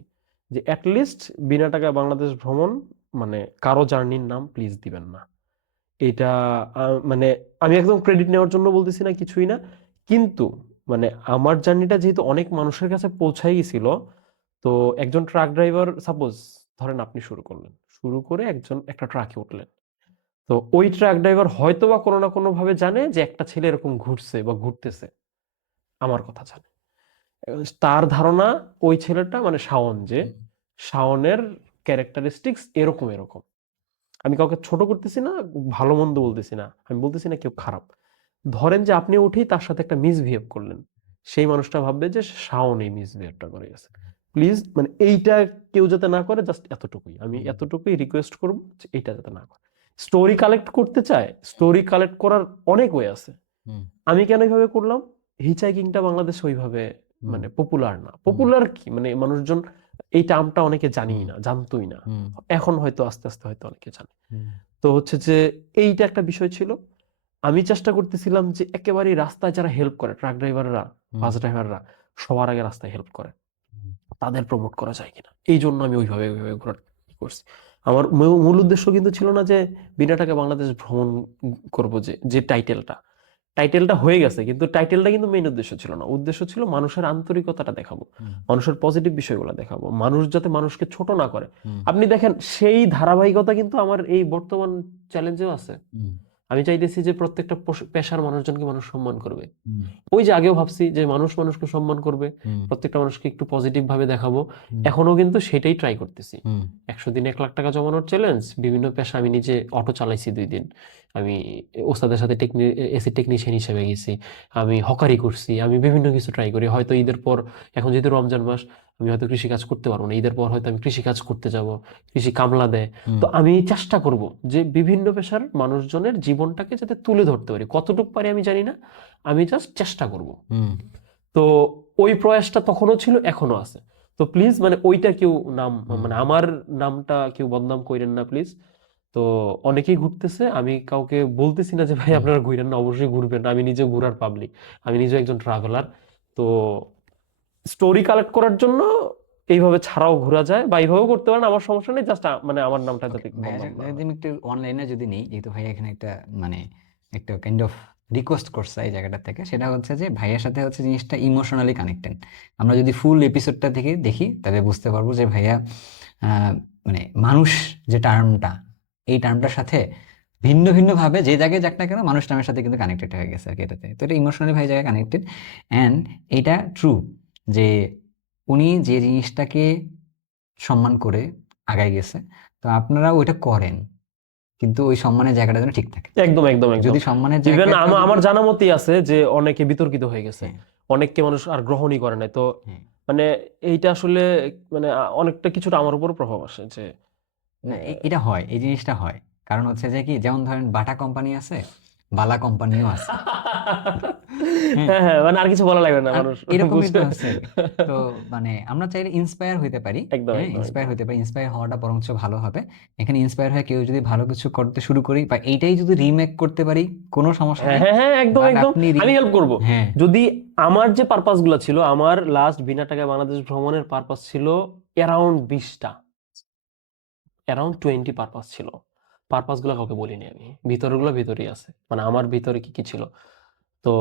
যে অ্যাটলিস্ট বিনা টাকায় বাংলাদেশ ভ্রমণ মানে কারো জার্নির নাম প্লিজ দিবেন না। এটা মানে আমি একদম ক্রেডিট নেওয়ার জন্য বলতেছি না, কিছুই না, কিন্তু মানে আমার জার্নিটা যেহেতু অনেক মানুষের কাছে পৌঁছাই গেছিল, তো একজন ট্রাক ড্রাইভার সাপোজ ধরেন আপনি শুরু করলেন, শুরু করে একজন একটা ট্রাকে উঠলেন, তো ওই ট্রাক ড্রাইভার হয়তো বা কোনো না কোনো ভাবে জানে যে একটা ছেলে এরকম ঘুরছে বা ঘুরতেছে, আমার কথা জানে। তার ধারণা ওই ছেলেটা মানে শাওন, যে শাওনের ক্যারেক্টারিস্টিক্স এরকম এরকম। আমি কাউকে ছোট করতেছি না, ভালো মন্দ বলতেছি না, আমি বলতেছি না কেউ খারাপ। ধরেন যে আপনি উঠেই তার সাথে একটা মিসবিহেভ করলেন, সেই মানুষটা ভাববে যে শাওন এই মিসবিহেভটা করে গেছে। প্লিজ মানে এইটা কেউ যাতে না করে, জাস্ট এতটুকুই আমি এতটুকুই রিকোয়েস্ট করব যে এইটা যাতে না করে। স্টোরি কালেক্ট করতে চায়, স্টোরি কালেক্ট করার অনেক ওয়ে আছে। আমি কেন এইভাবে করলাম, হিচহাইকিংটা বাংলাদেশে ওইভাবে হুম। মানে পপুলার না। পপুলার কি মানে মানুষজন এই টার্মটা অনেকে জানিই হুম। না, জানতোই না। হুম, এখন হয়তো আস্তে আস্তে হয়তো অনেকে জানে। হুম, তো হচ্ছে যে এইটা একটা বিষয় ছিল। আমি চেষ্টা করতেছিলাম যে একেবারেই রাস্তায় যারা হেল্প করে, ট্রাক ড্রাইভাররা, হুম, বাস ড্রাইভাররা সবার আগে রাস্তায় হেল্প করে, হুম, তাদের প্রমোট করা যায় কিনা। এই জন্য আমি ওইভাবে ঘোরার করছি। আমার মূল উদ্দেশ্য কিন্তু ছিল না যে বিনা টাকা বাংলাদেশ ভ্রমণ করব, যে যে টাইটেলটা হয়ে গেছে, কিন্তু টাইটেলটা কিন্তু মেইন উদ্দেশ্য ছিল না। উদ্দেশ্য ছিল মানুষের আন্তরিকতাটা দেখাবো, হুম, মানুষের পজিটিভ বিষয়গুলো দেখাবো, মানুষ যাতে মানুষকে ছোট না করে। হুম, আপনি দেখেন সেই ধারাবাহিকতা কিন্তু আমার এই বর্তমান চ্যালেঞ্জেও আছে। হুম, আমি চাইতেছি যে প্রত্যেকটা পেশার মানুষজনকে মানুষ সম্মান করবে। হুম, ওই যে আগেও ভাবছি যে মানুষ মানুষকে সম্মান করবে, হুম, প্রত্যেকটা মানুষকে একটু পজিটিভ ভাবে দেখাবো। হুম, এখনো কিন্তু সেটাই ট্রাই করতেছি। হুম, 100 দিনে 1 লাখ টাকা জমানোর চ্যালেঞ্জ, বিভিন্ন পেশা। আমি নিজে অটো চালাইছি 2 দিন। আমি ওস্তাদের সাথে এসি টেকনিশিয়ান হিসেবে গেছি। আমি হকারি করছি। আমি বিভিন্ন কিছু ট্রাই করি। হয়তো ঈদের পর, এখন যেহেতু রমজান মাস, আমি হয়তো কৃষিকাজ করতে পারবো না। ঈদের পর হয়তো আমি কৃষিকাজ করতে যাব। কৃষি কামলা দেয়। হুম, তো আমি চেষ্টা করব যে বিভিন্ন পেশার মানুষজনের জীবনটাকে যাতে তুলে ধরতে পারি। কতটুকু পারি আমি জানি না। আমি জাস্ট চেষ্টা করব। হুম, তো ওই প্রয়াসটা তখনও ছিল, এখনো আছে। তো প্লিজ মানে ওইটা কেউ নাম হুম, মানে আমার নামটা কেউ বদনাম কইরেন না প্লিজ। তো অনেকেই ঘুরতেছে, আমি কাউকে বলতেছি না যে ভাই হুম। আপনারা ঘুরেন না, অবশ্যই ঘুরবেন। আমি নিজে ঘুরার পাবলিক, আমি নিজে একজন ট্রাভেলার। তো স্টোরি কালেক্ট করার জন্য এইভাবে ছাড়াও ঘোরা যায়, বা এইভাবেও করতে পারেন, আমার সমস্যা নেই। জাস্ট মানে আমার নামটা ওকে যাতে ভাইয়া, বদনাম না যদি হয়। আমি একটু অনলাইনে যদি নেই, যেহেতু ভাইয়া এখানে একটা মানে একটা কাইন্ড অফ রিকোয়েস্ট করছে এই জায়গাটা থেকে, সেটা হচ্ছে যে ভাইয়ার সাথে হচ্ছে জিনিসটা ইমোশনালি কানেক্টেড। আমরা যদি ফুল এপিসোডটা থেকে দেখি তাহলে বুঝতে পারবো যে ভাইয়া মানে মানুষ যে টার্মটা, এই টার্মটার সাথে ভিন্ন ভিন্ন ভাবে যে জায়গায় যাক না কেন মানুষ নামের সাথে কিন্তু কানেক্টেড হয়ে গেছে আর কি এটাতে। তো এটা ইমোশনালি ভাই জায়গায় কানেক্টেড। অ্যান্ড এটা ট্রু যে উনি যে জিনিসটাকে সম্মান করে আগায় গেছে, তো আপনারা ওইটা করেন, কিন্তু ওই সম্মানের জায়গাটা যেন ঠিক থাকে। একদম একদম একদম। যদি সম্মানের ইভেন জায়গাটা যদি আমার জানা মতেই আছে যে অনেকে বিতর্কিত হয়ে গেছে, হ্যাঁ, অনেককে মানুষ আর গ্রহণই করে নাই। তো হ্যাঁ, মানে এইটা আসলে মানে অনেকটা কিছুটা আমার উপর প্রভাব আসে যে না এটা হয়, এই জিনিসটা হয়। কারণ হচ্ছে যে কি, যেমন ধরেন বাটা কোম্পানি আছে, বালা কোম্পানিও আছে। হ্যাঁ, হ্যাঁ হ্যাঁ, মানে আর কিছু বলা লাগবে না, আর মানুষ এরকমই তো বুঝবে। আছে। তো মানে আমরা চাইলে ইন্সপায়ার হইতে পারি। একদম হ্যাঁ, একদম ইন্সপায়ার একদম হইতে পারি। ইন্সপায়ার হওয়াটা বরঞ্চ ভালো হবে। এখানে ইন্সপায়ার হয়ে কেউ যদি ভালো কিছু করতে শুরু করি বা এইটাই যদি রিমেক করতে পারি, কোনো সমস্যা হ্যাঁ নাই। হ্যাঁ হ্যাঁ, একদম বাট একদম। আপনি আমি হেল্প করব। হ্যাঁ, যদি আমার যে পারপাস গুলো ছিল, আমার লাস্ট বিনা টাকায় বাংলাদেশ ভ্রমণের পারপাস ছিল অ্যারাউন্ড 20টা, অ্যারাউন্ড 20 পারপাস ছিল। পারপাস গুলো কাউকে বলিনি আমি, ভিতরগুলো ভিতরেই আছে। মানে আমার ভিতরে কি কি ছিল। তো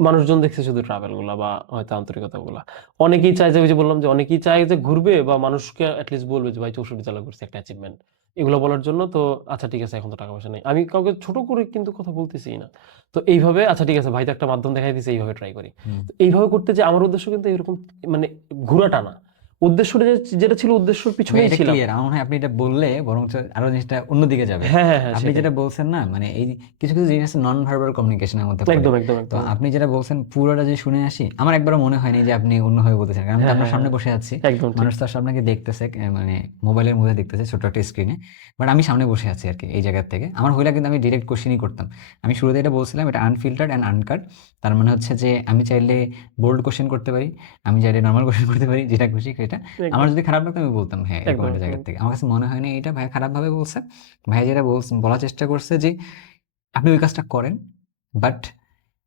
মানুষজন দেখছে শুধু ট্রাভেল গুলা বা হয়তো আন্তরিকতা গুলা। অনেকেই চায় যে, ওই যে বললাম যে অনেকেই চায় যে ঘুরবে বা মানুষকে অ্যাটলিস্ট বলবে যে ভাই 64 জেলা ঘুরছে, একটা অ্যাচিভমেন্ট। এগুলো বলার জন্য তো আচ্ছা ঠিক আছে, এখন তো টাকা পয়সা নেই, আমি কাউকে ছোট করে কিন্তু কথা বলতেছি না। তো এইভাবে আচ্ছা ঠিক আছে ভাই, তো একটা মাধ্যম দেখাই দিছে, এইভাবে ট্রাই করি। হুম। তো এইভাবে করতে যে আমার উদ্দেশ্য কিন্তু এরকম মানে ঘোরাটা না। উদ্দেশ্যটা যেটা ছিল, উদ্দেশ্যর ভাই পিছনেই এটা ছিলাম। ক্লিয়ার। আমার মনে হয় আপনি এটা বললে বরঞ্চ আরো জিনিসটা অন্যদিকে যাবে। হ্যাঁ হ্যাঁ হ্যাঁ, আপনি সেটাই। যেটা বলছেন না, মানে এই কিছু কিছু জিনিস নন ভার্বাল কমিউনিকেশনের মধ্যে পড়ে। একদম একদম তো একদম। আপনি যেটা বলছেন পুরোটা যদি শুনে আসি, আমার একবারও মনে হয়নি যে আপনি অন্যভাবে বলতেছেন। কারণ আমি তো হ্যাঁ আপনার হ্যাঁ সামনে হ্যাঁ, বসে আছি, একদম ঠিক। মানুষ তো আসলে আপনাকে দেখতেছে, মানে মোবাইলের মধ্যে দেখতেছে ছোট একটা স্ক্রিনে, বাট আমি সামনে বসে আছি আর কি। এই জায়গা থেকে আমার হইলে কিন্তু আমি ডিরেক্ট কোশ্চেনই করতাম। আমি শুরুতে এটা বলছিলাম, এটা আনফিল্টার্ড অ্যান্ড আনকাট। তার মানে হচ্ছে যে আমি চাইলে বোল্ড কোশ্চেন করতে পারি, আমি চাইলে নর্মাল কোশ্চেন করতে পারি, যেটা খুশি সেটা। আমার একদম যদি খারাপ লাগতো আমি বলতাম হ্যাঁ, এরকম একদম একটা জায়গা একদম। থেকে। আমার কাছে মনে হয়নি এটা ভাই খারাপভাবে বলছে। ভাই যেটা বলার চেষ্টা করছে যে আপনি ওই কাজটা করেন, বাট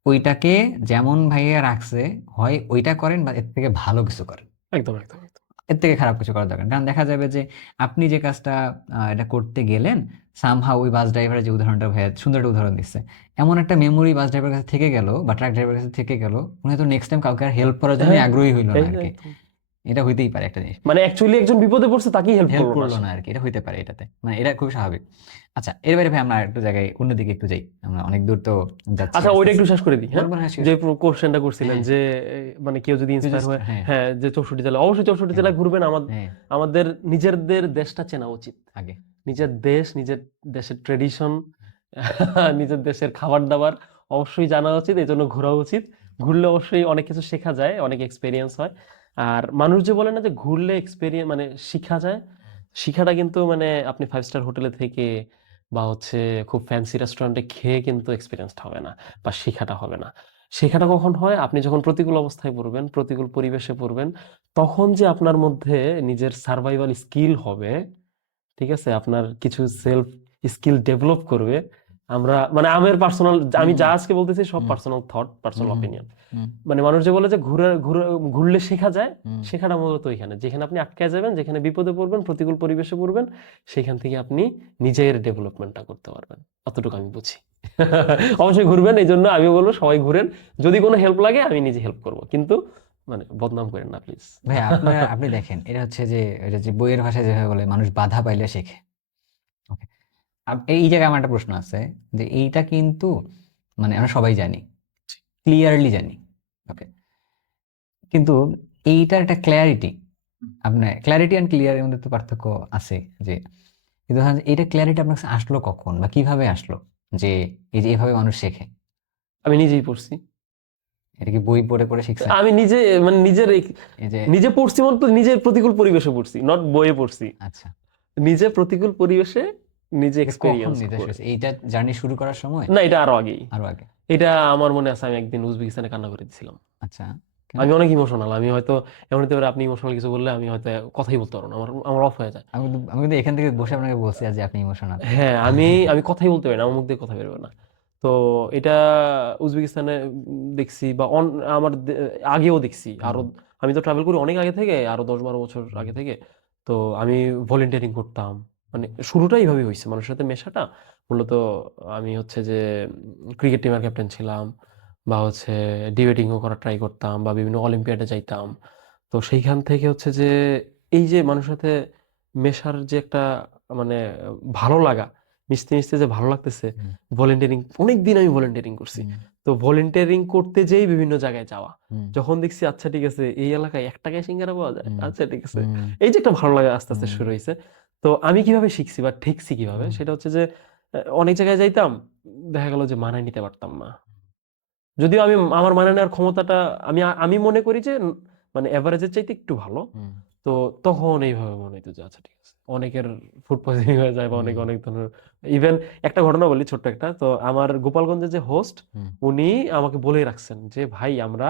ওইটাকে যেমন ভাইয়া রাখছে, হয় ওইটা করেন বা এর থেকে ভালো কিছু করেন। একদম একদম একদম। এর থেকে খারাপ কিছু করার দরকার নেই। কারণ দেখা যাবে যে আপনি যে কাজটা এটা করতে গেলেন, সামহাউ ওই বাস ড্রাইভারের যে উদাহরণটা ভাইয়া সুন্দর একটা উদাহরণ দিচ্ছে, এমন একটা মেমোরি বাস ড্রাইভারের কাছে থেকে গেল বা ট্রাক ড্রাইভারের কাছে থেকে গেল, উনি তো নেক্সট টাইম কাউকে আর হেল্প করার জন্য হ্যাঁ, আগ্রহী হইল না এই আর কি। একদম। এটা হইতেই পারে একটা জিনিস। মানে অ্যাকচুয়ালি একজন বিপদে পড়ছে, তাকেই হেল্প হেল্প করলো না করলো সে। না আরকি। এটা হইতে পারে এটাতে। মানে এটা খুবই স্বাভাবিক। আচ্ছা, এর বাইরে ভাই আমরা আরেকটু জায়গায় অন্যদিকে একটু যাই। আমরা অনেক দূর তো যাচ্ছি আচ্ছা, ওইটা আসতেছি। একটু শেষ করে দিই। হ্যাঁ, বলবেন হ্যাঁ, যে শিওর। কোশ্চেনটা করছিলেন হ্যাঁ, যে মানে কেউ যদি you ইন্সপায়ার just হয়, হ্যাঁ, হ্যাঁ, যে 64 জেলা, অবশ্যই 64 হ্যাঁ, জেলায় ঘুরবেন। হ্যাঁ, আমাদের নিজেদের দেশটা চেনা উচিত। আগে। নিজের দেশ, নিজের দেশের ট্রেডিশন, নিজের দেশের খাবার দাবার অবশ্যই জানা উচিত। এই জন্য ঘোরা উচিত। ঘুরলে অবশ্যই অনেক কিছু শেখা যায়, অনেক এক্সপেরিয়েন্স হয়। আর মানুষ যে বলে না যে ঘুরলে এক্সপেরিয়েন্স মানে শিখা যায়, শিখাটা কিন্তু মানে আপনি 5 স্টার হোটেলে থেকে বা হচ্ছে খুব ফ্যান্সি রেস্টুরেন্টে খেয়ে কিন্তু এক্সপিরিয়েন্সটা হবে না বা শিখাটা হবে না। শেখাটা কখন হয়? আপনি যখন প্রতিকূল অবস্থায় পড়বেন, প্রতিকূল পরিবেশে পড়বেন, তখন যে আপনার মধ্যে নিজের সার্ভাইভাল স্কিল হবে, ঠিক আছে, আপনার কিছু সেলফ স্কিল ডেভেলপ করবে। আমরা মানে আমার পার্সোনাল, আমি যা আজকে বলতেছি সব হুম। পার্সোনাল থট, পার্সোনাল হুম। অপিনিয়ন। হুম। মানে মানুষ যে বলে যে ঘুরলে শেখা যায়, হুম। শেখাটা মূলত ওইখানে, যেখানে আপনি আটকে যাবেন, যেখানে বিপদে পড়বেন, প্রতিকূল পরিবেশে পড়বেন, সেখান থেকে আপনি নিজের ডেভেলপমেন্টটা করতে পারবেন। অতটুকু আমি বুঝি। অবশ্যই ঘুরবেন, এই জন্য আমি বলবো সবাই ঘুরেন। যদি কোনো হেল্প লাগে আমি নিজে হেল্প করব, কিন্তু মানে বদনাম করেন না প্লিজ। ভাই আপনি দেখেন, এটা যে বইয়ের ভাষায় যেভাবে বলে মানুষ বাধা পাইলে শেখে। ওকে, এই জায়গায় আমার একটা প্রশ্ন আছে, যে এইটা কিন্তু মানে আমরা সবাই জানি, ক্লিয়ারলি জানি। ওকে, কিন্তু এইটার একটা ক্ল্যারিটি, আপনার ক্ল্যারিটি অ্যান্ড ক্লিয়ারের মধ্যে তো পার্থক্য আছে। যে কিন্তু ধরেন এটা ক্ল্যারিটি আপনার কাছে আসলো কখন বা কিভাবে আসলো, যে এই যে এভাবে মানুষ শেখে? আমি নিজেই পড়ছি। এটা কি বই পড়ে পড়ে শিখছেন? আমি নিজে মানে এই যে নিজে পড়ছি, মানে নিজের প্রতিকূল পরিবেশে পড়ছি, নট বইয়ে পড়ছি। আচ্ছা, নিজে প্রতিকূল পরিবেশে নিজে এটা কখন এক্সপেরিয়েন্স নিতে করে। শুরু এইটা জার্নি শুরু করার সময়? না, এটা আরো আগেই। আরো আগে? এটা আমার মনে আছে, আমি একদিন উজবেকিস্তানে কান্না করে দিয়েছিলাম। আচ্ছা, কেন? আমি অনেক ইমোশনাল। আমি হয়তো এমন হতে পারে আপনি ইমোশনাল কিছু বললে আমি হয়তো কথাই বলতে পারবো না, আমার অফ হয়ে যায়। আমি কিন্তু এখান থেকে বসে আপনাকে বলছি যে আপনি ইমোশনাল। হ্যাঁ, আমি কথাই বলতে পারি না, আমার মুখ দিয়ে কথা বেরোবে না। তো এটা উজবেকিস্তানে দেখছি, বা আমার আগেও দেখছি আরো। আমি তো ট্রাভেল করি অনেক আগে থেকে, আরো 10-12 বছর আগে থেকে। তো আমি ভলেন্টিয়ারিং করতাম, মানে শুরুটা এইভাবেই হয়েছে মানুষের সাথে মেশাটা। মূলত আমি হচ্ছে যে ক্রিকেট টিমের ক্যাপ্টেন ছিলাম, বা হচ্ছে ডিবেটিংও করার ট্রাই করতাম, বা বিভিন্ন অলিম্পিয়াডে যাইতাম। তো সেইখান থেকে হচ্ছে যে এই যে মানুষের সাথে মেশার যে একটা মানে ভালো লাগা, মিশতে মিশতে যে ভালো লাগতেছে। হুম। ভলেন্টিয়ারিং অনেকদিন আমি ভলেন্টিয়ারিং করছি। হুম। তো ভলেন্টিয়ারিং করতে যেই বিভিন্ন জায়গায় যাওয়া, হুম। যখন দেখছি আচ্ছা ঠিক আছে এই এলাকায় 1 টাকায় সিঙ্গারা পাওয়া যায়, হুম। আচ্ছা ঠিক আছে, হুম। এই যে একটা ভালো লাগা আস্তে আস্তে হুম। শুরু হয়েছে। তো আমি কিভাবে শিখছি বা ঠিকছি কিভাবে, হুম। সেটা হচ্ছে যে অনেক জায়গায় যাইতাম, দেখা গেল যে মানায় নিতে পারতাম না। যদিও আমি আমার মানায় নেওয়ার ক্ষমতাটা আমি মনে করি যে মানে এভারেজের চাইতে একটু ভালো। হুম। তো তখন এইভাবে মনে হইতো যে আচ্ছা ঠিক আছে। অনেকের ফুড পয়জনিং হয়ে যায়, বা হুম। অনেক ধরনের ইভেন একটা ঘটনা বলি ছোট্ট একটা। তো আমার গোপালগঞ্জের যে হোস্ট, হুম। উনি আমাকে বলেই রাখছেন যে ভাই আমরা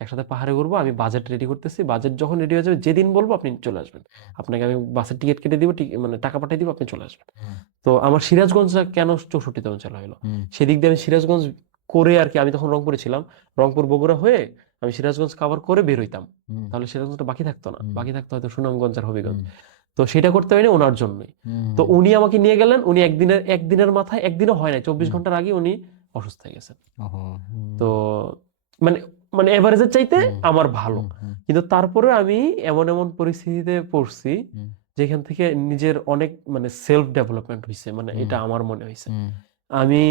একসাথে পাহাড়ে ঘুরবো, আমি বাজেট রেডি করতেছি, বাজেট যখন রেডি হয়ে যাবে যেদিন বলবো আপনি চলে আসবেন, আপনাকে আমি বাসের টিকিট কেটে দিব, মানে টাকা পাঠিয়ে দিব, আপনি চলে আসবেন। হুম। তো আমার সিরাজগঞ্জটা কেন 64 অঞ্চল হলো, হুম। সেদিক দিয়ে আমি সিরাজগঞ্জ করে আর কি, আমি তখন রংপুরে ছিলাম, রংপুর বগুড়া হয়ে আমি সিরাজগঞ্জ কভার করে বের হইতাম। হুম। তাহলে সিরাজগঞ্জটা বাকি থাকতো না, হুম। বাকি থাকতো হয়তো সুনামগঞ্জ আর হবিগঞ্জ। হুম। তো সেটা করতে পারিনি ওনার জন্যই। হুম। তো উনি আমাকে নিয়ে গেলেন, উনি একদিনের মাথায়, একদিনও হয় নাই, 24 হুম। ঘন্টার আগে উনি অসুস্থ হয়ে গেছেন। ওহো, হুম। তো মানে মানে এভারেজের চাইতে হুম। আমার ভালো। হুম। হুম। কিন্তু তারপরে আমি এমন এমন পরিস্থিতিতে পড়ছি, হুম। যেখান থেকে নিজের অনেক মানে সেলফ ডেভেলপমেন্ট হইছে, মানে হুম। এটা আমার মনে হইছে। হুম। আমি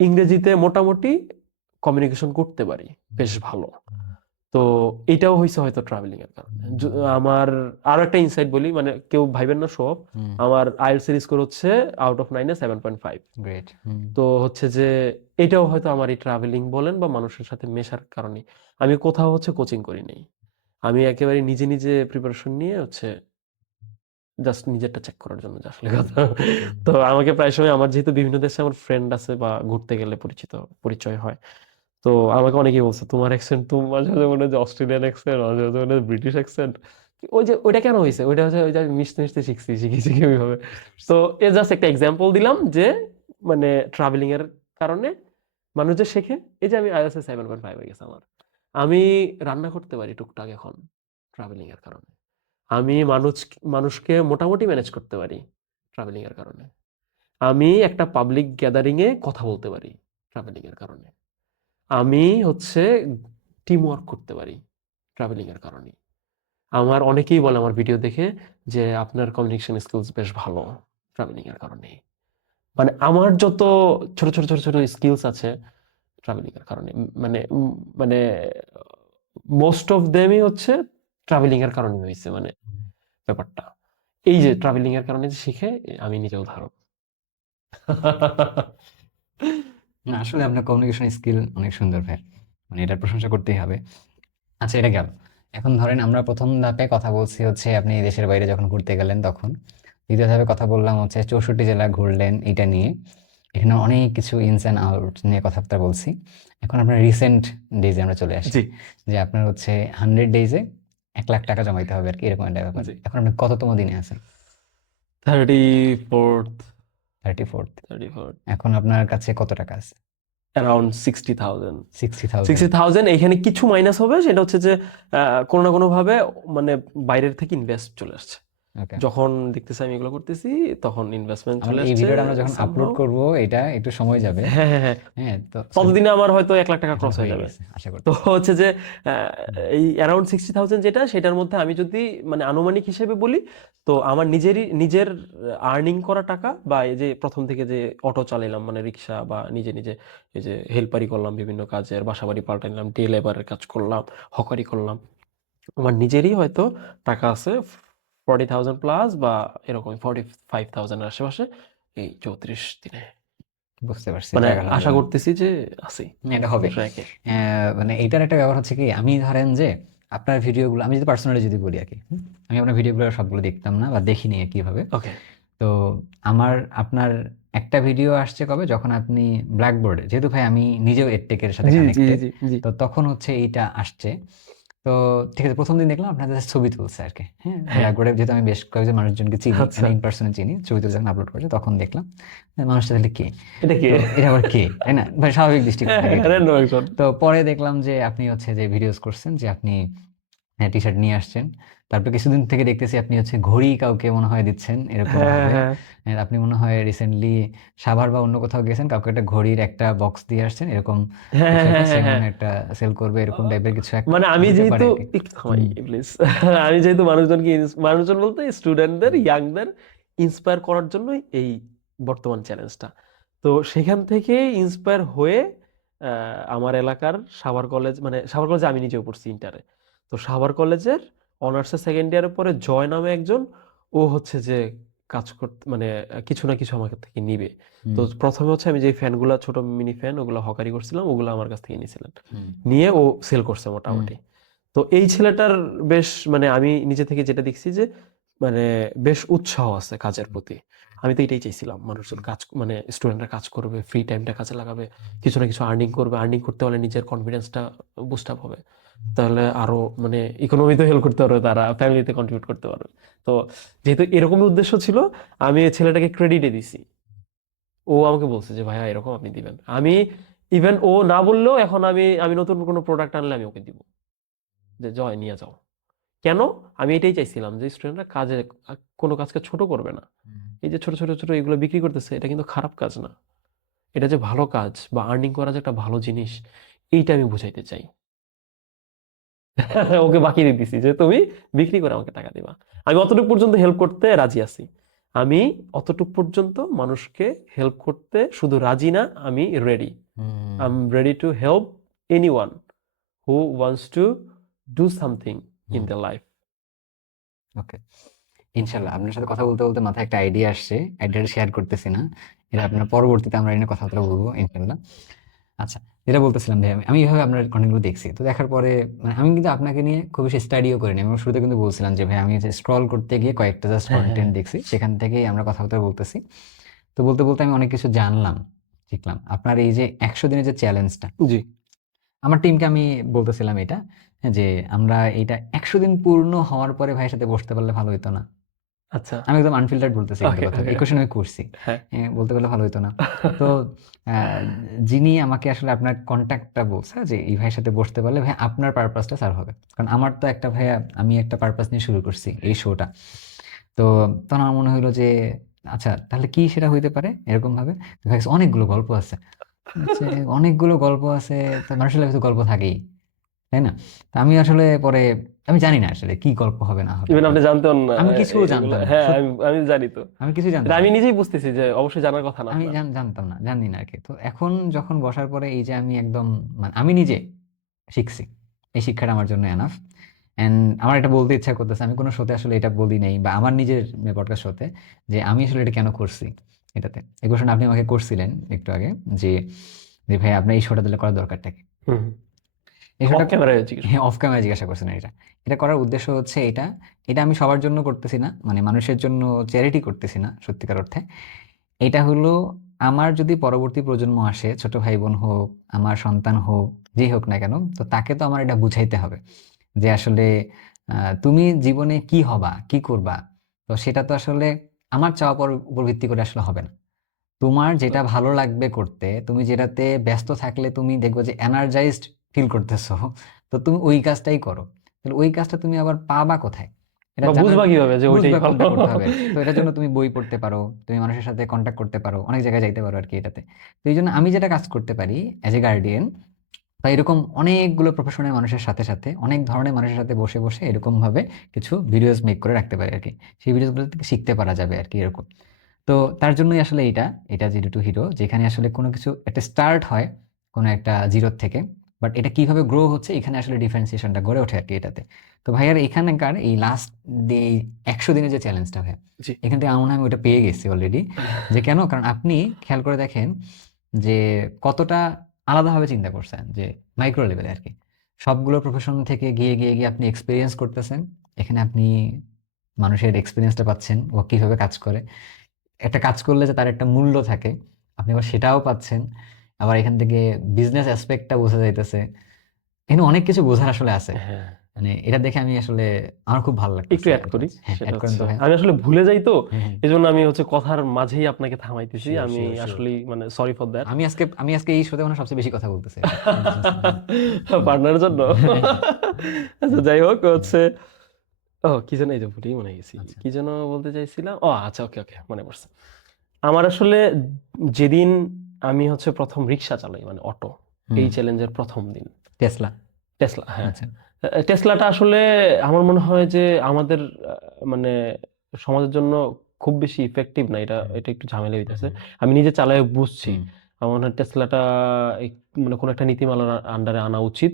ইংরেজিতে মোটামুটি কমিউনিকেশন করতে পারি বেশ ভালো। তো এটাও হইছে হয়তো ট্রাভেলিং এর কারণে। আমার আরো একটা ইনসাইট বলি, মানে কেউ ভাইবেন না সব। হুম। আমার IELTS এর স্কোর হচ্ছে আউট অফ 9 এ 7.5। গ্রেট। হুম। তো হচ্ছে যে এটাও হয়তো আমার এই ট্রাভেলিং বলেন বা মানুষের সাথে মেশার কারণে। আমি কোথাও হচ্ছে কোচিং করি নাই। আমি একেবারে নিজে নিজে প্রিপারেশন নিয়ে হচ্ছে জাস্ট নিজেরটা চেক করার জন্য, যে আসলে কথা। তো আমাকে প্রায় সময়, আমার যেহেতু বিভিন্ন দেশে আমার ফ্রেন্ড আছে বা ঘুরতে গেলে পরিচয় হয়, তো আমাকে অনেকেই বলছে তোমার অ্যাকসেন্ট তো মাঝে মাঝে মনে হয় যে অস্ট্রেলিয়ান অ্যাকসেন্ট, মাঝে মাঝে মনে হয় ব্রিটিশ অ্যাকসেন্ট। ওই যে ওইটা কেন হয়েছে, ওইটা হচ্ছে ওই যে আমি মিশতে মিশতে শিখি ওইভাবে। তো এ জাস্ট একটা এক্সাম্পল দিলাম যে মানে ট্রাভেলিং এর কারণে মানুষ যে শেখে। এই যে আমি IELTS 7.5 হয়ে গেছে আমার, আমি রান্না করতে পারি টুকটাক এখন ট্রাভেলিং এর কারণে। আমি মানুষকে মোটামুটি ম্যানেজ করতে পারি ট্রাভেলিং এর কারণে। আমি একটা পাবলিক গ্যাদারিং এ কথা বলতে পারি ট্রাভেলিং এর কারণে। আমি হচ্ছে টিম ওয়ার্ক করতে পারি ট্রাভেলিং এর কারণে। আমার অনেকেই বলে আমার ভিডিও দেখে যে আপনার কমিউনিকেশন স্কিলস বেশ ভালো ট্রাভেলিং এর কারণে। মানে আমার যত ছোট স্কিলস আছে ট্রাভেলিং এর কারণে, মানে মোস্ট অফ দেমই হচ্ছে ট্রাভেলিং এর কারণে হয়েছে, মানে ব্যাপারটা এই যে ট্রাভেলিং এর কারণে যে শিখে, আমি নিজে উদাহরণ। না, আসলে আপনার কমিউনিকেশন স্কিল অনেক সুন্দর ভাই, মানে এটার প্রশংসা করতেই হবে। আচ্ছা, এটা গেল। এখন ধরেন আমরা প্রথম ধাপে কথা বলছি হচ্ছে আপনি দেশের বাইরে যখন ঘুরতে গেলেন তখন, দ্বিতীয় ধাপে কথা বললাম হচ্ছে 64 জেলা ঘুরলেন এটা নিয়ে। এখানে অনেক কিছু ইনস অ্যান্ড আউটস নিয়ে কথাবার্তা বলছি। এখন আপনার রিসেন্ট ডেজে আমরা চলে আসি, জি যে আপনার হচ্ছে 100 ডেজে 1 লাখ টাকা জমাইতে হবে আর কি, এরকম একটা ব্যাপার। জি এখন আপনি কততম দিনে আছেন? 34th 34th। 34th এখন আপনার কাছে কত টাকা আছে? অ্যারাউন্ড 60,000 60,000। 60,000। এখানে কিছু মাইনাস হবে, সেটা হচ্ছে যে কোনো না কোনো ভাবে মানে বাইরের থেকে ইনভেস্ট চলে আসছে। ওকে, যখন দেখতেছি আমি এগুলো করতেছি তখন ইনভেস্টমেন্ট আমার চলে এই আসছে ভিডিওটা আমরা যখন আপলোড somehow। করব এটা একটু সময় যাবে। হ্যাঁ হ্যাঁ হ্যাঁ, হ্যাঁ, তো ততদিনে আমার হয়তো 1 লাখ টাকা এখন ক্রস হয়ে হয়ে যাবে। গেছে আশা তো করতেছি। হচ্ছে যে এই অ্যারাউন্ড 60,000 যেটা, সেটার মধ্যে আমি যদি মানে আনুমানিক হিসেবে বলি, তো আমার নিজের আর্নিং করা টাকা, বা এই যে প্রথম থেকে যে অটো চালাইলাম মানে রিক্সা, বা নিজে নিজে এই যে হেল্পারি করলাম বিভিন্ন কাজের, বাসাবাড়ি পাল্টাইলাম, ডে লেবারের কাজ করলাম, হকারি করলাম, আমার নিজেরই হয়তো টাকা আছে 40,000 প্লাস, বা এরকম 45,000 এর আশেপাশে এই 34 দিনে। বুঝতে পারছি, মানে যাক আশা আলহামদুলিল্লাহ। করতেছি যে আছি এটা হবে। ট্র্যাকে। মানে এইটার একটা ব্যাপার হচ্ছে কি, আমি ধরেন যে আপনার ভিডিওগুলো আমি যদি পার্সোনালি যদি বলি আর কি, আমি আপনার ভিডিওগুলো সবগুলো দেখতাম না বা দেখিনি কিভাবে। ওকে তো আপনার একটা ভিডিও আসছে কবে, যখন আপনি ব্ল্যাকবোর্ডে, যেহেতু ভাই আমি নিজেও এডটেকের সাথে জি জি কানেক্টেড, জি জি তো তখন হচ্ছে এইটা আসছে। তো ঠিক আছে, প্রথম দিন দেখলাম আপনাদের ছবি তুলছে আর কি। হ্যাঁ, হ্যাঁ ব্ল্যাকবোর্ডে যেহেতু আমি বেশ কয়েকজন মানুষজনকে চিনি, আচ্ছা মানে ইন পার্সনে চিনি, ছবি তুলে যখন আপলোড করছে তখন দেখলাম যে মানুষটা তাহলে কে, এটা কি তো এটা আবার কে, তাই না ভাই, স্বাভাবিক দৃষ্টিকোণ থেকে এটা। র্যান্ডম একজন। তো পরে দেখলাম যে আপনি হচ্ছে যে ভিডিওস করছেন, যে আপনি টি শার্ট নিয়ে আসছেন। তারপর কিছুদিন থেকে দেখতেছি আপনি হচ্ছে ঘড়ি কাউকে মনে হয় দিচ্ছেন এরকম হ্যাঁ ভাবে। হ্যাঁ আপনি মনে হয় রিসেন্টলি সাভার বা অন্য কোথাও গেছেন, কাউকে একটা ঘড়ির একটা বক্স দিয়ে আসছেন এরকম হ্যাঁ কিছু একটা, হ্যাঁ সে হ্যাঁ মনে হ্যাঁ। হয় একটা সেল করবে এরকম টাইপের কিছু একটা মানে আমি হইতে পারে যেহেতু আর কি। একটু থামাই হুম, প্লিজ, আমি যেহেতু মানুষজন বলতে স্টুডেন্টদের, ইয়াংদের ইন্সপায়ার করার জন্য এই বর্তমান চ্যালেঞ্জটা, তো সেখান থেকে ইন্সপায়ার হয়ে আমার এলাকার সাভার কলেজ, মানে সাভার কলেজে আমি নিজেও পড়ছি ইন্টারে, তো সাভার কলেজের অনার্সের সেকেন্ড ইয়ারের পরে জয় নামে একজন, ও হচ্ছে যে কাজ করতে মানে কিছু না কিছু আমার থেকে নিবে। তো হুম, প্রথমে হচ্ছে আমি যে ফ্যানগুলা, ছোট মিনি ফ্যান, ওগুলো হকারি করছিলাম, ওগুলো আমার কাছ থেকে নিয়েছিলেন, হুম, নিয়ে ও সেল করছে হুম, মোটামুটি। তো এই ছেলেটার বেশ মানে আমি নিজে থেকে যেটা দেখছি যে মানে বেশ উৎসাহ আছে কাজের প্রতি। আমি তো এটাই চাইছিলাম, মানুষজন কাজ মানে স্টুডেন্টরা কাজ করবে, ফ্রি টাইমটা কাজে লাগাবে, কিছু না কিছু আর্নিং করবে, আর্নিং করতে হলে নিজের কনফিডেন্সটা বুস্ট আপ হবে, তাহলে আরো মানে ইকোনমিতে হেল্প করতে পারবে, তারা ফ্যামিলিতে কন্ট্রিবিউট করতে পারবে। তো যেহেতু এরকমই উদ্দেশ্য ছিল, আমি এই ছেলেটাকে ক্রেডিটে দিছি। ও আমাকে বলছে যে ভাইয়া এরকম আপনি দিবেন, আমি ইভেন ও না বললেও এখন আমি নতুন কোনো প্রোডাক্ট আনলে আমি ওকে দিব, যে জয় নিয়ে যাও। কেন? আমি এটাই চাইছিলাম যে স্টুডেন্টরা কাজে কোনো কাজকে ছোট করবে না। হুম। এই যে ছোট ছোট ছোট এগুলো বিক্রি করতেছে, এটা কিন্তু খারাপ কাজ না, এটা যে ভালো কাজ বা আর্নিং করা যে একটা ভালো জিনিস, এইটা আমি বুঝাইতে চাই। ওকে বাকি দিয়ে দিছি যে তুমি বিক্রি করে আমাকে টাকা দিবা, আমি অতটুকু পর্যন্ত হেল্প করতে রাজি আছি। আমি অতটুকু পর্যন্ত মানুষকে হেল্প করতে শুধু রাজি না, আমি ready. Hmm, I am ready to help anyone who wants to do something in hmm, their life. ওকে। ইনশাল্লাহ আপনার সাথে কথা বলতে বলতে মাথায় একটা আইডিয়া আসছে, আইডিয়াটা শেয়ার করতেছি না, এটা আপনার পরবর্তীতে আমরা এনে কথাবার্তা বলবো ইনশাল্লাহ। আচ্ছা, যেটা বলতেছিলাম ভাই, আমি এইভাবে আপনার কন্টেন্টগুলো দেখছি, তো দেখার পরে মানে আমি কিন্তু আপনাকে নিয়ে খুব বেশি স্টাডিও করিনি। আমি শুরুতে কিন্তু বলছিলাম যে ভাই আমি স্ক্রল করতে গিয়ে কয়েকটা জাস্ট হ্যাঁ হ্যাঁ কন্টেন্ট দেখছি, সেখান থেকেই আমরা কথাবার্তা বলতেছি। তো বলতে বলতে আমি অনেক কিছু জানলাম, শিখলাম। আপনার এই যে 100 দিনের যে চ্যালেঞ্জটা, জি আমার টিমকে আমি বলতেছিলাম এটা, যে আমরা এইটা 100 দিন পূর্ণ হওয়ার পরে ভাইয়ের সাথে বসতে পারলে ভালো হতো না। আচ্ছা আমি একদম আনফিল্টার্ড বলতেছি কিন্তু ওকে কথা, ওকে এই কোশ্চেন আমি করছি। হ্যাঁ বলতে পারলে ভালো হতো না। তো যিনি আমাকে আসলে আপনার কন্ট্যাক্টটা বলছে যে এই ভাইয়ের সাথে বসতে পারলে ভাই আপনার পারপাসটা সার্ভ হবে, কারণ আমার তো একটা ভাইয়া, আমি একটা পারপাস নিয়ে শুরু করছি এই শোটা। তো তখন আমার মনে হলো যে আচ্ছা তাহলে কি সেটা হইতে পারে এরকম ভাবে। ভাই অনেকগুলো গল্প আছে, হচ্ছে অনেকগুলো গল্প আছে, তো মানুষের লাইফে তো গল্প থাকেই, তাই না? তো আমি আসলে পরে, আমি জানি না আসলে কি গল্প হবে না হবে, ইভেন বাট আপনি জানতেন না আমি কিছুও এগুলো? জানতাম না, হ্যাঁ আমি জানি তো, আমি কিছুই এটা জানতাম আমি না, নিজেই বুঝতেছি যে অবশ্যই জানার কথা না আমি আপনার। জানতাম না, জানি না আরকি। তো এখন যখন বসার পরে এই যে আমি একদম মানে আমি নিজে শিখছি। এই শিক্ষাটা আমার জন্য এনাফ। অ্যান্ড আমার এটা বলতে ইচ্ছা করতেছে, আমি কোনো শোতে আসলে এটা বলি নাই, বা আমার নিজের পডকাস্ট শোতে, যে আমি আসলে এটা কেন করছি এটাতে। এই কোশ্চেনটা আপনি আমাকে করছিলেন একটু আগে, যে যে ভাই আপনার এই শোটা দিলে করার দরকারটা কি? হুম এই অফ শোটা, ক্যামেরায় জিজ্ঞেস হ্যাঁ, করুন। অফ ক্যামেরা জিজ্ঞাসা করছেন এটা। এটা করার উদ্দেশ্য হচ্ছে এটা, এটা আমি সবার জন্য করতেছি না, মানে মানুষের জন্য চ্যারিটি করতেছি না সত্যিকার অর্থে। এটা হলো আমার যদি পরবর্তী প্রজন্ম আসে, ছোট ভাই বোন হোক, আমার সন্তান হোক, যেই হোক না কেন, তো তাকে তো আমার এটা বুঝাইতে হবে যে আসলে তুমি জীবনে কি হবা, কি করবা। তো সেটা তো আসলে আমার চাওয়া পাওয়ার উপর ভিত্তি করে আসলে হবে না। তোমার যেটা ভালো লাগবে করতে, তুমি যেটাতে ব্যস্ত থাকলে তুমি দেখবে যে এনার্জাইজড ফিল করতেছো, তো তুমি ওই কাজটাই করো। তাহলে ওই কাজটা তুমি আবার পাবা কোথায়, এটা বা জানার, বুঝবা কিভাবে যে ওইটাই বুঝবা ভালো? কোনটা করতে হবে আর কি। তো এটার জন্য তুমি বই পড়তে পারো, তুমি মানুষের সাথে কন্ট্যাক্ট করতে পারো, অনেক জায়গায় যাইতে পারো আর কি এটাতে। তো এই জন্য আমি যেটা কাজ করতে পারি অ্যাজ এ গার্ডিয়ান, বা এরকম অনেকগুলো প্রফেশনের মানুষের সাথে সাথে, অনেক ধরনের মানুষের সাথে বসে বসে এরকম ভাবে কিছু ভিডিওস মেক করে রাখতে পারি আর কি। সেই ভিডিওসগুলো থেকে শিখতে পারা যাবে আর কি, এরকম। তো তার জন্যই আসলে এটা জিরো টু হিরো, যেখানে আসলে কোনো কিছু একটা স্টার্ট হয় কোনো একটা জিরো থেকে, বাট এটা কিভাবে গ্রো হচ্ছে এখানে আসলে ডিফারেন্সিয়েশনটা গড়ে ওঠে আর কি এটাতে। তো ভাইয়ার এখানকার এই লাস্ট 100 দিনের যে চ্যালেঞ্জটা ভাই, জি। এখান থেকে আমার মনে হয় আমি ওটা পেয়ে গেছি অলরেডি। যে কেন, কারণ আপনি খেয়াল করে দেখেন যে কতটা আলাদাভাবে চিন্তা করছেন, যে মাইক্রো লেভেলে আর কি। সবগুলো প্রফেশন থেকে গিয়ে গিয়ে গিয়ে আপনি এক্সপিরিয়েন্স করতেছেন, এখানে আপনি মানুষের এক্সপিরিয়েন্সটা পাচ্ছেন, ও কিভাবে কাজ করে। একটা কাজ করলে যে তার একটা মূল্য থাকে, আপনি আবার সেটাও পাচ্ছেন। আবার এখান থেকে বিজনেস অ্যাসপেক্টটা বোঝা যাইতেছে। এখানে অনেক কিছু বোঝার আসলে আছে। হ্যাঁ, মানে এটা দেখে আমি আসলে, আমার খুব ভালো একটু লাগতেছে অ্যাড আর কি। করি। হ্যাঁ, সেটা অ্যাড করেন হচ্ছে তো ভাই। আমি আসলে ভুলে যাই তো, হ্যাঁ, হ্যাঁ। এজন্য আমি হচ্ছে কথার মাঝেই আপনাকে থামাইতেছি। Sure, আমি sure, sure. আসলে মানে সরি ফর দ্যাট। আমি আজকে এই শোতে মানে সবচেয়ে বেশি কথা বলতেছি আর কি। পার্টনারের জন্য। হ্যাঁ, আচ্ছা, যাই হোক হচ্ছে, ও কি যেন, এই যে ভুলেই মনে গেছি আচ্ছা। কি যেন বলতে চাইছিলাম। ও আচ্ছা, ওকে ওকে, মনে পড়ছে। আমার আসলে যেদিন আমি হচ্ছে প্রথম রিক্সা চালাই, মানে অটো, এই চ্যালেঞ্জের প্রথম দিন। টেসলা। টেসলা, হ্যাঁ। আচ্ছা। টেসলাটা আসলে আমার মনে হয় যে আমাদের মানে সমাজের জন্য খুব বেশি ইফেক্টিভ না, এটা এটা একটু ঝামেলা হইতেছে। আমি নিজে চালাই বুঝছি। আমার মনে হয় টেসলাটা মানে কোনো একটা নীতিমালার আন্ডারে আনা উচিত।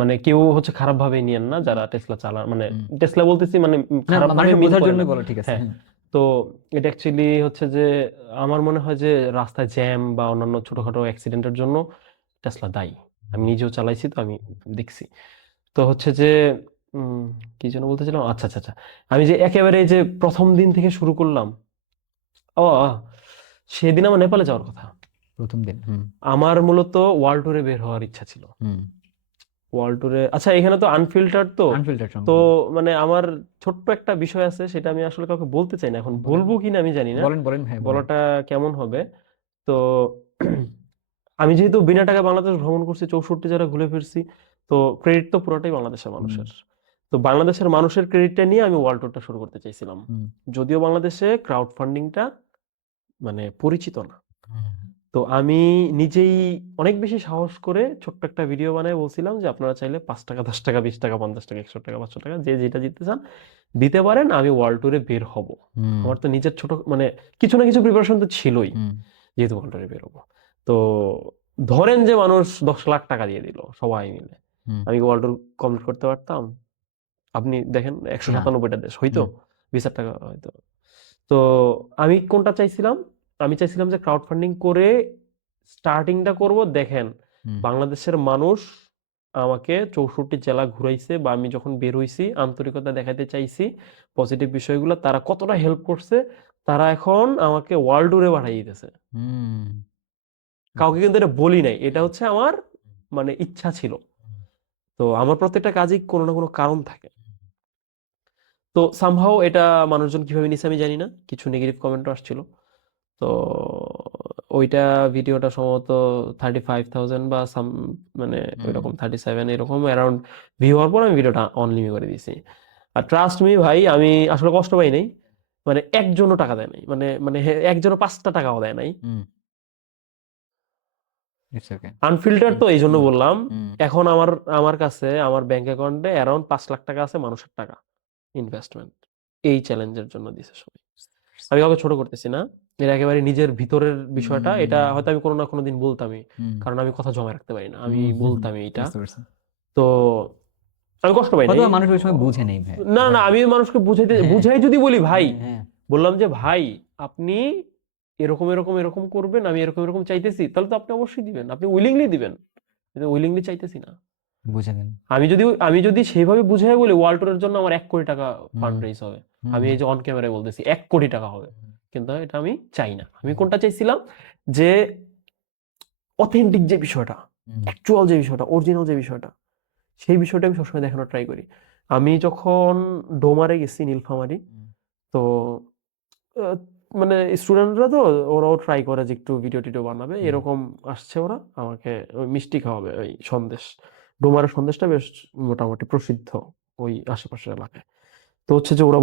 মানে কেউ হচ্ছে খারাপ ভাবে নিয়েন না যারা টেসলা চালান, মানে টেসলা বলতেছি মানে না, খারাপ ভাবে মানুষের মিন বোঝার করে জন্য না। বলো, ঠিক আছে। হ্যাঁ, তো এটা অ্যাকচুয়ালি হচ্ছে যে আমার মনে হয় যে রাস্তায় জ্যাম বা অন্যান্য ছোটখাটো অ্যাক্সিডেন্টের জন্য টেসলা দায়ী। আমি নিজেও চালাইছি, তো আমি দেখছি। তো হচ্ছে যে উম, কি যেন বলতেছিলাম, আচ্ছা আচ্ছা আচ্ছা, আমি যে একেবারে যে প্রথম দিন থেকে শুরু করলাম, ও সেদিন আমার নেপালে যাওয়ার কথা। প্রথম দিন। আমার মূলত ওয়ার্ল্ড ট্যুরে বের হওয়ার ইচ্ছা ছিল। ওয়ার্ল্ড ট্যুরে, আচ্ছা এখানে তো আনফিল্টার্ড, তো আনফিল্টার্ড তো মানে আমার ছোট্ট একটা বিষয় আছে, সেটা আমি আসলে কাউকে বলতে চাই না, এখন বলেন। বলবো কিনা আমি জানি না, বলেন বলেন ভাই, বলেন। বলাটা কেমন হবে। তো আমি যেহেতু বিনা টাকায় বাংলাদেশ ভ্রমণ করছি, 64 জায়গা ঘুরে ফিরছি, তো ক্রেডিট তো পুরোটাই বাংলাদেশের মানুষের। তো বাংলাদেশের মানুষের ক্রেডিটটা নিয়ে আমি ওয়ার্ল্ড ট্যুরটা শুরু করতে চাইছিলাম। যদিও বাংলাদেশে ক্রাউড ফান্ডিংটা মানে পরিচিত না। তো আমি নিজেই অনেক বেশি সাহস করে ছোট্ট একটা ভিডিও বানায় বলছিলাম যে আপনারা চাইলে 5 টাকা, 10 টাকা, 20 টাকা, 50 টাকা, 100 টাকা, 500 টাকা, যে যেটা জিততে চান দিতে পারেন, আমি ওয়ার্ল্ড ট্যুরে বের হব। আমার তো নিজের ছোট মানে কিছু না কিছু প্রিপারেশন তো ছিলই, যেহেতু ওয়ার্ল্ড ট্যুরে বের হবো। তো ধরেন যে মানুষ 10 লাখ টাকা দিয়ে দিল সবাই মিলে, আমি ওয়ার্ল্ড ট্যুর কমপ্লিট করতে পারতাম? আপনি দেখেন 197টা দেশ হইতো, 20 টাকা হয়তো। তো আমি কোনটা চাইছিলাম, আমি চাইছিলাম যে ক্রাউড ফান্ডিং করে স্টার্টিংটা করব। দেখেন বাংলাদেশের মানুষ আমাকে 64 জেলা ঘুরাইছে, বা আমি যখন বের হইছি আন্তরিকতা দেখাতে চাইছি, পজিটিভ বিষয়গুলো, তারা কতটা হেল্প করছে, তারা এখন আমাকে ওয়ার্ল্ড ট্যুরে পাঠিয়ে দিতেছে। কাউকে কিন্তু এটা বলি নাই, এটা হচ্ছে আমার মানে ইচ্ছা ছিল। তো আমার প্রত্যেকটা কাজই কোনো না কোনো কারণ থাকে। তো সামহাও এটা মানুষজন কিভাবে নিছে আমি জানি না, কিছু নেগেটিভ কমেন্টও আসছিল। তো ওইটা ভিডিওটা সম্ভবত 35,000 বা সাম মানে ওইরকম 37 এরকম অ্যারাউন্ড ভিউ হওয়ার পর আমি ভিডিওটা অনলিমি করে দিয়েছি। আর ট্রাস্ট মি ভাই, আমি আসলে কষ্ট পাই নাই, মানে একজনও টাকা দেয় নাই, মানে মানে একজনও 5টা টাকাও দেয় নাই। আনফিল্টার তো এই জন্য বললাম, এখন আমার আমার কাছে আমার ব্যাংক অ্যাকাউন্টে অ্যারাউন্ড 5 লাখ টাকা আছে মানুষের টাকা ইনভেস্টমেন্ট, এই চ্যালেঞ্জের জন্য দিছে সবাই। আমি কাউকে ছোট করতেছি না, এটা একেবারে নিজের ভিতরের বিষয়টা। এটা হয়তো আমি কোনো না কোনো দিন বলতামই, কারণ আমি কথা জমা রাখতে পারি না, আমি বলতামই এটা। তো আমি কষ্ট পাই নাই, হয়তো মানুষ ওই সময় বুঝে নেই ভাই। না না, আমি মানুষকে বুঝাই যদি বলি ভাই, বললাম যে ভাই আপনি এরকম এরকম এরকম করবেন, আমি এরকম এরকম চাইতেছি, তাহলে তো আপনি অবশ্যই দিবেন, আপনি উইলিংলি দিবেন, উইলিংলি চাইতেছি না। বুঝে নেন। আমি যদি সেইভাবে বুঝাই বলি ওয়ার্ল্ড ট্যুরের জন্য আমার 1 কোটি টাকা ফান্ড রেইজ হবে, আমি এই যে অন ক্যামেরায় বলতেছি 1 কোটি টাকা হবে, কিন্তু এটা আমি চাই না। আমি কোনটা চাইছিলাম যে অথেন্টিক যে বিষয়টা, অ্যাকচুয়াল যে বিষয়টা, অরিজিনাল যে বিষয়টা, সেই বিষয়টা আমি সবসময় দেখানোর ট্রাই করি। আমি যখন ডোমারে গেছি নীলফামারী, তো আহ, মানে স্টুডেন্টরা তো ওরাও ট্রাই করে যে একটু ভিডিও টিডিও বানাবে, এরকম আসছে ওরা আমাকে ওই মিষ্টি খাওয়াবে, ওই সন্দেশ, ডোমারের সন্দেশটা বেশ মোটামুটি প্রসিদ্ধ ওই আশেপাশের এলাকায়। তো হচ্ছে যে ওরা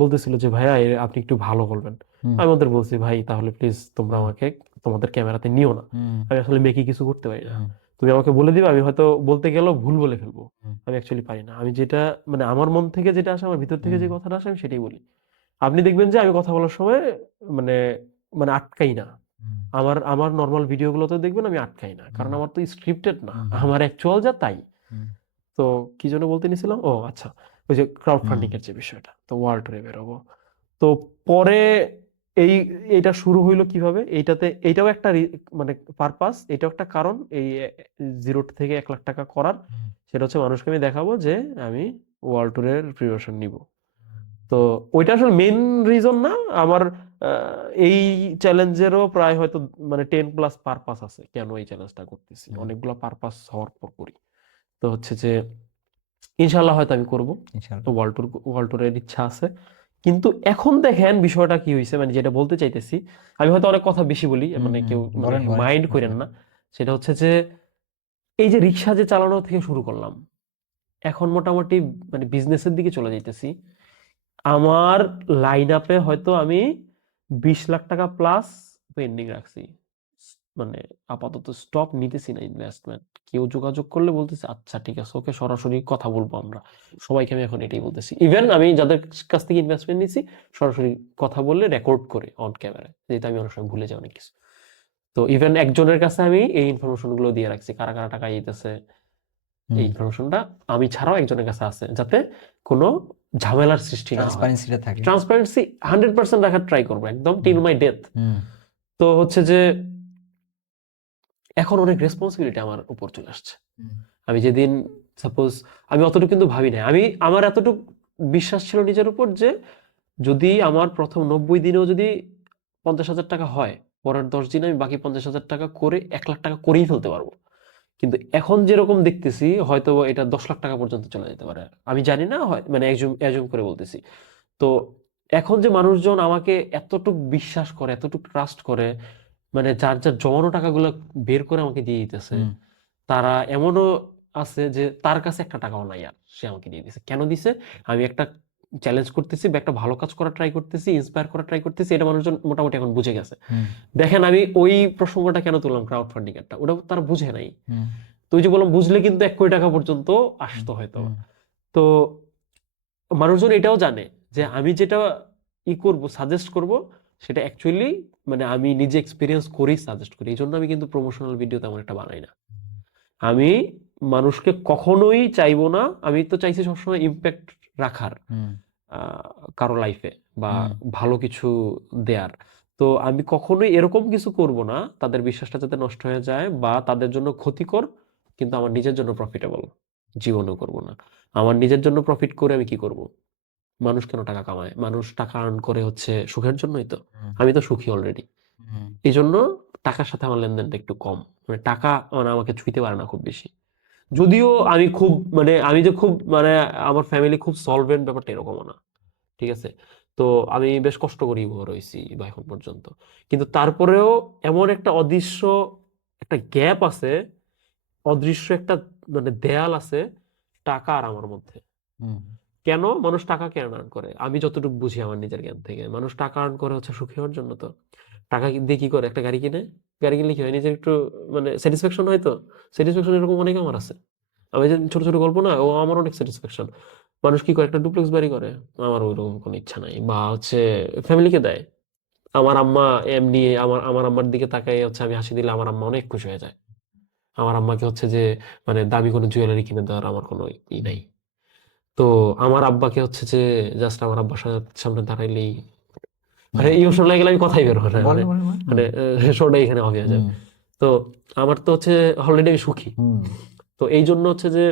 বলতেছিল যে ভাইয়া আপনি একটু ভালো বলবেন। আমি ওদের বলছি ভাই তাহলে প্লিজ তোমরা আমাকে তোমাদের ক্যামেরাতে নিও না, আমি আসলে মেকি কিছু করতে পারি না, তুমি আমাকে বলে দিবে, আমি হয়তো বলতে গেলেও ভুল বলে ফেলবো, আমি অ্যাকচুয়ালি পারি না, আমি যেটা মানে আমার মন থেকে যেটা আসে, আমার ভিতর থেকে যে কথাটা আসে আমি সেটাই বলি। আপনি দেখবেন যে আমি কথা বলার সময় মানে মানে আটকাই না। আমার আমার নর্মাল ভিডিওগুলোতে দেখবেন আমি আটকাই না, কারণ আমার তো স্ক্রিপ্টেড না, আমার অ্যাকচুয়াল যা তাই। তো কি জন্য বলতে নিছিলাম, ও আচ্ছা, ওই যে ক্রাউড ফান্ডিং এর যে বিষয়টা, তো ওয়ার্ল্ড টুরে বেরোবো। তো পরে এই এটা শুরু হইলো কিভাবে, এইটাও একটা মানে পারপাস, এটাও একটা কারণ এই 0 থেকে 1 লাখ টাকা করার। সেটা হচ্ছে মানুষকে আমি দেখাবো যে আমি ওয়ার্ল্ড ট্যুরের প্রিপারেশন নিব। তো ওইটা আসলে মেইন রিজন না আমার। এই চ্যালেঞ্জেরও প্রায় হয়তো মানে 10+ পারপাস আছে কেন এই চ্যালেঞ্জটা করতেছি, অনেকগুলো পারপাস হওয়ার পর করি। তো হচ্ছে যে ইনশাল্লাহ হয়তো আমি করবো, তো ওয়ার্ল্ড ট্যুরের ইচ্ছা আছে। কিন্তু এখন দেখেন বিষয়টা কি হয়েছে, মানে যেটা বলতে চাইতেছি, আমি হয়তো অনেক কথা বেশি বলি, মানে কেউ মাইন্ড করেন না। সেটা হচ্ছে যে এই যে রিক্সা যে চালানো থেকে শুরু করলাম, এখন মোটামুটি মানে বিজনেসের দিকে চলে যাইতেছি। আমার লাইন আপে হয়তো আমি 20 লাখ টাকা প্লাস পেন্ডিং রাখছি, মানে আপাতত স্টক নিতেছি না ইনভেস্টমেন্ট। কেউ যোগাযোগ করলে বলতেছে আচ্ছা ঠিক আছে, ওকে সরাসরি কথা বলবো আমরা, সবাইকে আমি এখন এটাই বলতেছি। ইভেন আমি যাদের কাছ থেকে ইনভেস্টমেন্ট নিছি সরাসরি কথা বললে রেকর্ড করে অন ক্যামেরায়, যেহেতু আমি অনেক সময় ভুলে যাই অনেক কিছু। তো ইভেন একজনের কাছে আমি এই ইনফরমেশন গুলো দিয়ে রাখছি, কারা কারা টাকা দিতেছে, এই ইনফরমেশনটা আমি ছাড়াও একজনের কাছে আছে, যাতে কোনো ঝামেলার সৃষ্টি না হয়। ট্রান্সপারেন্সি 100% রাখার ট্রাই করবো, একদম টিল মাই ডেথ। তো হচ্ছে যে এখন অনেক রেসপন্সিবিলিটি আমার উপর চলে আসছে। আমি যেদিন সাপোজ আমি অতটুকু কিন্তু ভাবি না, আমার এতটুকু বিশ্বাস ছিল নিজের উপর যে যদি আমার প্রথম 90 দিনেও যদি 50,000 টাকা হয়, পরের 10 দিনে আমি বাকি 50,000 টাকা করে 1 লাখ টাকা করেই ফেলতে পারবো। কিন্তু এখন যেরকম দেখতেছি হয়তো এটা 10 লাখ টাকা পর্যন্ত চলে যেতে পারে, আমি জানি না, হয় মানে এজুম করে বলতেছি। তো এখন যে মানুষজন আমাকে এতটুক বিশ্বাস করে, এতটুক ট্রাস্ট করে, মানে যার যার জমানো টাকাগুলো বের করে আমাকে দিয়ে দিতেছে, তারা এমনও আছে যে তার কাছে একটা টাকাও নাই আর সে আমাকে দিয়ে দিছে। কেন দিছে? আমি একটা চ্যালেঞ্জ করতেছি বা একটা ভালো কাজ করার ট্রাই করতেছি, ইন্সপায়ার করার ট্রাই করতেছি, এটা মানুষজন মোটামুটি এখন বুঝে গেছে। দেখেন আমি ওই প্রসঙ্গটা কেন তুললাম, ক্রাউড ফান্ডিং এরটা, ওটা তারা বুঝে নাই। তো ওই যে বললাম, বুঝলে কিন্তু 1 কোটি টাকা পর্যন্ত আসতো হয়তো। তো মানুষজন এটাও জানে যে আমি যেটা করব, সাজেস্ট করব, সেটা অ্যাকচুয়ালি মানে আমি নিজে এক্সপিরিয়েন্স করেই সাজেস্ট করি। এই জন্য আমি কিন্তু প্রমোশনাল ভিডিও তেমন একটা বানাই না। আমি মানুষকে কখনোই চাইবো না, আমি তো চাইছি সবসময় ইম্প্যাক্ট রাখার কারো লাইফে বা ভালো কিছু দেয়ার। তো আমি কখনোই এরকম কিছু করব না তাদের বিশ্বাসটা যাতে নষ্ট হয়ে যায় বা তাদের জন্য ক্ষতিকর, কিন্তু আমার নিজের জন্য প্রফিটেবল জীবনও করব না। আমার নিজের জন্য প্রফিট করে আমি কি করব? মানুষ কেন টাকা কামায়? মানুষ টাকা আর্ন করে হচ্ছে সুখের জন্যই তো। আমি তো সুখী অলরেডি। এই জন্য টাকার সাথে আমার লেনদেনটা একটু কম, মানে টাকা মানে আমাকে ছুঁইতে পারে না খুব বেশি। যদিও আমি খুব মানে আমি যে খুব মানে আমার ফ্যামিলি খুব সলভেন্ট, ব্যাপারটা এরকমও না, ঠিক আছে? তো আমি বেশ কষ্ট করেই বড় হয়েছি বা এখন পর্যন্ত। কিন্তু তারপরেও এমন একটা অদৃশ্য একটা গ্যাপ আছে, অদৃশ্য একটা মানে দেয়াল আছে টাকা আর আমার মধ্যে। কেন মানুষ টাকা কেন আর্ন করে? আমি যতটুকু বুঝি আমার নিজের জ্ঞান থেকে, মানুষ টাকা আর্ন করে হচ্ছে সুখী হওয়ার জন্য। তো টাকা দিয়ে কি করে? একটা গাড়ি কিনে, গাড়ি কিনলে কি হয়? নিজের একটু মানে স্যাটিসফ্যাকশন হয়। তো স্যাটিসফ্যাকশন এরকম অনেক আমার আছে। আমি যে ছোট ছোট গল্প না, ও আমার অনেক স্যাটিসফ্যাকশন। মানুষ কি করে? একটা ডুপ্লেক্স বাড়ি করে, আমার ওইরকম কোনো ইচ্ছা নাই। বা হচ্ছে ফ্যামিলিকে দেয়। আমার আম্মা এমনি আমার আমার আম্মার দিকে তাকাই হচ্ছে আমি হাসি দিলে আমার আম্মা অনেক খুশি হয়ে যায়। আমার আম্মাকে হচ্ছে যে মানে দামি কোনো জুয়েলারি কিনে দেওয়ার আমার কোনো ই নাই। তো আমার আব্বাকে হচ্ছে যে জাস্ট আমার আব্বার সামনে দাঁড়াইলেই মানে ইমোশনাল হয়ে গেলে আমি কথাই বের হয় না, মানে শোটা এখানে অফ হয়ে যায়। তো আমার তো হচ্ছে অলরেডি আমি সুখী। তো এই জন্য হচ্ছে যে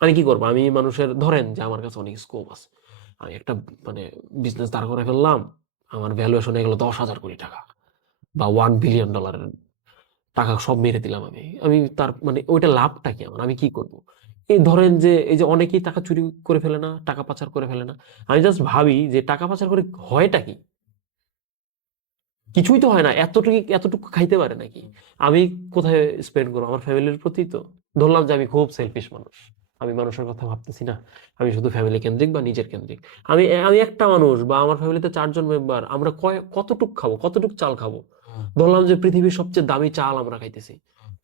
আমি কি করবো, আমি মানুষের ধরেন যে আমার কাছে অনেক স্কোপ আছে, আমি একটা মানে বিজনেস দাঁড় করে ফেললাম, আমার ভ্যালুয়েশন হয়ে গেল 10,000 কোটি টাকা বা $1 বিলিয়ন টাকা, সব মেরে দিলাম আমি। আমি তার মানে ওইটা লাভটা কি আমার? আমি কি করব? এই ধরেন যে এই যে অনেকেই টাকা চুরি করে ফেলে না, টাকা পাচার করে ফেলে না। আমি জাস্ট ভাবি যে টাকা পাচার করে হয়টা কি? কিছুই তো হয় না। এতটুকু খাইতে পারে নাকি? আমি কোথায় স্পেন্ড করবো? আমার ফ্যামিলির প্রতি তো। ধরলাম যে আমি খুব সেলফিশ মানুষ, আমি মানুষের কথা ভাবতেছি না, আমি শুধু ফ্যামিলি কেন্দ্রিক বা নিজের কেন্দ্রিক। আমি আমি একটা মানুষ বা আমার ফ্যামিলিতে 4 জন মেম্বার, আমরা কতটুক খাবো, কতটুক চাল খাবো? ধরলাম যে পৃথিবীর সবচেয়ে দামি চাল আমরা খাইতেছি,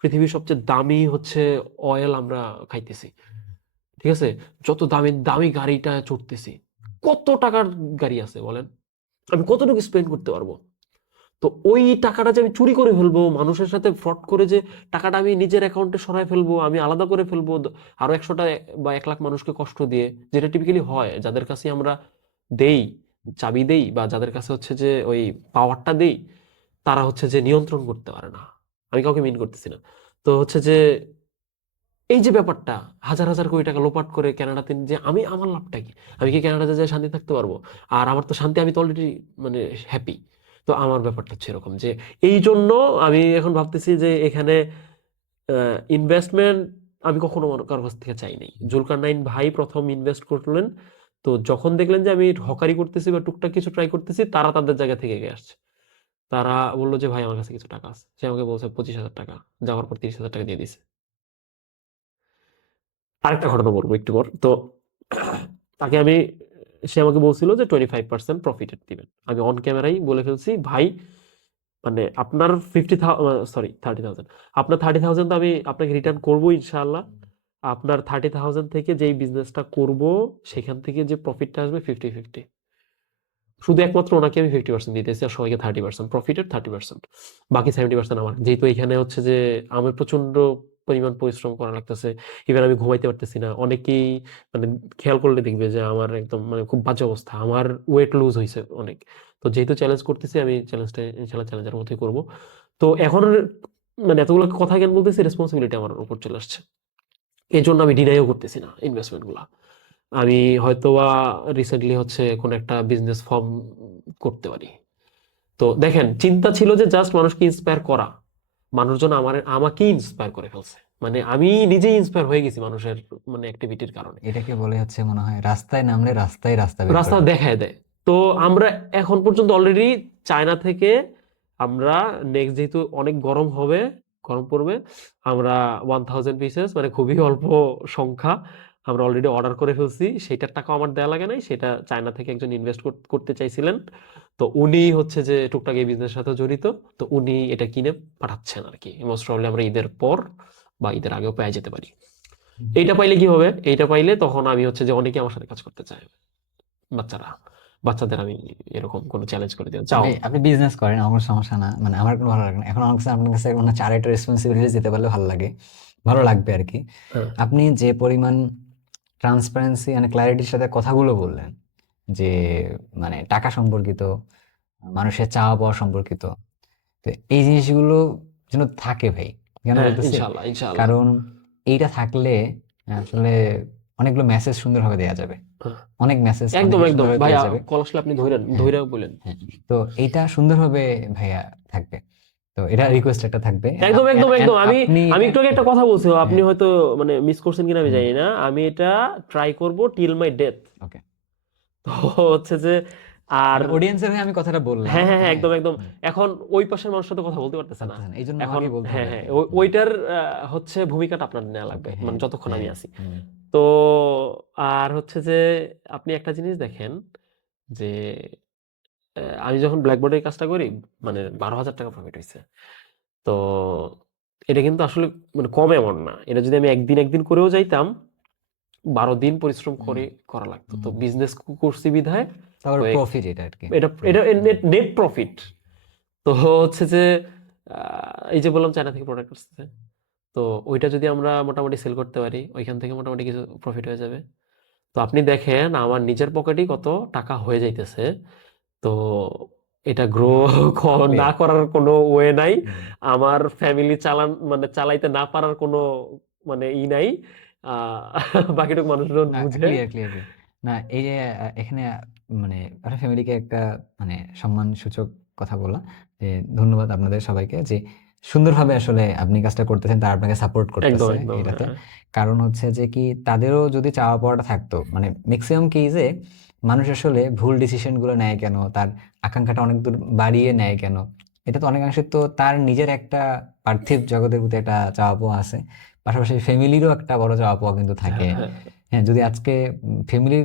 পৃথিবীর সবচেয়ে দামি হচ্ছে অয়েল আমরা খাইতেছি, ঠিক আছে, যত দামি দামি গাড়িটা চড়তেছি। কত টাকার গাড়ি আছে বলেন? আমি কতটুকু স্পেন্ড করতে পারবো? তো ওই টাকাটা যে আমি চুরি করে ফেলবো, মানুষের সাথে ফ্রড করে যে টাকাটা আমি নিজের অ্যাকাউন্টে সরায় ফেলবো, আমি আলাদা করে ফেলবো আরো 100টা বা 1 লাখ মানুষকে কষ্ট দিয়ে, যেটা টিপিক্যালি হয়, যাদের কাছে আমরা দেই, চাবি দেই, বা যাদের কাছে হচ্ছে যে ওই পাওয়ারটা দেই, তারা হচ্ছে যে নিয়ন্ত্রণ করতে পারে না। আমি কাউকে মিন করতেছি না। তো হচ্ছে যে এই যে ব্যাপারটা, হাজার হাজার কোটি টাকা লোপাট করে কানাডাতে, যে আমি আমার লাভটা কি? আমি কি কানাডাতে যাই শান্তি থাকতে পারবো? আর আমার তো শান্তি, আমি তো অলরেডি মানে হ্যাপি। তো আমার ব্যাপারটা হচ্ছে এরকম যে এই জন্য আমি এখন ভাবতেছি যে এখানে ইনভেস্টমেন্ট আমি কখনো কারোর কাছ থেকে চাই নাই। জুলকারনাইন ভাই প্রথম ইনভেস্ট করলেন, তো যখন দেখলেন যে আমি হকারি করতেছি বা টুকটাক কিছু ট্রাই করতেছি, তারা তাদের জায়গা থেকে এগিয়ে আসছে। তারা বললো যে ভাই আমার কাছে কিছু টাকা আছে, সে আমাকে বলছে 25,000 টাকা, যাওয়ার পর 30,000 টাকা দিয়ে দিছে। আরেকটা ঘটনা বলবো একটু পর। তো তাকে আমি, সে আমাকে বলছিল যে 25% প্রফিটেড দিবেন। আমি অন ক্যামেরাই বলে ফেলছি, ভাই মানে আপনার 30,000, আপনার 30,000 আমি আপনাকে রিটার্ন করবো ইনশাআল্লাহ। আপনার 30,000 থেকে যেই বিজনেসটা করব, সেখান থেকে যে প্রফিটটা আসবে 50-50। শুধু একমাত্র ওনাকে আমি 50% দিতেছি, আর সবাইকে 30%, প্রফিটের 30%, বাকি 70% আমার। যেহেতু এখানে হচ্ছে যে আমার প্রচন্ড পরিমাণ পরিশ্রম করা লাগতেছে, ইভেন আমি ঘুমাইতে পারতেছি না। অনেকেই মানে খেয়াল করলে দেখবে যে আমার একদম মানে খুব বাজে অবস্থা, আমার ওয়েট লুজ হয়েছে অনেক। তো যেহেতু চ্যালেঞ্জ করতেছি, আমি চ্যালেঞ্জটা ইনশাল্লাহ চ্যালেঞ্জের মতোই করবো। তো এখন মানে এতগুলো কথা কেন বলতেছি, রেসপন্সিবিলিটি আমার উপর চলে আসছে, এই জন্য আমি ডিনাইও করতেছি না ইনভেস্টমেন্ট গুলা। আমি হয়তোবা রিসেন্টলি হচ্ছে কোন একটা বিজনেস ফর্ম করতে পারি। তো দেখেন, চিন্তা ছিল যে জাস্ট মানুষকে ইন্সপায়ার করা, মানুষজন আমাকে ইন্সপায়ার করে ফেলছে, মানে আমি নিজেই ইন্সপায়ার হয়ে গেছি মানুষের মানে অ্যাক্টিভিটির কারণে। এটাকে বলে হচ্ছে মনে হয় রাস্তায় নামলে রাস্তায় রাস্তা বের রাস্তা করে। দেখায় দেয়। তো আমরা এখন পর্যন্ত অলরেডি চায়না থেকে আমরা নেক্সট, যেহেতু অনেক গরম হবে, গরম পড়বে, আমরা 1000 পিসেস, মানে খুবই অল্প সংখ্যা, আমরা অলরেডি অর্ডার করে ফেলছি। সেটার টাকা আমার দেয়া লাগে নাই, সেটা চায়না থেকে একজন ইনভেস্ট করতে চাইছিলেন। তো উনি হচ্ছে যে টুকটাক এই বিজনেসের সাথে জড়িত, তো উনি এটা কিনে পাঠাচ্ছেন আর কি। মোস্ট প্রবাবলি আমরা ঈদের পর বা ঈদের আগেও পেয়ে যেতে পারি। এইটা পাইলে কি হবে? এইটা পাইলে তখন আমি হচ্ছে যে অনেকে আমার সাথে কাজ করতে চায়, বাচ্চারা, বাচ্চাদের আমি এরকম কোনো চ্যালেঞ্জ করে দিতে চাও। ভাই, আপনি বিজনেস করেন, আমার কোনো সমস্যা না, মানে আমার কোনো ভালো লাগে না। এখন আমার কাছে আপনার কাছে মনে হচ্ছে আরেকটা রেসপন্সিবিলিটি দিতে পারলে ভালো লাগে, ভালো লাগবে আর কি। হ্যাঁ। আপনি যে পরিমাণ ট্রান্সপারেন্সি মানে ক্ল্যারিটির সাথে কথাগুলো বললেন, যে মানে টাকা সম্পর্কিত, মানুষের চাওয়া পাওয়া সম্পর্কিত, তো এই জিনিসগুলো যেন থাকে ভাই। কেন হ্যাঁ, বলতেছি? ইনশাআল্লাহ ইনশাআল্লাহ। কারণ এইটা থাকলে আসলে অনেকগুলো মেসেজ সুন্দরভাবে দেওয়া যাবে, হ্যাঁ, অনেক মেসেজ একদম একদম সুন্দরভাবে ভাইয়া, দেওয়া যাবে। কল আসলে আপনি ধৈরেন, হ্যাঁ, ধৈর্য বলেন। হ্যাঁ। তো এইটা সুন্দরভাবে ভাইয়া থাকবে, তো এটা রিকোয়েস্ট একটা থাকবে। একদম একদম একদম। আমি আপনি আমি একটু আগে একটা কথা বলছি, আপনি হ্যাঁ, হয়তো মানে মিস করছেন কিনা আমি হুম, জানি না। আমি এটা ট্রাই করব টিল মাই ডেথ। ওকে। তো হচ্ছে যে, আর মানে অডিয়েন্সের হয়ে আমি কথাটা বললাম। হ্যাঁ হ্যাঁ হ্যাঁ, হ্যাঁ, একদম একদম। হুম, এখন ওই পাশের মানুষের সাথে কথা বলতে পারতেছে না, পারতেছেন, এই জন্য এখন আমাকে বলতে হ্যাঁ হবে আর হ্যাঁ, কি। হুম, ওইটার হচ্ছে ভূমিকাটা আপনার নেওয়া লাগবে, ওকে, মানে হ্যাঁ, যতক্ষণ আমি হ্যাঁ, আছি। হুম, তো আর হচ্ছে যে আপনি একটা জিনিস দেখেন যে আমি যখন ব্ল্যাকবোর্ডের কাজটা করি, মানে 12,000 টাকা প্রফিট হয়েছে। তো এটা কিন্তু আসলে মানে কম অ্যামাউন্ট না। এটা যদি আমি একদিন করেও যাইতাম, 12 দিন পরিশ্রম হুম, করে করা লাগতো। তো হুম। বিজনেস করছি বিধায় তারপর হয়ে প্রফিট এটা আর কি। এটা এটা নেট প্রফিট। তো হচ্ছে যে এই যে বললাম চায়না থেকে প্রোডাক্ট আসতেছে, তো ওইটা যদি আমরা মোটামুটি সেল করতে পারি, ওইখান থেকে মোটামুটি কিছু প্রফিট হয়ে যাবে। তো আপনি দেখেন আমার নিজের পকেটেই কত টাকা হয়ে যাইতেছে। তো এটা গ্রো হবে। না করার কোনো ওয়ে নাই, হুম। আমার ফ্যামিলি মানে চালাইতে না পারার কোনো মানে নাই। আহ বাকিটুকু মানুষজন না, বুঝে। Clear clear. না, এই যে এখানে মানে আপনার ফ্যামিলিকে একটা মানে সম্মান সূচক কথা বলা, যে ধন্যবাদ আপনাদের সবাইকে যে সুন্দরভাবে আসলে আপনি কাজটা করতেছেন, তারা আপনাকে সাপোর্ট একদম করতেছে একদম এটাতে। হ্যাঁ কারণ হচ্ছে যে কি তাদেরও যদি চাওয়া পাওয়াটা থাকতো, মানে ম্যাক্সিমাম কেসে মানুষ আসলে ভুল ডিসিশন গুলো নেয় কেন, তার আকাঙ্ক্ষাটা অনেক দূর বাড়িয়ে নেয় কেন, এটা তো অনেকাংশে তো তার নিজের একটা পার্থিব জগতের প্রতি একটা চাওয়া পাওয়া আছে, পাশাপাশি ফ্যামিলিরও একটা বড় চাওয়া পাওয়া কিন্তু থাকে। হ্যাঁ হ্যাঁ, যদি আজকে ফ্যামিলির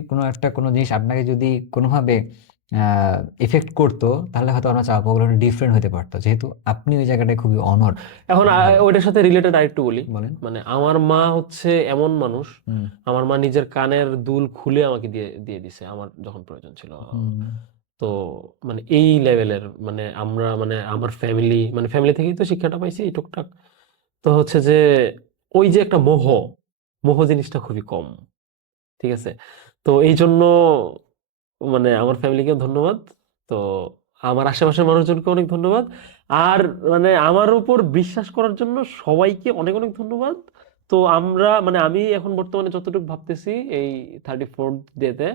কোনো জিনিস আপনাকে যদি কোনোভাবে এফেক্ট করতো, তাহলে হয়তো আমার চাওয়া পাওয়াগুলো ডিফারেন্ট হতে পারতো, যেহেতু আপনি ওই জায়গাটায় খুবই অনর। এখন ওইটার সাথে রিলেটেড আরেকটু বলি, বলেন। মানে আমার মা হচ্ছে এমন মানুষ, হুম আমার মা নিজের কানের দুল খুলে আমাকে দিয়ে দিয়ে দিছে আমার যখন প্রয়োজন ছিল। হুম তো মানে এই লেভেলের, মানে আমরা মানে আমার ফ্যামিলি থেকেই তো শিক্ষাটা পাইছি এই টুকটাক। তো হচ্ছে যে ওই যে একটা মোহ জিনিসটা খুবই কম, ঠিক আছে? তো এই জন্য মানে আমার ফ্যামিলিকে ধন্যবাদ। তো আমার আশেপাশের মানুষজনকে অনেক ধন্যবাদ। আর মানে আমার উপর বিশ্বাস করার জন্য সবাইকে অনেক অনেক ধন্যবাদ। তো আমরা মানে আমি এখন বর্তমানে যতটুকু ভাবতেছি এই 34th ডেতে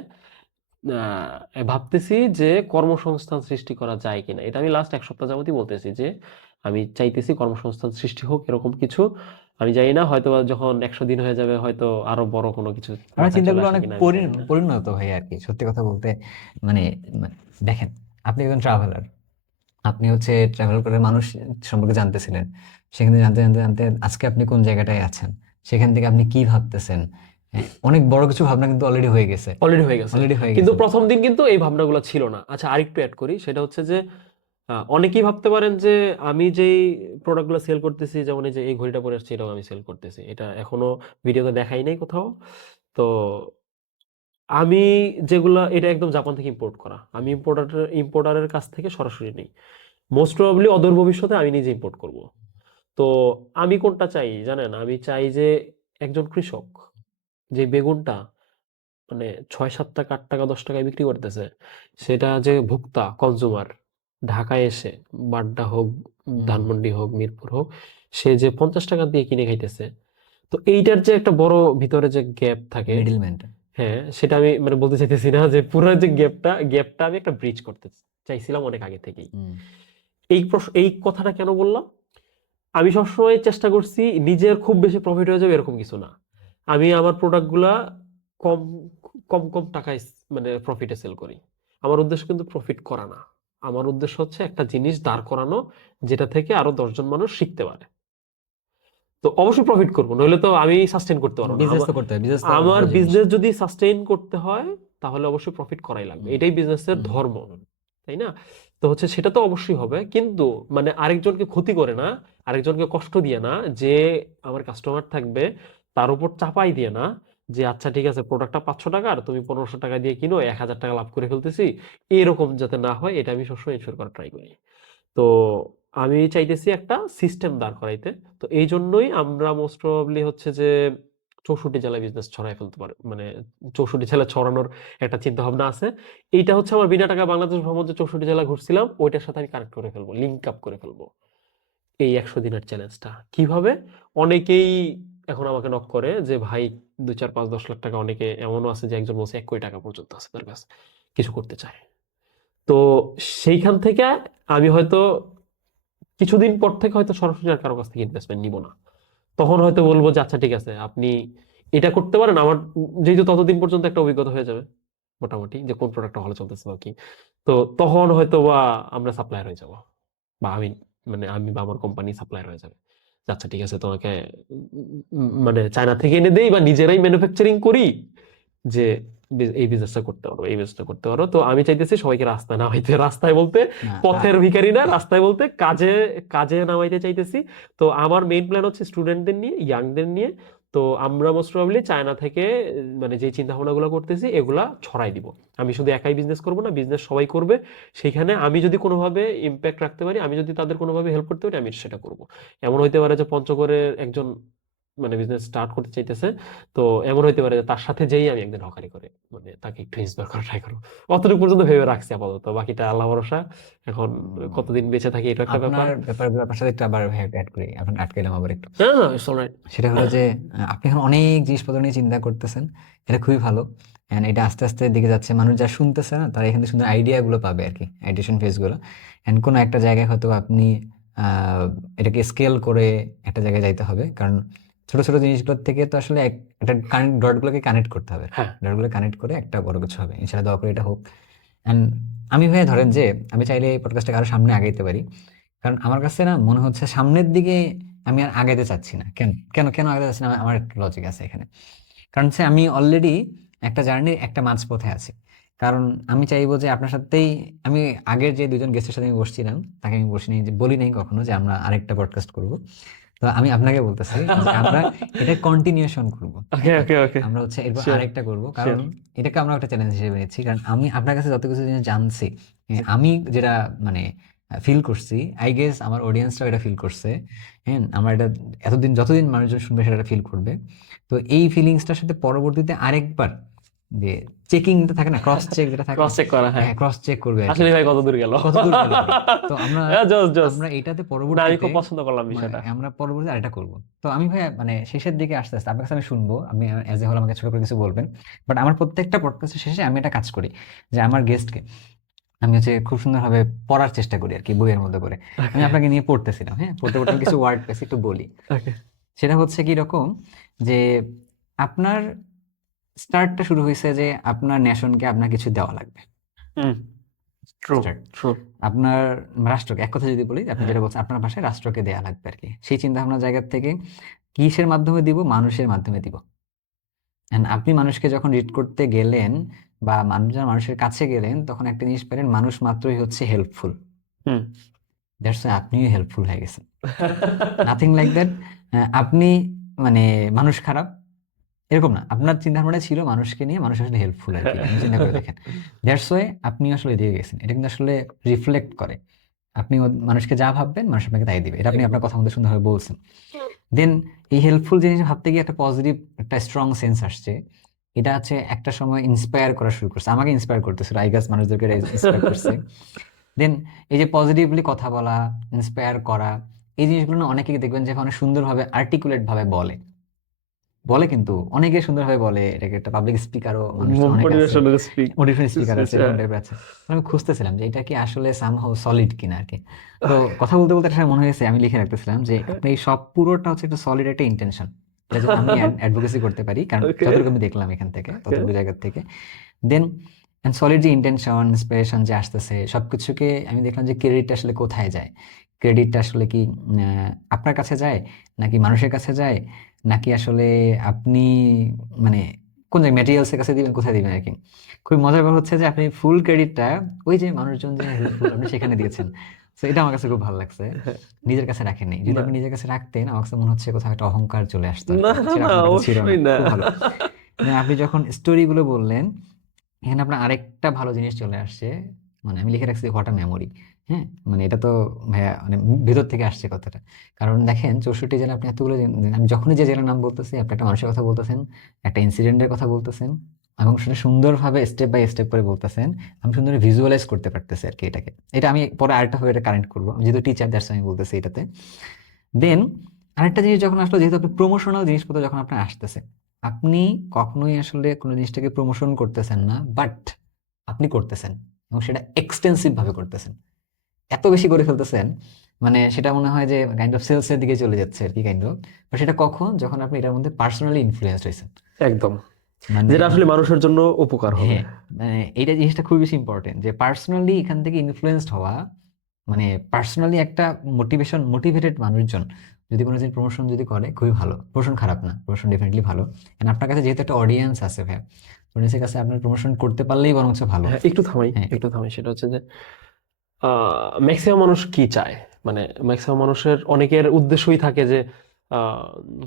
ভাবতেছি যে কর্মসংস্থান সৃষ্টি করা যায় কিনা। এটা আমি লাস্ট 1 সপ্তাহ যাবতই বলতেছি যে আমি চাইতেছি কর্মসংস্থান সৃষ্টি হোক, এরকম কিছু। আমি জানি না, হয়তো বা যখন 100 দিন হয়ে যাবে হয়তো আরো বড় কোনো কিছু আমার মাথায় চলে চিন্তাগুলো আসে অনেক কিনা আমি জানি না। পরিণত ভাই আর কি, সত্যি কথা বলতে। মানে দেখেন, আপনি একজন ট্রাভেলার, আপনি হচ্ছে ট্রাভেল করে মানুষ সম্পর্কে জানতেছিলেন, সেখানে জানতে জানতে জানতে আজকে আপনি কোন জায়গাটায় আছেন, সেখান থেকে আপনি কি ভাবতেছেন, হ্যাঁ, অনেক বড় কিছু ভাবনা কিন্তু অলরেডি হয়ে গেছে। অলরেডি হয়ে গেছে, অলরেডি হয়ে কিন্তু গেছে। প্রথম দিন কিন্তু এই ভাবনাগুলো ছিল না। আচ্ছা, আরেকটু অ্যাড করি, সেটা হচ্ছে যে অনেকেই ভাবতে পারেন যে আমি যেই প্রোডাক্টগুলো সেল করতেছি, যেমন এই যে এই ঘড়িটা পরে আসছে, এটাও আমি সেল করতেছি, এটা এখনো ভিডিওতে দেখাই নাই কোথাও। তো আমি যেগুলা, এটা একদম জাপান থেকে ইম্পোর্ট করা, আমি ইম্পোর্টারের কাছ থেকে সরাসরি নেই। মোস্ট প্রবাবলি অদূর ভবিষ্যতে আমি নিজে ইম্পোর্ট করব। তো আমি কোনটা চাই জানেন? আমি চাই যে একজন কৃষক যে বেগুনটা মানে 6-7 টাকা, 8 টাকা, 10 টাকায় বিক্রি করতেছে, সেটা যে ভোক্তা কনজুমার ঢাকায় এসে, বাড্ডা হোক, ধানমন্ডি হোক, মিরপুর হোক, সে যে 50 টাকা দিয়ে কিনে খাইতেছে, তো এইটার যে একটা বড় ভিতরে যে গ্যাপ থাকে, মিডলম্যানটা। হ্যাঁ, সেটা আমি মানে বলতে চাইতেছি না যে পুরো যে গ্যাপটা আমি একটা ব্রিজ করতে চাইছিলাম অনেক আগে থেকেই। এই কথাটা কেন বললাম? আমি সবসময় চেষ্টা করছি নিজের খুব বেশি প্রফিট হয়ে যাবে এরকম কিছু না। আমি আমার প্রোডাক্টগুলা কম কম কম টাকায় মানে প্রফিটে সেল করি। আমার উদ্দেশ্য কিন্তু প্রফিট করা না। আমার উদ্দেশ্য হচ্ছে একটা জিনিস দাঁড় করানো, যেটা থেকে আরো 10 জন মানুষ শিখতে পারে। তো অবশ্যই প্রফিট করবো, নইলে তো আমি সাস্টেইন করতে পারবো না। বিজনেস তো করতে হয়, বিজনেস তো আমার ভালো জিনিস। বিজনেস যদি সাস্টেইন করতে হয় তাহলে অবশ্যই প্রফিট করাই লাগবে, এটাই বিজনেসের ধর্ম, তাই না? তো হচ্ছে সেটা তো অবশ্যই হবে, কিন্তু মানে আরেকজনকে ক্ষতি করে না, আরেকজনকে কষ্ট দিয়ে না, যে আমার কাস্টমার থাকবে তার উপর চাপাই দিয়ে না, যে আচ্ছা ঠিক আছে প্রোডাক্টটা 500 টাকা আর তুমি 1500 টাকা দিয়ে কিনো, 1000 টাকা লাভ করে ফেলতেছি, এরকম যাতে না হয় এটা আমি সবসময় এনশিওর করার ট্রাই করি। তো আমি চাইতেছি একটা সিস্টেম দাঁড় করাইতে। তো এই জন্যই আমরা মোস্ট প্রবাবলি হচ্ছে যে 64 জেলায় বিজনেস ছড়াই ফেলতে পারে, মানে 64 জেলা ছড়ানোর একটা চিন্তা ভাবনা আছে। এইটা হচ্ছে আমার বিনা টাকা বাংলাদেশ ভ্রমণ, যে 64 জেলা ঘুরছিলাম ওইটার সাথে আমি কানেক্ট করে ফেলবো, লিঙ্ক আপ করে ফেলবো এই 100 দিনের চ্যালেঞ্জটা। কিভাবে? অনেকেই এখন আমাকে নক করে যে ভাই 2, 4, 5, 10 লাখ টাকা, অনেকে এমনও আছে যে একজন বলছে 1 কোটি টাকা পর্যন্ত আছে তার কাছে, কিছু করতে চায়। তো সেইখান থেকে আমি হয়তো কিছুদিন পর থেকে হয়তো সরাসরি আর কারো কাছ থেকে ইনভেস্টমেন্ট নিব না। তখন হয়তো বলবো যে আচ্ছা ঠিক আছে আপনি এটা করতে পারেন, আমার যেহেতু ততদিন পর্যন্ত একটা অভিজ্ঞতা হয়ে যাবে মোটামুটি, যে কোন প্রোডাক্টটা ভালো চলতেছে বা কি। তো তখন হয়তো বা আমরা সাপ্লায়ার হয়ে যাব, বা আমি বা আমার কোম্পানি সাপ্লায়ার হয়ে যাবে। যে আচ্ছা ঠিক আছে তোমাকে মানে চায়না থেকে এনে দেই বা নিজেরাই ম্যানুফ্যাকচারিং করি, যে এই বিজনেসটা করতে পারো, এই বিজনেসটা করতে পারো। তো আমি চাইতেছি সবাইকে রাস্তায় নামাইতে, রাস্তায় বলতে না, পথের ভিখারি না, রাস্তায় বলতে কাজে কাজে নামাইতে চাইতেছি। তো আমার মেইন প্ল্যান হচ্ছে স্টুডেন্টদের নিয়ে, ইয়াংদের নিয়ে। তো আমরা মোস্ট প্রবাবলি চায়না থেকে মানে যে চিন্তা ভাবনাগুলো করতেছি এগুলা ছড়াই দিব। আমি শুধু একাই বিজনেস করব না, বিজনেস সবাই করবে। সেখানে আমি যদি কোনোভাবে ইম্প্যাক্ট রাখতে পারি, আমি যদি তাদের কোনোভাবে হেল্প করতে পারি, আমি সেটা করব। এমন হইতে পারে যে পঞ্চগড়ের একজন মানে বিজনেস স্টার্ট করতে চাইতেছে, তো এমন হইতে পারে যে তার সাথে যেই আমি একদিন হকারি করে মানে তাকে একটু ইন্সপায়ার করার ট্রাই করবো। অতটুকু পর্যন্ত ভেবে রাখছি আপাতত, বাকিটা আল্লাহ ভরসা। এখন কতদিন বেঁচে থাকি এটা একটা ব্যাপার। আপনার ব্যাপার সাথে একটু আবার অ্যাড করি, আপনার আটকাইলাম আবার একটু। হ্যাঁ, ইটস অলরাইট। সেটা হলো যে আপনি এখন অনেক জিনিসপত্র নিয়ে চিন্তা করতেছেন, এটা খুবই ভালো। এন্ড এটা আস্তে আস্তে দিকে যাচ্ছে, মানুষ যা শুনতেছে না তারা এখান থেকে সুন্দর আইডিয়া গুলো পাবে আর কি, আইডিয়েশন ফেজ গুলো। এন্ড কোনো একটা জায়গায় হয়তো আপনি এটাকে স্কেল করে একটা জায়গায় যাইতে হবে, কারণ ছোট ছোট জিনিসগুলোর থেকে তো আসলে একটা কানেক্ট ডটগুলোকে কানেক্ট করতে হবে, হ্যাঁ ডটগুলো কানেক্ট করে একটা বড় কিছু হবে, ইনশাআল্লাহ দোয়া করে এটা হোক। এন্ড আমি ভাইয়া ধরেন যে আমি চাইলে এই পডকাস্টটাকে আরো সামনে আগাইতে পারি, কারণ আমার কাছে না মনে হচ্ছে সামনের দিকে আমি আর আগাইতে চাচ্ছি না। কেন কেন কেন আগাইতে চাচ্ছি না, আমার একটা লজিক আছে এখানে। কারণ হচ্ছে আমি অলরেডি একটা জার্নির একটা মাঝপথে আছি। কারণ আমি চাইবো যে আপনার সাথেই, আমি আগের যে দুজন গেস্টের সাথে আমি বসছিলাম তাকে আমি বসিনি, যে বলি নাই কখনো যে আমরা আরেকটা পডকাস্ট করব। তো আমি আপনাকে বলতেছি যে আমরা এটা কন্টিনিউশন করবো, ওকে ওকে ওকে আমরা হচ্ছে এরপর Sure, আরেকটা করব, কারণ এটাকে আমরা একটা চ্যালেঞ্জ হিসেবে নিচ্ছি। কারণ আমি আপনার কাছে যত কিছু জিনিস জানছি, আমি যেটা মানে ফিল করছি, আই গেস আমার অডিয়েন্সরাও এটা ফিল করছে। হ্যাঁ, আমার এটা এতদিন যতদিন মানুষজন শুনবে সেটা ফিল করবে। তো এই ফিলিংসটার সাথে পরবর্তীতে আরেকবার যে চেকিংটা থাকে না, ক্রস চেক যেটা থাকে, ক্রস চেক করা, হ্যাঁ ক্রস চেক করবে আর কি। আসলে ভাই কত দূর গেল কত দূর গেল আর কি। তো আমরা জোস জোস আমরা এটাতে না, আমি পরবর্তীতে খুব পছন্দ করলাম বিষয়টা। আমরা পরবর্তীতে আরেকটা করবো। তো আমি ভাই মানে শেষের দিকে আস্তে আস্তে আপনার কাছে আমি শুনবো, আমি এজ এ হল আমাকে ছোট করে কিছু বলবেন, বাট আমার প্রত্যেকটা পডকাস্টের শেষে আমি একটা কাজ করি যে আমার গেস্টকে আমি হচ্ছে খুব সুন্দরভাবে পড়ার চেষ্টা করি আর কি, বইয়ের মধ্যে করে। আমি আপনাকে নিয়ে পড়তেছিলাম, হ্যাঁ, পড়তে পড়তে আমি কিছু ওয়ার্ড পেয়েছি, একটু বলি। ওকে সেটা হচ্ছে কি রকম, যে আপনার স্টার্টটা শুরু হয়েছে যে আপনার ন্যাশনকে আপনার কিছু দেওয়া লাগবে। হুম ট্রু Start. ট্রু আপনার রাষ্ট্রকে, এক কথা যদি বলি, আপনি যেটা বলছেন আপনার ভাষায় রাষ্ট্রকে দেয়া লাগবে আর কি। সেই চিন্তা ভাবনার জায়গা থেকে কিসের মাধ্যমে দিব, মানুষের মাধ্যমে দিব। And আপনি মানুষকে যখন রিড করতে গেলেন বা মানুষের কাছে গেলেন, তখন একটা জিনিস পেলেন, মানুষ মাত্রই হচ্ছে হেল্পফুল। হুম দ্যাটস ওয়াই আপনিও হেল্পফুল হয়ে গেছেন, নাথিং লাইক দ্যাট। আপনি মানে মানুষ খারাপ এরকম না, আপনার চিন্তা ভাবনা ছিল মানুষকে নিয়ে মানুষ আসলে হেল্পফুল আর কি, আপনি চিন্তা করে দেখেন। দ্যাটস ওয়াই আপনি আসলে এদিকে গেছেন। এটা কিন্তু আসলে রিফ্লেক্ট করে, আপনি মানুষকে যা ভাববেন মানুষ আপনাকে তাই দিবে, এটা আপনি আপনার কথা মধ্যে সুন্দরভাবে বলছেন। দেন এই হেল্পফুল জিনিস ভাবতে গিয়ে একটা পজিটিভ, একটা স্ট্রং সেন্স আসছে। এটা হচ্ছে একটা সময় ইন্সপায়ার করা শুরু করছে, আমাকে ইন্সপায়ার করতেছিল, আই গেস মানুষদেরকে ইন্সপায়ার করছে। দেন এই যে পজিটিভলি কথা বলা, ইন্সপায়ার করা, এই জিনিসগুলো না অনেকেই দেখবেন যে অনেক সুন্দরভাবে আর্টিকুলেট ভাবে বলে বলে কিন্তু অনেকে সুন্দরভাবে বলে, এটাকে একটা পাবলিক স্পিকারও মানুষ অনেক আছে, মোটিভেশনাল স্পিক মোটিভেশনাল স্পিকার আছে, এরকম টাইপের আছে। আমি খুঁজতেছিলাম যে এটা কি আসলে সামহাউ সলিড কিনা আর কি। তো কথা বলতে বলতে একটা সময় মনে হয়েছে, আমি লিখে রাখতেছিলাম যে আপনি এই সব পুরোটা হচ্ছে একটা সলিড একটা ইন্টেনশন, এটা যেন আমি অ্যাডভোকেসি করতে পারি, কারণ Okay. যতটুকু আমি দেখলাম এখান থেকে, ততটুকু জায়গা থেকে। দেন সলিড যে ইন্টেনশন, ইন্সপিরেশন যে আসতেছে, সবকিছুকে আমি দেখলাম যে ক্রেডিটটা আসলে কোথায় যায়। ক্রেডিটটা আসলে কি আপনার কাছে যায়, নাকি মানুষের কাছে যায়, নাকি আসলে আপনি মানে কোন জায়গায় ম্যাটেরিয়ালসের কাছে দিবেন, কোথায় দিবেন আর কি। খুবই মজার ব্যাপার হচ্ছে যে আপনি ফুল ক্রেডিটটা ওই যে মানুষজন যে হেল্পফুল আপনি সেখানে দিয়েছেন। তো এটা আমার কাছে খুব ভালো লাগছে। নিজের কাছে রাখেননি, যদি না। আপনি নিজের কাছে রাখতেন আমার কাছে মনে হচ্ছে কোথাও একটা অহংকার চলে আসতো আর কি। না সেটা না আপনার কাছে ছিল অবশ্যই না খুব ভালো। আপনি যখন স্টোরি গুলো বললেন, এখানে আপনার আরেকটা ভালো জিনিস চলে আসছে, মানে আমি লিখে রাখছি হোয়াট আ মেমোরি। হ্যাঁ, মানে এটা তো ভাইয়া মানে ভেতর থেকে আসছে কথাটা। কারণ দেখেন 64 জেলা আপনি এতগুলো আমি যখনই যে জেলার নাম বলতেছি, আপনি একটা মানুষের কথা বলতেছেন, একটা ইনসিডেন্টের কথা বলতেছেন, এবং সেটা সুন্দরভাবে স্টেপ বাই স্টেপ করে বলতেছেন। আমি সুন্দর ভিজুয়ালাইজ করতে পারতেছি আর কি এটাকে। এটা আমি পরে আরেকটা ভাবে এটা কানেক্ট করবো, আমি যেহেতু টিচার, দ্যাটস আমি বলতেছি এটাতে। দেন আরেকটা জিনিস যখন আসলো, যেহেতু আপনি প্রমোশনাল জিনিসপত্র যখন আপনার আসতেছে, আপনি কখনোই আসলে কোনো জিনিসটাকে প্রমোশন করতেছেন না, বাট আপনি করতেছেন, এবং সেটা এক্সটেন্সিভ ভাবে করতেছেন, এত বেশি করে ফেলতেছেন, মানে সেটা মনে হয় যে কাইন্ড অফ সেলস এর দিকে চলে যাচ্ছে আর কি, কাইন্ড অফ। সেটা কখন, যখন আপনি এটার মধ্যে পার্সোনালি ইনফ্লুয়েন্স হয়েছেন, একদম, মানে যেটা আসলে মানুষের জন্য উপকার হবে। হ্যাঁ, মানে এইটা জিনিসটা খুব বেশি ইম্পর্টেন্ট, যে পার্সোনালি এখান থেকে ইনফ্লুয়েন্সড হওয়া, মানে পার্সোনালি একটা মোটিভেটেড মানুষজন যদি কোনো জিনিস প্রমোশন যদি করে, খুবই ভালো। প্রমোশন খারাপ না, প্রমোশন ডেফিনেটলি ভালো। এন্ড আপনার কাছে যেহেতু একটা অডিয়েন্স আছে ভাই, অডিয়েন্সের কাছে আপনার প্রমোশন করতে পারলেই বরঞ্চ ভালো। হ্যাঁ, একটু থামাই হ্যাঁ। একটু থামাই, সেটা হচ্ছে যে ম্যাক্সিমাম মানুষ কি চায়, মানে ম্যাক্সিমাম মানুষের অনেকের উদ্দেশ্যই থাকে যে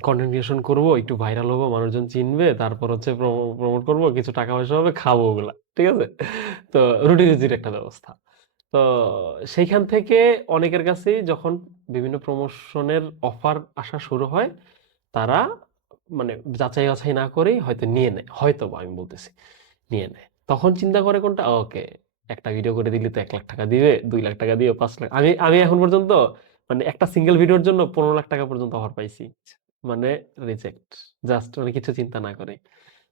কন্টেন্ট ক্রিয়েশন করবো, একটু ভাইরাল হবো, মানুষজন চিনবে, তারপর হচ্ছে প্রমোট করবো, কিছু টাকা পয়সা হবে, খাবো, ওগুলা ঠিক আছে। তো রুটি রুজির একটা ব্যবস্থা। তো সেইখান থেকে অনেকের কাছেই যখন বিভিন্ন প্রমোশনের অফার আসা শুরু হয়, তারা মানে যাচাই বাছাই না করেই হয়তো নিয়ে নেয়, হয়তো বা আমি বলতেছি নিয়ে নেয়। তখন চিন্তা করে কোনটা, ওকে একটা ভিডিও করে দিলি তো 1 লাখ টাকা দিবে, 2 লাখ টাকা দিবে, 5 লাখ। আমি আমি এখন পর্যন্ত মানে একটা সিঙ্গেল ভিডিওর জন্য 15 লাখ টাকা পর্যন্ত অফার পাইছি, মানে রিজেক্ট, জাস্ট মানে কিছু চিন্তা না করে।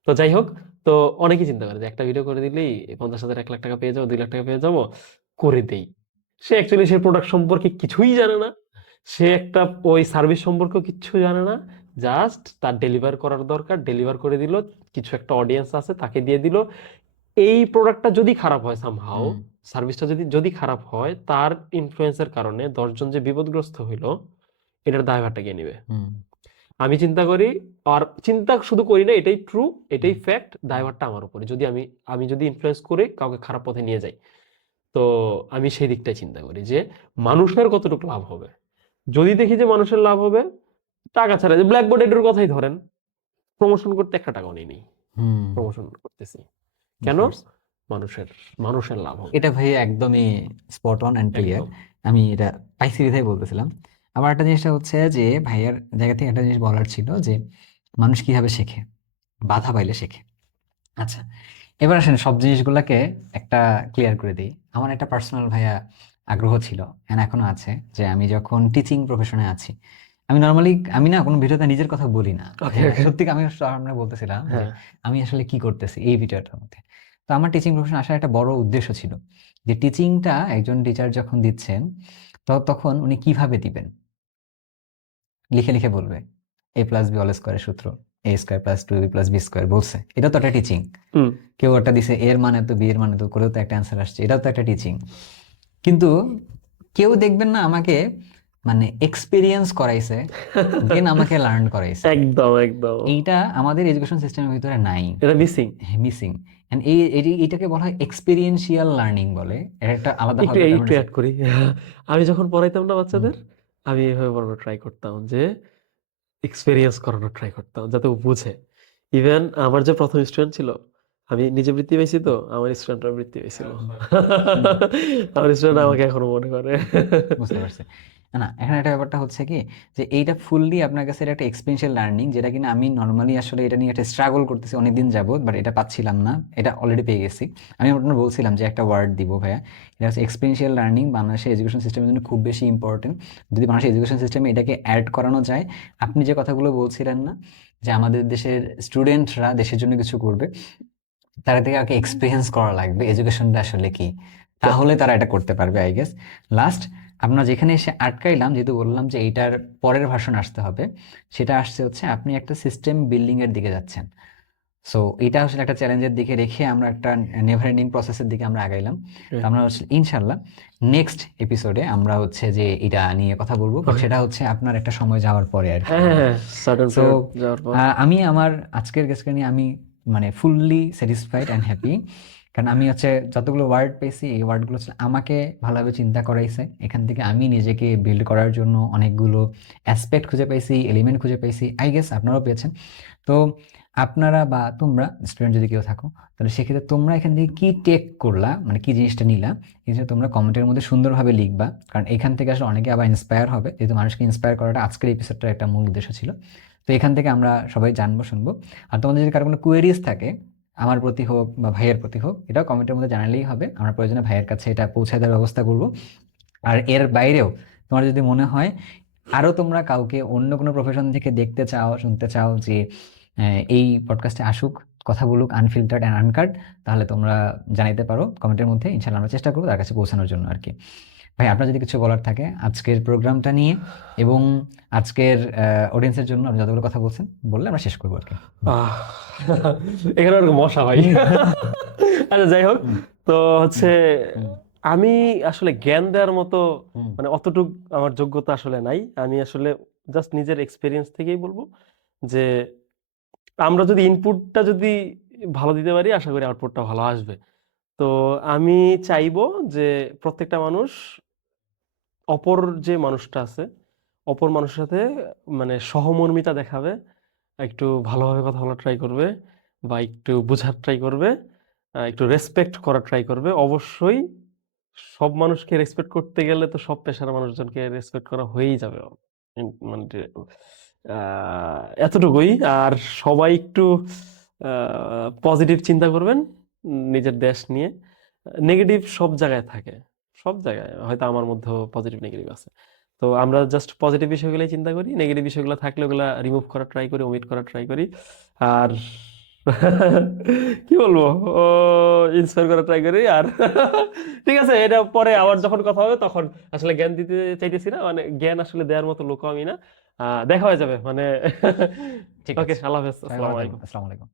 তো যাই হোক, তো অনেকেই চিন্তা করে যে একটা ভিডিও করে দিলেই 50,000 1 লাখ টাকা পেয়ে যাবো, 2 লাখ টাকা পেয়ে যাবো, করে দেই। সে অ্যাকচুয়ালি সে প্রোডাক্ট সম্পর্কে কিছুই জানে না, সে একটা ওই সার্ভিস সম্পর্কেও কিচ্ছু জানে না, জাস্ট তার ডেলিভার করার দরকার, ডেলিভার করে দিল, কিছু একটা অডিয়েন্স আছে তাকে দিয়ে দিল। এই প্রোডাক্টটা যদি খারাপ হয় সামহাও, হুম। সার্ভিসটা যদি যদি খারাপ হয়, তার ইনফ্লুয়েন্সের কারণে 10 জন যে বিপদগ্রস্ত হইলো, এটার দায়ভারটা কে নিবে? হুম। আমি চিন্তা করি, আর চিন্তা শুধু করি না, এটাই ট্রু, এটাই ফ্যাক্ট, দায়ভারটা আমার উপরে। যদি আমি আমি যদি ইনফ্লুয়েন্স করে কাউকে খারাপ পথে নিয়ে যাই, তো আমি সেই দিকটাই চিন্তা করি যে মানুষের কতটুকু লাভ হবে। যদি দেখি যে মানুষের লাভ হবে, টাকা ছাড়া, যে ব্ল্যাকবোর্ড এডুর কথাই ধরেন, প্রমোশন করতে একটা টাকাও নেই, হুম। প্রমোশন করতেছি বুঝতে কেন? পারছি। মানুষের মানুষের লাভ হবে। এটা ভাই একদমই স্পট অন অ্যান্ড ক্লিয়ার। একদম। আমি এটা পাইছি বিধায় বলতেছিলাম। আবার একটা জিনিসটা হচ্ছে যে ভাইয়ার জায়গা থেকে একটা জিনিস বলার ছিল যে মানুষ কিভাবে শেখে, বাধা পাইলে শেখে। আচ্ছা, এবার আসেন সব জিনিসগুলোকে একটা ক্লিয়ার করে দিই। আমার একটা পার্সোনাল ভাইয়া আগ্রহ ছিল, এন্ড এখনো আছে, যে আমি যখন টিচিং প্রফেশনে আছি, আমি নর্মালি আমি না কোনো ভিডিওতে নিজের কথা বলি না। Okay, হ্যাঁ, okay. সত্যি আমি সামনে বলতেছিলাম যে হ্যাঁ। আমি আসলে কি করতেছি এই ভিডিওটার মধ্যে। তো আমার টিচিং প্রফেশন আসার একটা বড় উদ্দেশ্য ছিল যে টিচিংটা একজন টিচার যখন দিচ্ছেন, তখন উনি কিভাবে দিবেন, লিখে লিখে বলবে a+b² সূত্র, a² + b² বলছে, এটা তো একটা টিচিং। হুম। কেউ একটা দিছে এর মানে তো বি এর মানে তো করেও তো একটা অ্যান্সার আসছে, এটাও তো একটা টিচিং। কিন্তু কেউ দেখবেন না আমাকে মানে এক্সপিরিয়েন্স করাইছে, দেন আমাকে লার্ন করাইছে। একদম একদম, এইটা আমাদের এডুকেশন সিস্টেমের ভিতরে নাই, এটা মিসিং। মিসিং। এন্ড এইটাকে বলা হয় এক্সপেরিয়েন্সিয়াল লার্নিং বলে, এটা একটা আলাদা একটু ভাবে একটু অ্যাড করি। আমি যখন পড়াইতাম না বাচ্চাদের, আমি এভাবে পড়ানোর ট্রাই করতাম যে এক্সপেরিয়েন্স করানোর ট্রাই করতাম যাতে ও বুঝে। ইভেন আমার যে প্রথম স্টুডেন্ট ছিল, আমি নিজে বৃত্তি পাইছি, তো আমার স্টুডেন্টরা বৃত্তি পাইছিল। আমার স্টুডেন্ট আমাকে এখনো মনে করে। বুঝতে পারছি। না, এখানে একটা ব্যাপারটা হচ্ছে কি, যে এইটা ফুললি আপনার কাছে এটা একটা এক্সপেরিয়েন্সিয়াল লার্নিং, যেটা কিনা আমি নর্মালি আসলে এটা নিয়ে একটা স্ট্রাগল করতেছি অনেকদিন যাবত, বাট এটা পাচ্ছিলাম না। এটা অলরেডি পেয়ে গেছি। আমি আপনার বলছিলাম যে একটা ওয়ার্ড দিব ভাইয়া, এটা হচ্ছে এক্সপেরিয়েন্সিয়াল লার্নিং। বাংলাদেশের এডুকেশন সিস্টেমের জন্য খুব বেশি ইম্পর্টেন্ট। যদি বাংলাদেশের এডুকেশন সিস্টেমে এটাকে অ্যাড করানো যায়, আপনি যে কথাগুলো বলছিলেন না, যে আমাদের দেশের স্টুডেন্টরা দেশের জন্য কিছু করবে, তারা থেকে আগে এক্সপিরিয়েন্স করা লাগবে এডুকেশনটা আসলে কি, তাহলে তারা এটা করতে পারবে আই গেস। লাস্ট আমরা যেখানে এসে আটকাইলাম, যেহেতু বললাম যে এইটার পরের ভার্সন আসতে হবে, সেটা আসছে হচ্ছে আপনি একটা সিস্টেম বিল্ডিং এর দিকে যাচ্ছেন। সো এটা আসলে একটা চ্যালেঞ্জের দিকে রেখে আমরা একটা নেভার এন্ডিং প্রসেসের দিকে আমরা আগাইলাম। তো আমরা হচ্ছে ইনশাল্লাহ নেক্সট এপিসোডে আমরা হচ্ছে যে এটা নিয়ে কথা বলবো, but সেটা হচ্ছে আপনার একটা সময় যাওয়ার পরে আর কি। হ্যাঁ, সার্টেন So, যাওয়ার পর। আমি আমার আজকের গেস্টকে নিয়ে আমি মানে ফুললি স্যাটিসফাইড অ্যান্ড হ্যাপি, কারণ আমি হচ্ছে যতগুলো ওয়ার্ড পেয়েছি, এই ওয়ার্ডগুলো হচ্ছে আমাকে ভালোভাবে চিন্তা করাইছে। এখান থেকে আমি নিজেকে বিল্ড করার জন্য অনেকগুলো অ্যাসপেক্ট খুঁজে পাইছি, এলিমেন্ট খুঁজে পাইছি। আই গেস আপনারাও পেয়েছেন। তো আপনারা বা তোমরা স্টুডেন্ট যদি কেউ থাকো, তাহলে সেক্ষেত্রে তোমরা এখান থেকে কি টেক করলা, মানে কি জিনিসটা নিলা, এই যে তোমরা কমেন্টের মধ্যে সুন্দরভাবে লিখবা, কারণ এখান থেকে আসলে অনেকে আবার ইন্সপায়ার হবে, যেহেতু মানুষকে ইন্সপায়ার করাটা আজকের এপিসোডটার একটা মূল উদ্দেশ্য ছিল। তো এখান থেকে আমরা সবাই জানবো, শুনবো। আর তোমাদের যদি কারো কোনো কোয়েরিজ থাকে আমার প্রতি হোক বা ভাইয়ের প্রতি হোক, এটাও কমেন্টের মধ্যে জানালেই হবে। আমরা প্রয়োজনে ভাইয়ের কাছে এটা পৌঁছে দেওয়ার ব্যবস্থা করব। আর এর বাইরেও তোমার যদি মনে হয় আরো তোমরা কাউকে অন্য কোনো প্রফেশন থেকে দেখতে চাও, শুনতে চাও যে এই পডকাস্টে আসুক, কথা বলুক আনফিল্টার্ড অ্যান্ড আনকাট, তাহলে তোমরা জানাইতে পারো কমেন্টের মধ্যে। ইনশাআল্লাহ আমরা চেষ্টা করবো তার কাছে পৌঁছানোর জন্য আর কি। ভাই, আপনার যদি কিছু বলার থাকে আজকের প্রোগ্রামটা নিয়ে এবং আজকের অডিয়েন্সের জন্য আপনি যতগুলো কথা বলছেন, বললে আমরা শেষ করবো আর কি। এখানে আর মশা ভাই। আচ্ছা, যাই হোক, তো হচ্ছে আমি আসলে জ্ঞান দেওয়ার মতো মানে অতটুক আমার যোগ্যতা আসলে নাই। আমি আসলে জাস্ট নিজের এক্সপিরিয়েন্স থেকেই বলবো যে আমরা যদি ইনপুটটা যদি ভালো দিতে পারি, আশা করি আউটপুটটা ভালো আসবে। তো আমি চাইবো যে প্রত্যেকটা মানুষ অপর যে মানুষটা আছে, অপর মানুষের সাথে মানে সহমর্মিতা দেখাবে, একটু ভালোভাবে কথা বলার ট্রাই করবে, বা একটু বোঝার ট্রাই করবে, একটু রেসপেক্ট করার ট্রাই করবে। অবশ্যই সব মানুষকে রেসপেক্ট করতে গেলে তো সব পেশার মানুষজনকে রেসপেক্ট করা হয়েই যাবে। মানে এতটুকুই। আর সবাই একটু পজিটিভ চিন্তা করবেন নিজের দেশ নিয়ে। নেগেটিভ সব জায়গায় থাকে, সব জায়গায়, হয়তো আমার মধ্যেও পজিটিভ নেগেটিভ আছে। তো আমরা জাস্ট পজিটিভ বিষয়গুলোই চিন্তা করি, নেগেটিভ বিষয়গুলো থাকলে ওগুলা রিমুভ করার ট্রাই করি, ওমিট করার ট্রাই করি। আর কি বলবো, ও ইন্সপায়ার করা ট্রাই করি আর ঠিক আছে, এটা পরে আবার যখন কথা হবে তখন। আসলে জ্ঞান দিতে চাইতেছি না, মানে জ্ঞান আসলে দেওয়ার মতো লোক আমি না। দেখা হয়ে যাবে মানে। ঠিক ওকে, আছে, আল্লাহ হাফেজ, সবাই আসসালামু ভালো থাকবেন। আলাইকুম। আসসালামু আলাইকুম।